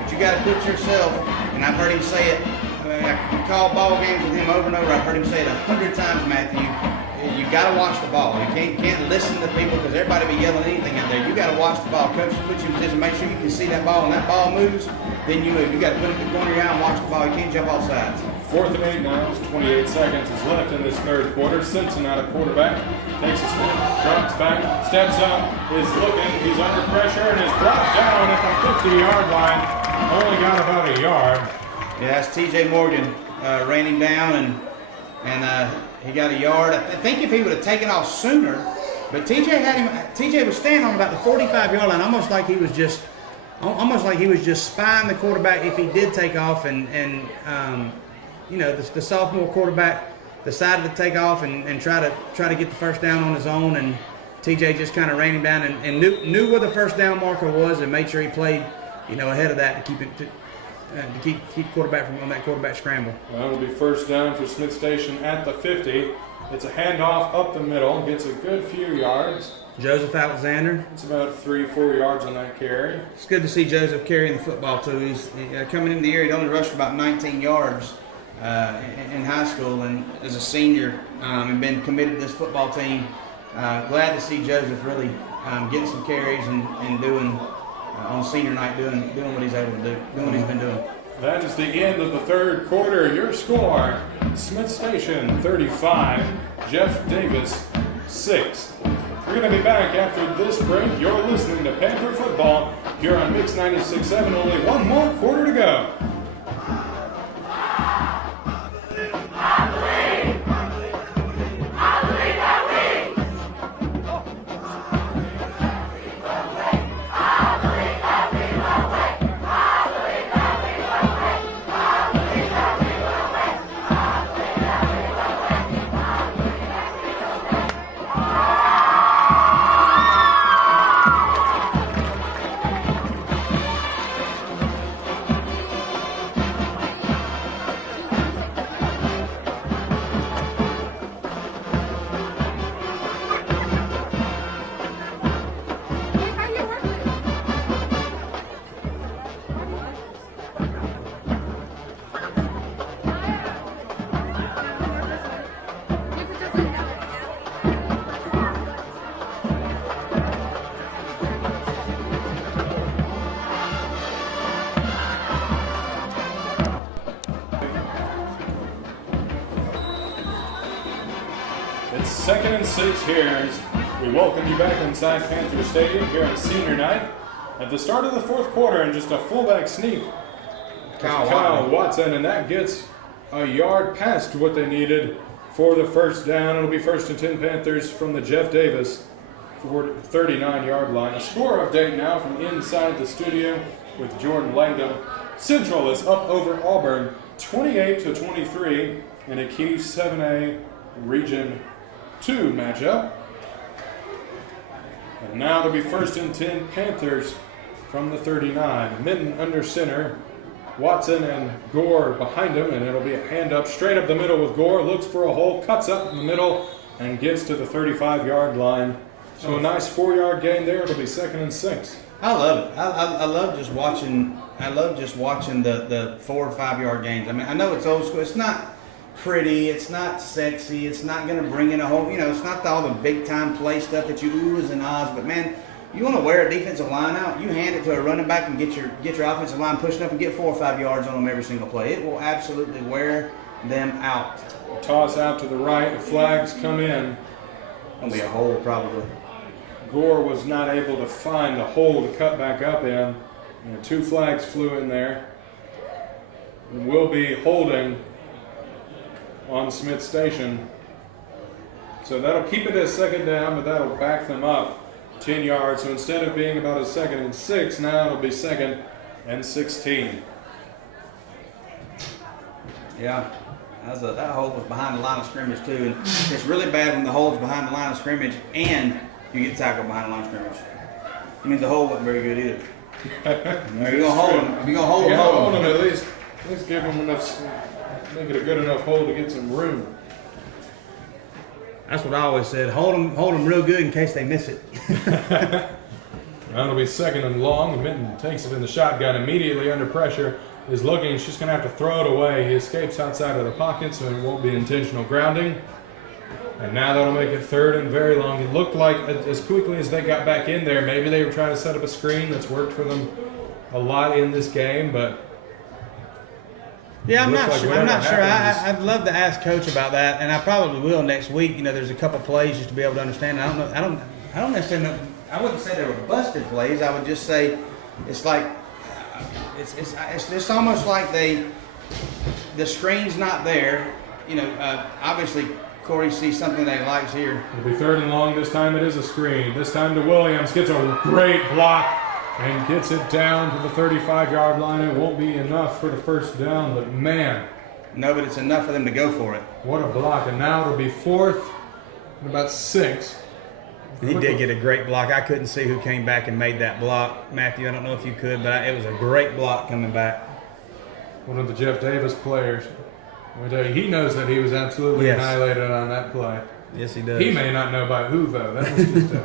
but you got to put yourself, and I've heard him say it, I call ball games with him over and over. I've heard him say it 100 times, Matthew. You got to watch the ball. You can't listen to people because everybody be yelling anything out there. You got to watch the ball. Coach put you in position, make sure you can see that ball, and that ball moves, then you move. You got to put it in the corner of your eye and watch the ball. You can't jump off sides. 4th and 8 now. 28 seconds is left in this third quarter. Simpson out of quarterback. Takes a snap, drops back, steps up, is looking. He's under pressure and is brought down at the 50-yard line. Only got about a yard. Yeah, that's T.J. Morgan ran him down, and he got a yard. I think if he would have taken off sooner, but T.J. was standing on about the 45-yard line, almost like he was just spying the quarterback if he did take off, and the sophomore quarterback decided to take off and try to get the first down on his own, and TJ just kind of ran him down and knew where the first down marker was and made sure he played ahead of that to keep quarterback from on that quarterback scramble. Well, it'll be first down for Smith Station at the 50. It's a handoff up the middle, gets a good few yards. Joseph Alexander. It's about 3-4 yards on that carry. It's good to see Joseph carrying the football too. He's coming in the year. He only rushed for about 19 yards in high school, and as a senior, and been committed to this football team. Glad to see Joseph really getting some carries and doing on senior night doing what he's able to do, doing what he's been doing. That is the end of the third quarter. Your score: Smith Station 35, Jeff Davis 6. We're going to be back after this break. You're listening to Panther Football here on Mix 96.7. Only one more quarter to go. It's 2nd and 6 here as we welcome you back inside Panther Stadium here on senior night. At the start of the fourth quarter, and just a fullback sneak, Kyle Watson, and that gets a yard past what they needed for the first down. It'll be 1st and 10 Panthers from the Jeff Davis 39-yard line. A score update now from inside the studio with Jordan Langdon. Central is up over Auburn 28-23 in a key 7A Region 2 matchup. And now it'll be 1st and 10 Panthers from the 39. Minton under center, Watson and Gore behind him, and it'll be a hand up straight up the middle with Gore. Looks for a hole, cuts up in the middle, and gets to the 35-yard line. So a nice 4-yard gain there. It'll be 2nd and 6. I love it. I love just watching. I love just watching the 4 or 5 yard gains. I mean, I know it's old school. It's not pretty. It's not sexy. It's not going to bring in a whole. It's not all the big time play stuff that you oohs and ahs. But man, you want to wear a defensive line out, you hand it to a running back and get your offensive line pushing up and get 4 or 5 yards on them every single play. It will absolutely wear them out. Toss out to the right. The flags come in. Gonna be a hole probably. Gore was not able to find a hole to cut back up in. And 2 flags flew in there. And we'll be holding on Smith Station. So that'll keep it as 2nd down, but that'll back them up 10 yards. So instead of being about a 2nd and 6, now it'll be 2nd and 16. Yeah, that hole was behind the line of scrimmage too. And it's really bad when the hole's behind the line of scrimmage and you get tackled behind the line of scrimmage. It means the hole wasn't very good either. If you're gonna hold them, hold them at least give them enough, make it a good enough hole to get some room. That's what I always said. Hold them real good in case they miss it. That'll be 2nd and long. Minton takes it in the shotgun immediately under pressure. Is looking. She's going to have to throw it away. He escapes outside of the pocket, so it won't be intentional grounding. And now that'll make it 3rd and very long. It looked like as quickly as they got back in there, maybe they were trying to set up a screen that's worked for them a lot in this game, but yeah, I'm not sure. I'd love to ask Coach about that, and I probably will next week. There's a couple plays just to be able to understand. I don't necessarily know. I wouldn't say they were busted plays. I would just say it's like it's almost like the screen's not there. Obviously Corey sees something that he likes here. It'll be 3rd and long. This time it is a screen. This time to Williams. Gets a great block and gets it down to the 35-yard line. It won't be enough for the first down, but man. No, but it's enough for them to go for it. What a block. And now it'll be 4th and about 6. He did get a great block. I couldn't see who came back and made that block. Matthew, I don't know if you could, but it was a great block coming back. One of the Jeff Davis players. I tell you, he knows that he was absolutely Yes. annihilated on that play. Yes, he does. He may not know by who, though. That was just a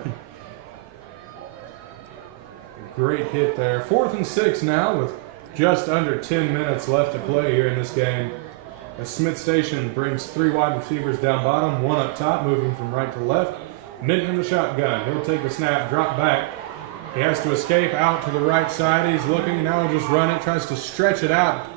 great hit there. 4th and 6 now with just under 10 minutes left to play here in this game. As Smith Station brings 3 wide receivers down bottom, 1 up top, moving from right to left. Minton in the shotgun. He'll take the snap, drop back. He has to escape out to the right side. He's looking, now he'll just run it, tries to stretch it out.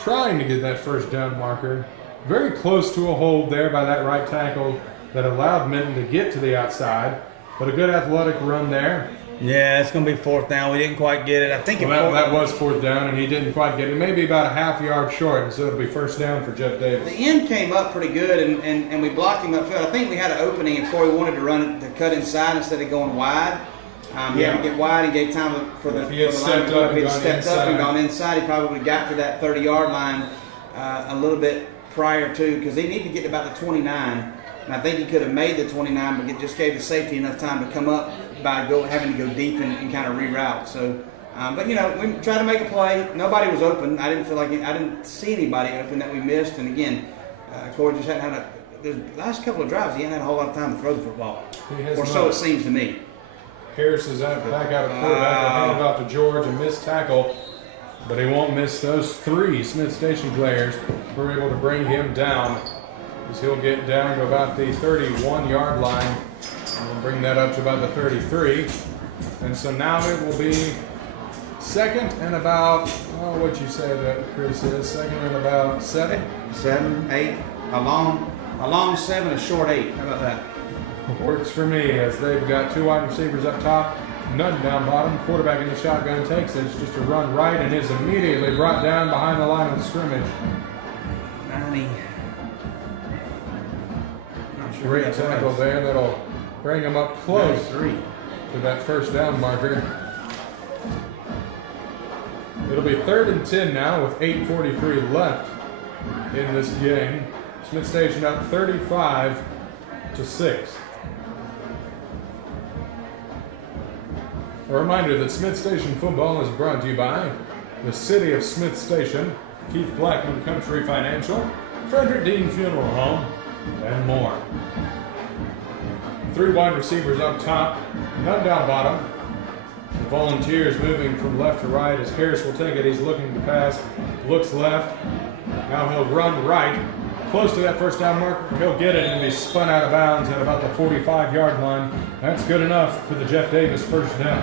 Trying to get that first down marker. Very close to a hold there by that right tackle that allowed Minton to get to the outside. But a good athletic run there. Yeah, it's going to be 4th down. We didn't quite get it. I think That was 4th down, and he didn't quite get it. Maybe about a ½ yard short, and so it'll be 1st down for Jeff Davis. the end came up pretty good, and we blocked him upfield. I think we had an opening, and Corey wanted to run it to cut inside instead of going wide. He had to get wide and gave time for the. If he had stepped line. up and If he had gone stepped up and inside. gone inside, he probably got to that 30-yard line a little bit prior to, because they need to get to about the 29. And I think he could have made the 29, but it just gave the safety enough time to come up by having to go deep and kind of reroute. So, but we tried to make a play. Nobody was open. I didn't feel like I didn't see anybody open that we missed. And again, Corey just hadn't had the last couple of drives. He hadn't had a whole lot of time to throw the football, or so it seems to me. Harris is back out of quarterback. He'll hand it off to George, a missed tackle. But he won't miss those 3 Smith Station players who are able to bring him down, as he'll get down to about the 31-yard line. And we'll bring that up to about the 33. And so now it will be 2nd and about, what you say that, Chris, is 2nd and about 7? 7, 8, a long 7, a short 8. How about that? Works for me, as they've got 2 wide receivers up top, none down bottom. Quarterback in the shotgun takes it. It's just a run right and is immediately brought down behind the line of scrimmage. 90. Not sure Great who that tackle was. there. That'll bring him up close 93. to that 1st down marker. It'll be 3rd and 10 now with 8:43 left in this game. Smith Station up 35-6. A reminder that Smith Station football is brought to you by the City of Smith Station, Keith Blackman Country Financial, Frederick Dean Funeral Home, and more. 3 wide receivers up top, none down bottom. The Volunteers moving from left to right as Harris will take it. He's looking to pass, looks left. Now he'll run right, close to that 1st down marker. He'll get it and be spun out of bounds at about the 45-yard line. That's good enough for the Jeff Davis 1st down.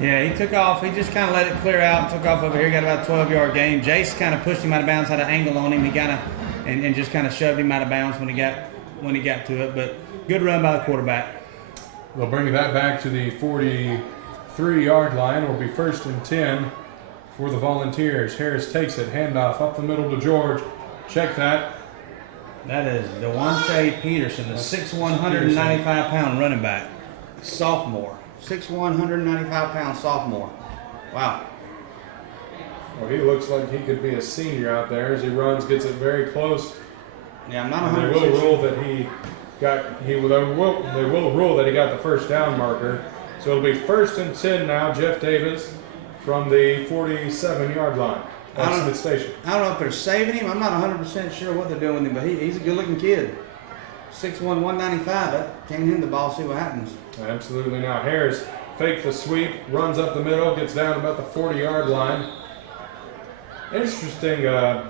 Yeah, he took off. He just kind of let it clear out and took off over here. Got about a 12-yard gain. Jace kind of pushed him out of bounds, had an angle on him. He kind of and just kind of shoved him out of bounds when he got to it. But good run by the quarterback. They'll bring that back to the 43-yard line. It will be 1st and 10 for the Volunteers. Harris takes it, handoff up the middle to George. Check that. That is DeWante Peterson, the 6'1", 195-pound running back. Sophomore. 6'1", 195-pound sophomore. Wow. Well, he looks like he could be a senior out there as he runs, gets it very close. Yeah, I'm not And 100% they will sure. rule that they will rule that he got the 1st down marker. So it'll be 1st and 10 now, Jeff Davis from the 47-yard line. That's Smith Station. I don't know if they're saving him. I'm not 100% sure what they're doing with him, but he's a good-looking kid. 6'1", 195. Hand him the ball, see what happens. Absolutely. Now Harris fakes the sweep, runs up the middle, gets down about the 40-yard line. Interesting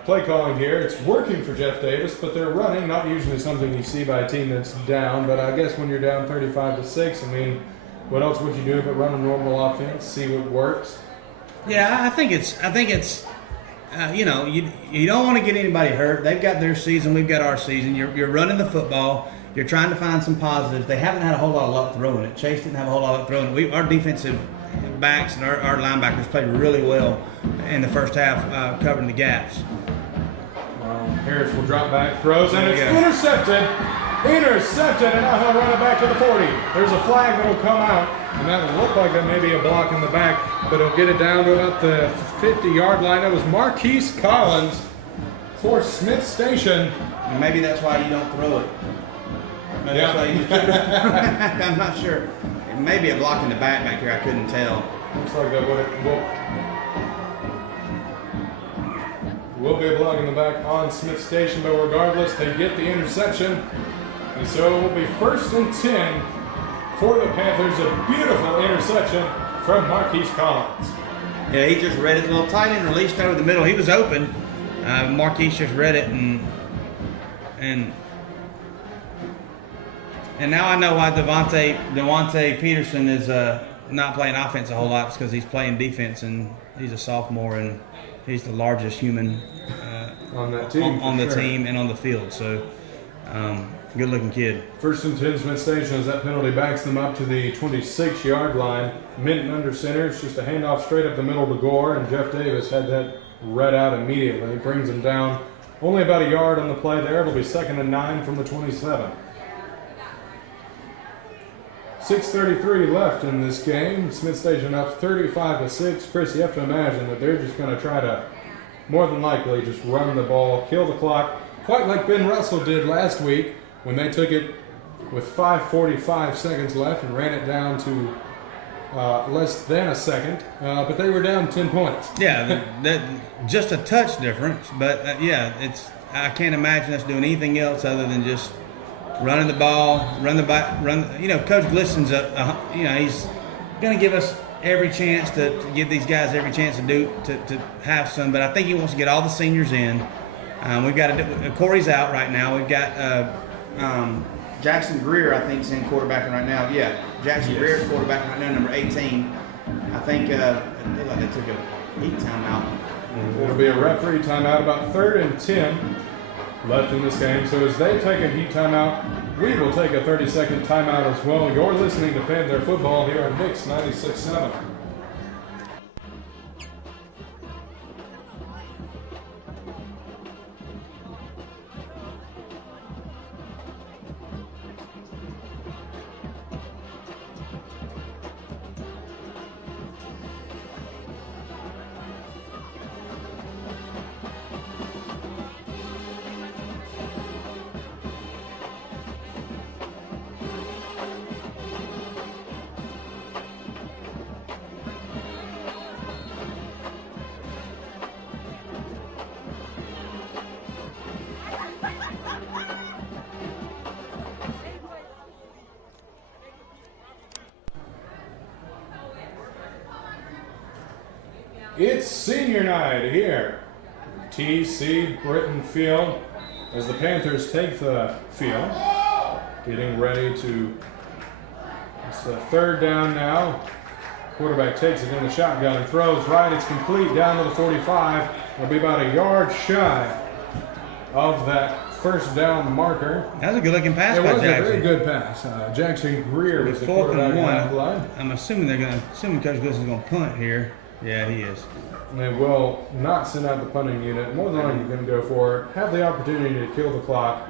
play calling here. It's working for Jeff Davis, but they're running. Not usually something you see by a team that's down, but I guess when you're down 35-6, I mean, what else would you do but run a normal offense, see what works? Yeah, I think it's you don't want to get anybody hurt. They've got their season, we've got our season. You're running the football. You're trying to find some positives. They haven't had a whole lot of luck throwing it. Chase didn't have a whole lot of luck throwing it. Our defensive backs and our linebackers played really well in the first half, covering the gaps. Harris will drop back, throws, and it's Yeah. intercepted. Intercepted, and now he'll run it back to the 40. There's a flag that will come out, and that will look like that may be a block in the back, but he'll get it down to about the 50-yard line. That was Marquise Collins for Smith Station. And maybe that's why you don't throw it. Maybe Yeah. that's why you I'm not sure. It may be a block in the back here. I couldn't tell. Looks like that would. Well, will be a block in the back on Smith Station, but regardless, they get the interception. And so it will be 1st and 10 for the Panthers. A beautiful interception from Marquise Collins. Yeah, he just read it. A little tight end released over the middle. He was open. Marquise just read it, and now I know why Devontae Peterson is not playing offense a whole lot. It's because he's playing defense, and he's a sophomore, and he's the largest human on that team, on the team and on the field. So, good-looking kid. 1st and 10 Smith Station as that penalty backs them up to the 26-yard line. Minton under center. It's just a handoff straight up the middle to Gore, and Jeff Davis had that read out immediately. He brings him down only about a yard on the play there. It'll be 2nd and 9 from the 27. 6:33 left in this game. Smith Station up 35-6. Chris, you have to imagine that they're just going to try to, more than likely, just run the ball, kill the clock, quite like Ben Russell did last week when they took it with 5:45 seconds left and ran it down to less than a second. But they were down 10 points. Yeah, that just a touch difference. But I can't imagine us doing anything else other than just running the ball, run. Coach Gliston's he's going to give us every chance to give these guys every chance to have some. But I think he wants to get all the seniors in. We've got Corey's out right now. We've got Jackson Greer, I think, is in quarterbacking right now. Yeah, Jackson Greer is quarterbacking right now, number 18. I think they took a heat timeout. It'll be a referee timeout, about 3rd and 10 left in this game. So as they take a heat timeout, we will take a 30-second timeout as well. You're listening to Panther Football here on Mix 96.7. It's senior night here, TC Britton Field, as the Panthers take the field, getting ready to, it's the 3rd down now. Quarterback takes it in the shotgun and throws right. It's complete down to the 45. It'll be about a yard shy of that 1st down marker. That was a good-looking pass by Jackson. It was a very good pass. Jackson Greer was the 4th quarterback and 1. on that line. I'm assuming Coach Gliston's going to punt here. Yeah, he is. And they will not send out the punting unit. More than likely going to go for it. Have the opportunity to kill the clock.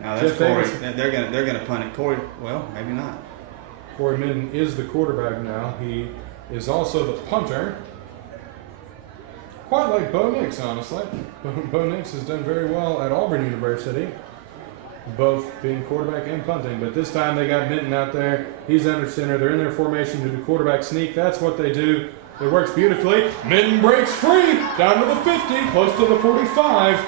No, that's Corey. They're gonna punt it. Corey, well, maybe not. Corey Minton is the quarterback now. He is also the punter. Quite like Bo Nix, honestly. Bo Nix has done very well at Auburn University, both being quarterback and punting. But this time they got Minton out there. He's under center. They're in their formation to do quarterback sneak. That's what they do. It works beautifully. Minton breaks free down to the 50, close to the 45.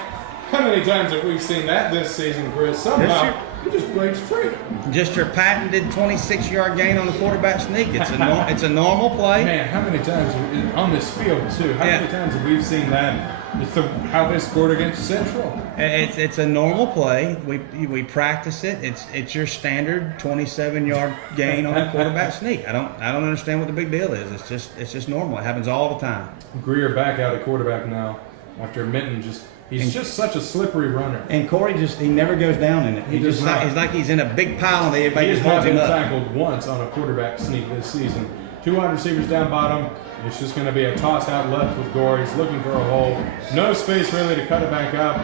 How many times have we seen that this season, Chris? Somehow he just breaks free. Just your patented 26-yard gain on the quarterback sneak. It's a normal play. Man, how many times on this field too? How many times have we seen that? It's how they scored against Central. It's a normal play. We practice it. It's your standard 27-yard gain on a quarterback sneak. I don't understand what the big deal is. It's just normal. It happens all the time. Greer back out at quarterback now after Minton he's just such a slippery runner. And Corey he never goes down in it. He's like he's in a big pile and everybody just holds him up. He has not been tackled once on a quarterback sneak this season. 2 wide receivers down bottom. It's just going to be a toss out left with Gore. He's looking for a hole. No space really to cut it back up.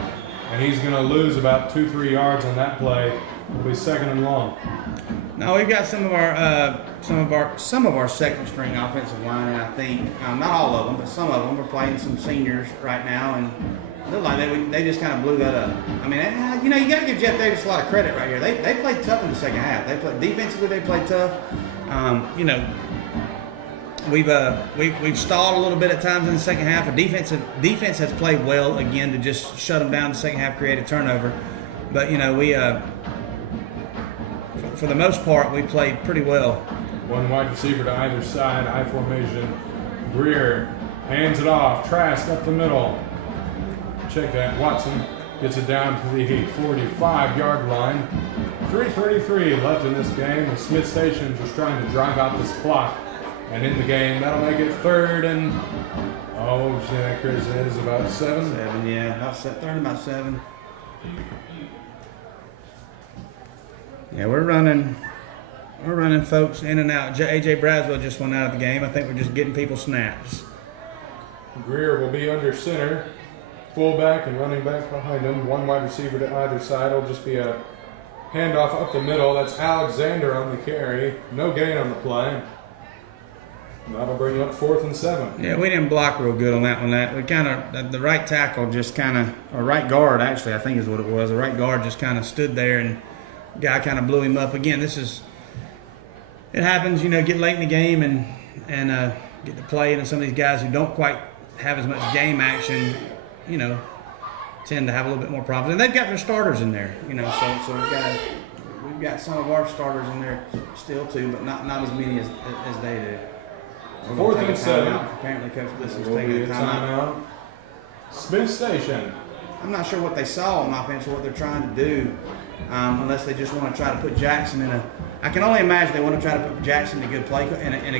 And he's going to lose about 2-3 yards on that play. It'll be 2nd and long. Now we've got some of our second string offensive line, and I think not all of them, but some of them are playing some seniors right now, and it looked like they just kind of blew that up. I mean, you got to give Jeff Davis a lot of credit right here. They played tough in the second half. Defensively, they played tough. we've stalled a little bit at times in the second half. The defense has played well again to just shut them down in the second half, create a turnover. But we for the most part we played pretty well. One wide receiver to either side, I formation. Greer hands it off. Trask up the middle. Check that. Watson gets it down to the 45-yard line. 3:33 left in this game. The Smith Station just trying to drive out this clock. And in the game, that'll make it third and, Chris is about 7. 7, yeah. About third and about 7. Yeah, we're running folks in and out. A.J. Braswell just went out of the game. I think we're just getting people snaps. Greer will be under center. Fullback and running back behind him. One wide receiver to either side. It'll just be a handoff up the middle. That's Alexander on the carry. No gain on the play. That'll bring you up 4th and 7. Yeah, we didn't block real good on that one. We the right tackle just or right guard actually, I think is what it was. The right guard just kind of stood there and the guy kind of blew him up. Again, it happens, get late in the game and get to play, and some of these guys who don't quite have as much game action, tend to have a little bit more problems. And they've got their starters in there, so we've got some of our starters in there still too, but not as many as they do. 4th and 7. Apparently, Coach Blisson's taking a timeout. Smith Station. I'm not sure what they saw on offense or what they're trying to do, unless they just want to try to put Jackson in a. I can only imagine they want to try to put Jackson in a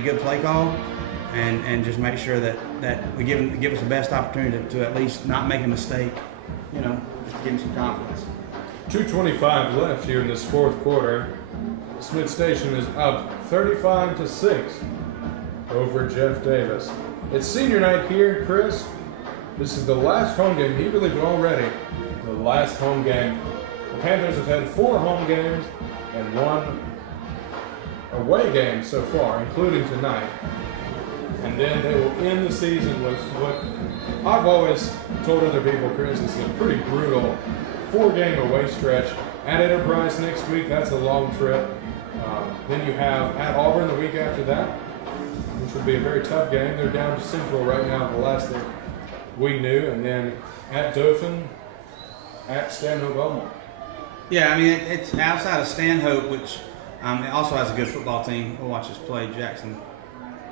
good play call, and just make sure that we give us the best opportunity to at least not make a mistake, just to give him some confidence. 2:25 left here in this 4th quarter. Smith Station is up 35-6 over Jeff Davis. It's senior night here, Chris. This is the last home game. He believed it already. The last home game. The Panthers have had 4 home games and 1 away game so far, including tonight. And then they will end the season with what I've always told other people, Chris, is a pretty brutal 4-game away stretch. At Enterprise next week, that's a long trip. Then you have at Auburn the week after that, which will be a very tough game. They're down to Central right now, the last that we knew. And then at Dauphin, at Stanhope Elmore. Yeah, I mean, it's outside of Stanhope, which it also has a good football team. We'll watch us play Jackson.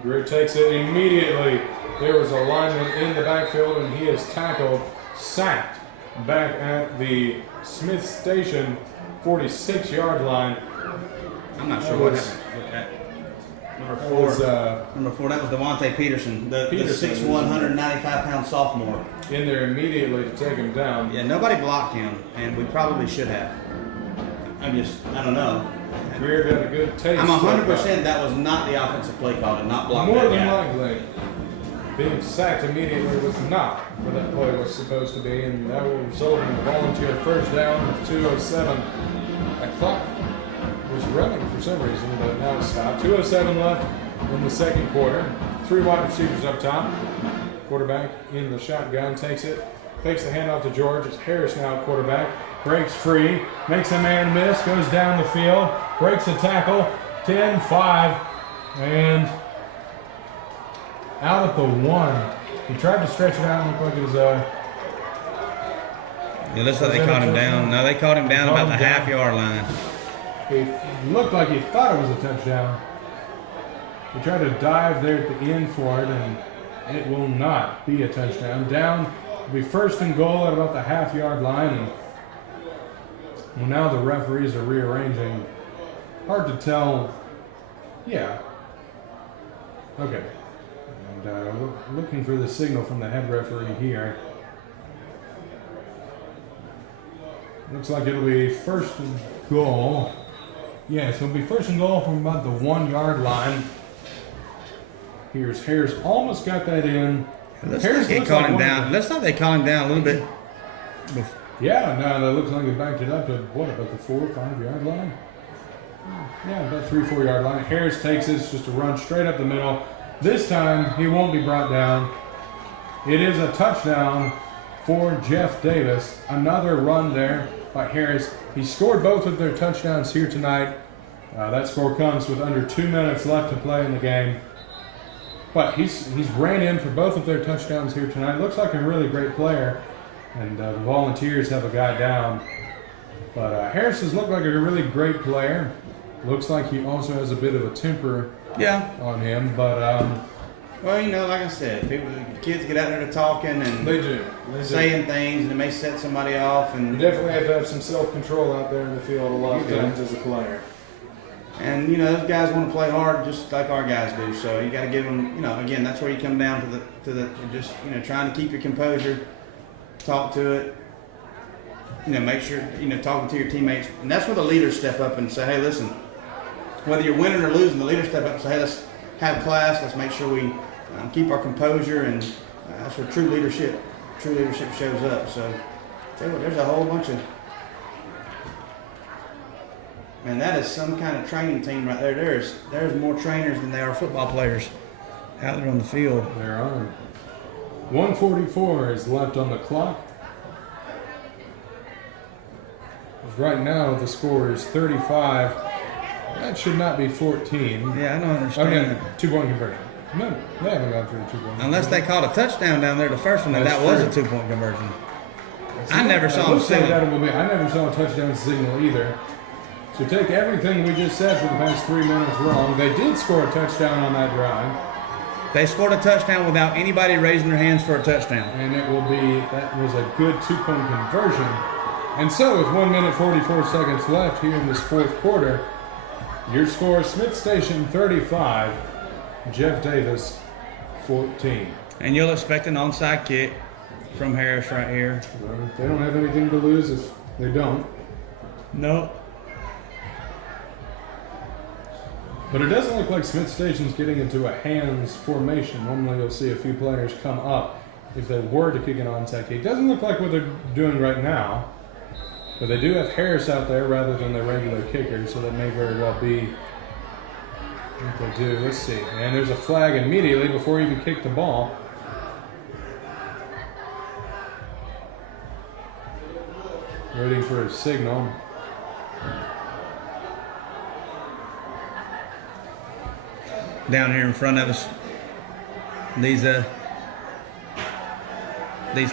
Greer takes it immediately. There was a lineman in the backfield, and he is tackled, sacked back at the Smith Station 46-yard line. I'm not sure what happened. Number 4, that was Devontae Peterson, the 6'1", 195-pound sophomore. In there immediately to take him down. Yeah, nobody blocked him, and we probably should have. I don't know. Greer got a good taste. I'm 100% that was not the offensive play call, and not blocked. More than likely, being sacked immediately was not where that play was supposed to be, and that will result in a volunteer first down with 2:07. That clock was running for some reason, but now it's stopped. 2:07 left in the second quarter. 3 wide receivers up top. Quarterback in the shotgun, takes it, fakes the handoff to George. It's Harris now at quarterback. Breaks free, makes a man miss, goes down the field, breaks a tackle, 10-5, and out at the 1. He tried to stretch it out, looked like it was Yeah, looks like they caught him down. No, they caught him down about the half-yard line. It looked like he thought it was a touchdown. He tried to dive there at the end for it, and it will not be a touchdown. Down will be 1st and goal at about the half-yard line, and well, now the referees are rearranging. Hard to tell. Yeah. Okay. And we're looking for the signal from the head referee here. Looks like it'll be 1st and goal. Yes, it'll be 1st and goal from about the 1-yard line. Here's Harris. Almost got that in. Harris caught him down. Looks like they caught him down a little bit. Yeah, no, that looks like they backed it up to, about the 4 or 5-yard line? Yeah, about 3-4 yard line. Harris takes this just to run straight up the middle. This time, he won't be brought down. It is a touchdown for Jeff Davis. Another run there by Harris. He scored both of their touchdowns here tonight. That score comes with under 2 minutes left to play in the game. But he's ran in for both of their touchdowns here tonight. Looks like a really great player. And the Volunteers have a guy down. But Harris has looked like a really great player. Looks like he also has a bit of a temper on him. But, well, you know, like I said, kids get out there to talking and they do. Saying things, and it may set somebody off. And you definitely have to have some self-control out there in the field a lot of times as a player. And, you know, those guys want to play hard just like our guys do. So you got to give them, you know, again, that's where you come down to the just, you know, trying to keep your composure, talk to it, you know, make sure, you know, talking to your teammates. And that's where the leaders step up and say, hey, listen, whether you're winning or losing, the leaders step up and say, hey, let's have class. Let's make sure we keep our composure. And that's where true leadership shows up. So, tell you what, there's a whole bunch of, man, that is some kind of training team right there. There's more trainers than there are football players out there on the field. There are. 1:44 is left on the clock. Right now, the score is 35. That should not be 14. Yeah, I don't understand that. 2-point conversion. No, they haven't gone through the 2-point conversion. Unless they called a touchdown down there, the first one, that was a 2-point conversion. I never saw them signal. I never saw a touchdown signal either. So take everything we just said for the past 3 minutes wrong. They did score a touchdown on that drive. They scored a touchdown without anybody raising their hands for a touchdown. And that was a good 2-point conversion. And so with 1 minute 44 seconds left here in this fourth quarter, your score, Smith Station 35, Jeff Davis 14. And you'll expect an onside kick from Harris right here. Well, they don't have anything to lose if they don't. No. But it doesn't look like Smith Station's getting into a hands formation. Normally you'll see a few players come up if they were to kick an onside kick. It doesn't look like what they're doing right now. But they do have Harris out there rather than their regular kicker, so that may very well be what they do. Let's see. And there's a flag immediately before you even kick the ball. Waiting for a signal. Down here in front of us, these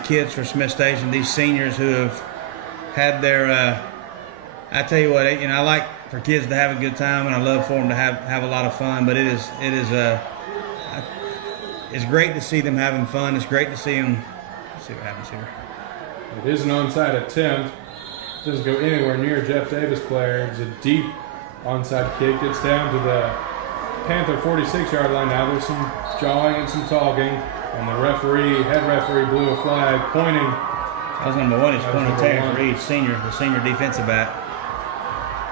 kids for Smith Station, these seniors who have had their, I tell you what, you know, I like for kids to have a good time, and I love for them to have a lot of fun. But it's great to see them having fun. It's great to see them. Let's see what happens here. It is an onside attempt. Doesn't go anywhere near Jeff Davis player. It's a deep onside kick. Gets down to the Panther 46-yard line now. There's some jawing and some talking, and the head referee blew a flag pointing. That was number one. It's pointing to Terrence Reed, the senior defensive back.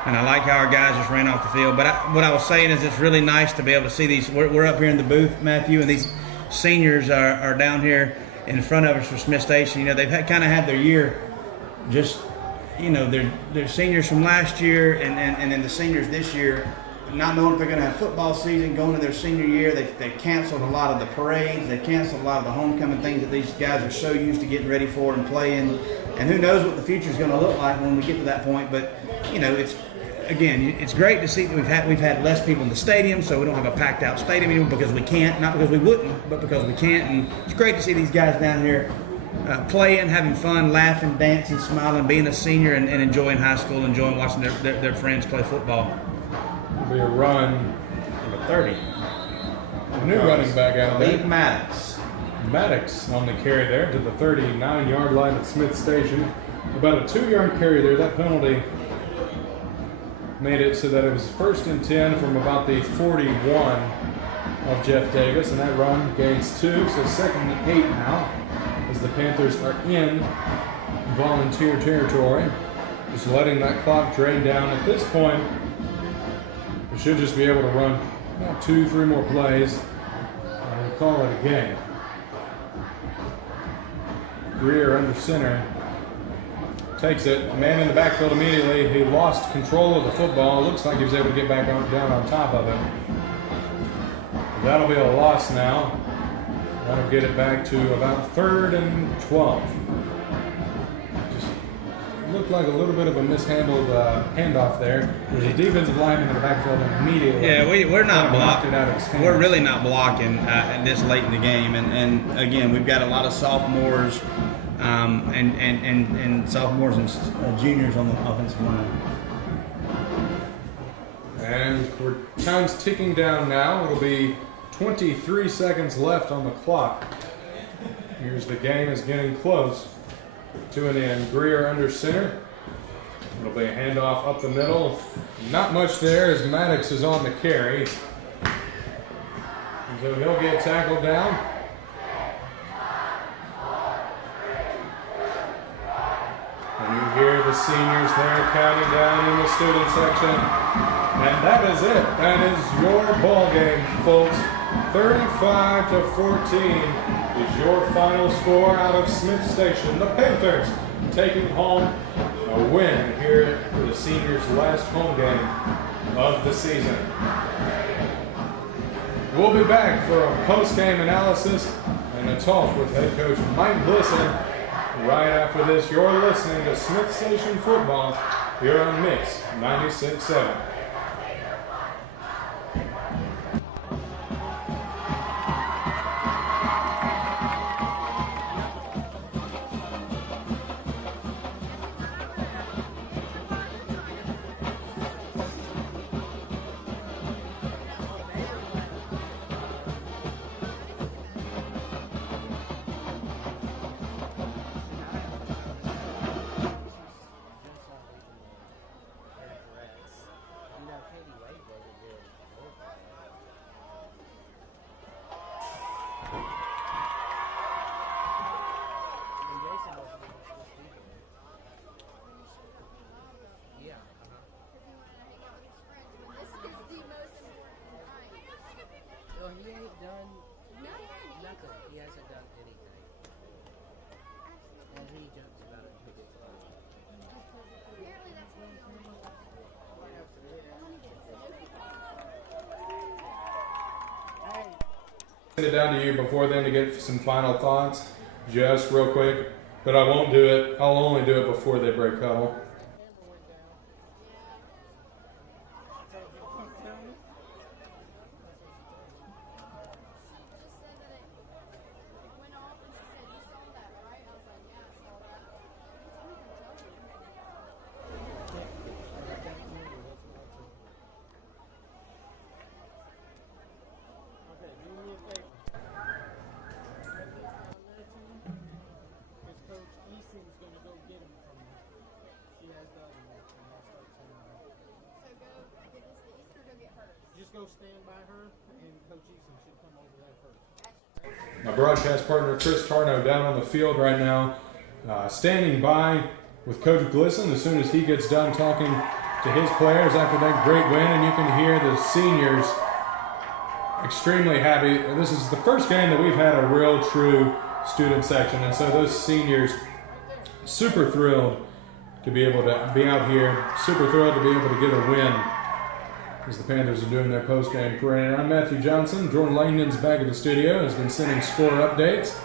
And I like how our guys just ran off the field. But what I was saying is it's really nice to be able to see these. We're up here in the booth, Matthew, and these seniors are down here in front of us for Smith Station. You know, they've kind of had their year just, you know, they're seniors from last year and then the seniors this year, not knowing if they're going to have football season going to their senior year. They canceled a lot of the parades. They canceled a lot of the homecoming things that these guys are so used to getting ready for and playing. And who knows what the future is going to look like when we get to that point. But, you know, it's great to see that we've had less people in the stadium, so we don't have a packed out stadium anymore because we can't. Not because we wouldn't, but because we can't. And it's great to see these guys down here playing, having fun, laughing, dancing, smiling, being a senior and enjoying high school, enjoying watching their friends play football. It'll be a run. Number 30. A new running back out there. Lee Maddox on the carry there to the 39-yard line at Smith Station. About a 2-yard carry there. That penalty made it so that it was first and 10 from about the 41 of Jeff Davis, and that run gains 2, so second and 8 now as the Panthers are in Volunteer territory. Just letting that clock drain down. At this point, we should just be able to run about 2-3 more plays and call it a game. Greer under center. Takes it. A man in the backfield immediately. He lost control of the football. Looks like he was able to get back down on top of it. That'll be a loss now. That'll get it back to about 3rd and 12. Just looked like a little bit of a mishandled handoff there. There's a defensive lineman in the backfield immediately. Yeah, we're not knocked it out of his blocking. hands. We're really not blocking this late in the game, and again, we've got a lot of sophomores and sophomores and juniors on the offensive line. And time's ticking down now. It'll be 23 seconds left on the clock. Here's the game is getting close to an end. Greer under center. It'll be a handoff up the middle. Not much there as Maddox is on the carry. So he'll get tackled down. And you hear the seniors there counting down in the student section. And that is it. That is your ball game, folks. 35-14 is your final score out of Smith Station. The Panthers taking home a win here for the seniors' last home game of the season. We'll be back for a post-game analysis and a talk with head coach Mike Glisson right after this. You're listening to Smith Station Football here on Mix 96.7. Well, he ain't done nothing. He hasn't done anything. And he jokes about it. Apparently that's what he Send it down to you before then to get some final thoughts, just real quick. But I won't do it. I'll only do it before they break huddle. Just go stand by her, and Coach Easton should come over there first. My broadcast partner Chris Tarno down on the field right now, standing by with Coach Glisson as soon as he gets done talking to his players after that great win. And you can hear the seniors extremely happy. This is the first game that we've had a real true student section, and so those seniors super thrilled to be able to be out here, super thrilled to be able to get a win as the Panthers are doing their post-game parade. I'm Matthew Johnson. Jordan Langdon's back at the studio and has been sending score updates.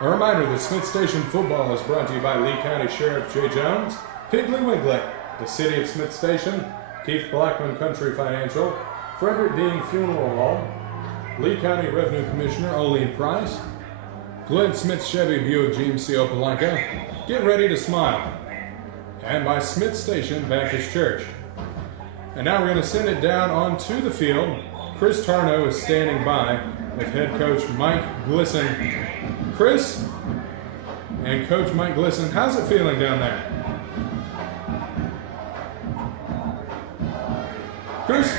A reminder that Smith Station Football is brought to you by Lee County Sheriff Jay Jones, Piggly Wiggly, the City of Smith Station, Keith Blackman Country Financial, Frederick Dean Funeral Home, Lee County Revenue Commissioner Oline Price, Glenn Smith Chevy Buick GMC Opelika, Get Ready to Smile, and by Smith Station Baptist Church. And now we're going to send it down onto the field. Chris Tarno is standing by with head coach Mike Glisson. Chris and Coach Mike Glisson, how's it feeling down there? Chris,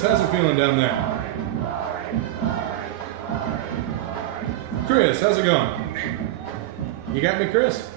how's it feeling down there? Chris, how's it going? You got me, Chris?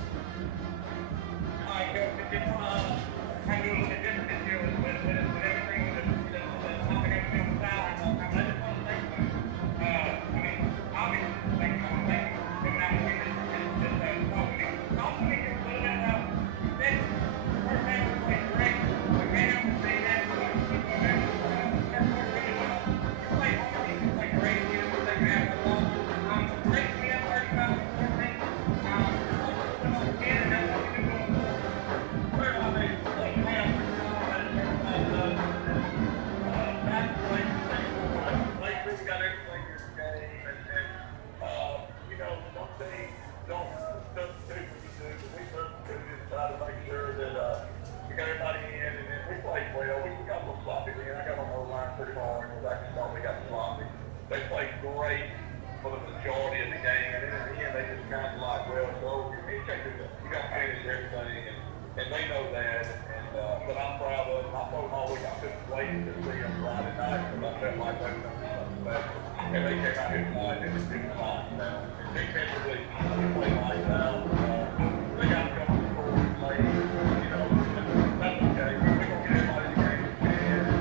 like, well, so you can't do that. You got to finish everything, and they know that. And but I'm proud of them. I told them all week I couldn't wait to see them Friday night because I felt like they were going to do something special. And they came out here tonight and it's been fine. Defensively, we played lights out. They got a couple of scores late. You know, that's okay. We're going to get everybody in the game.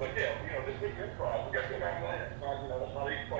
But yeah, you know, this weekend prize, we got to go down there. It's not, you know, it's not easy to play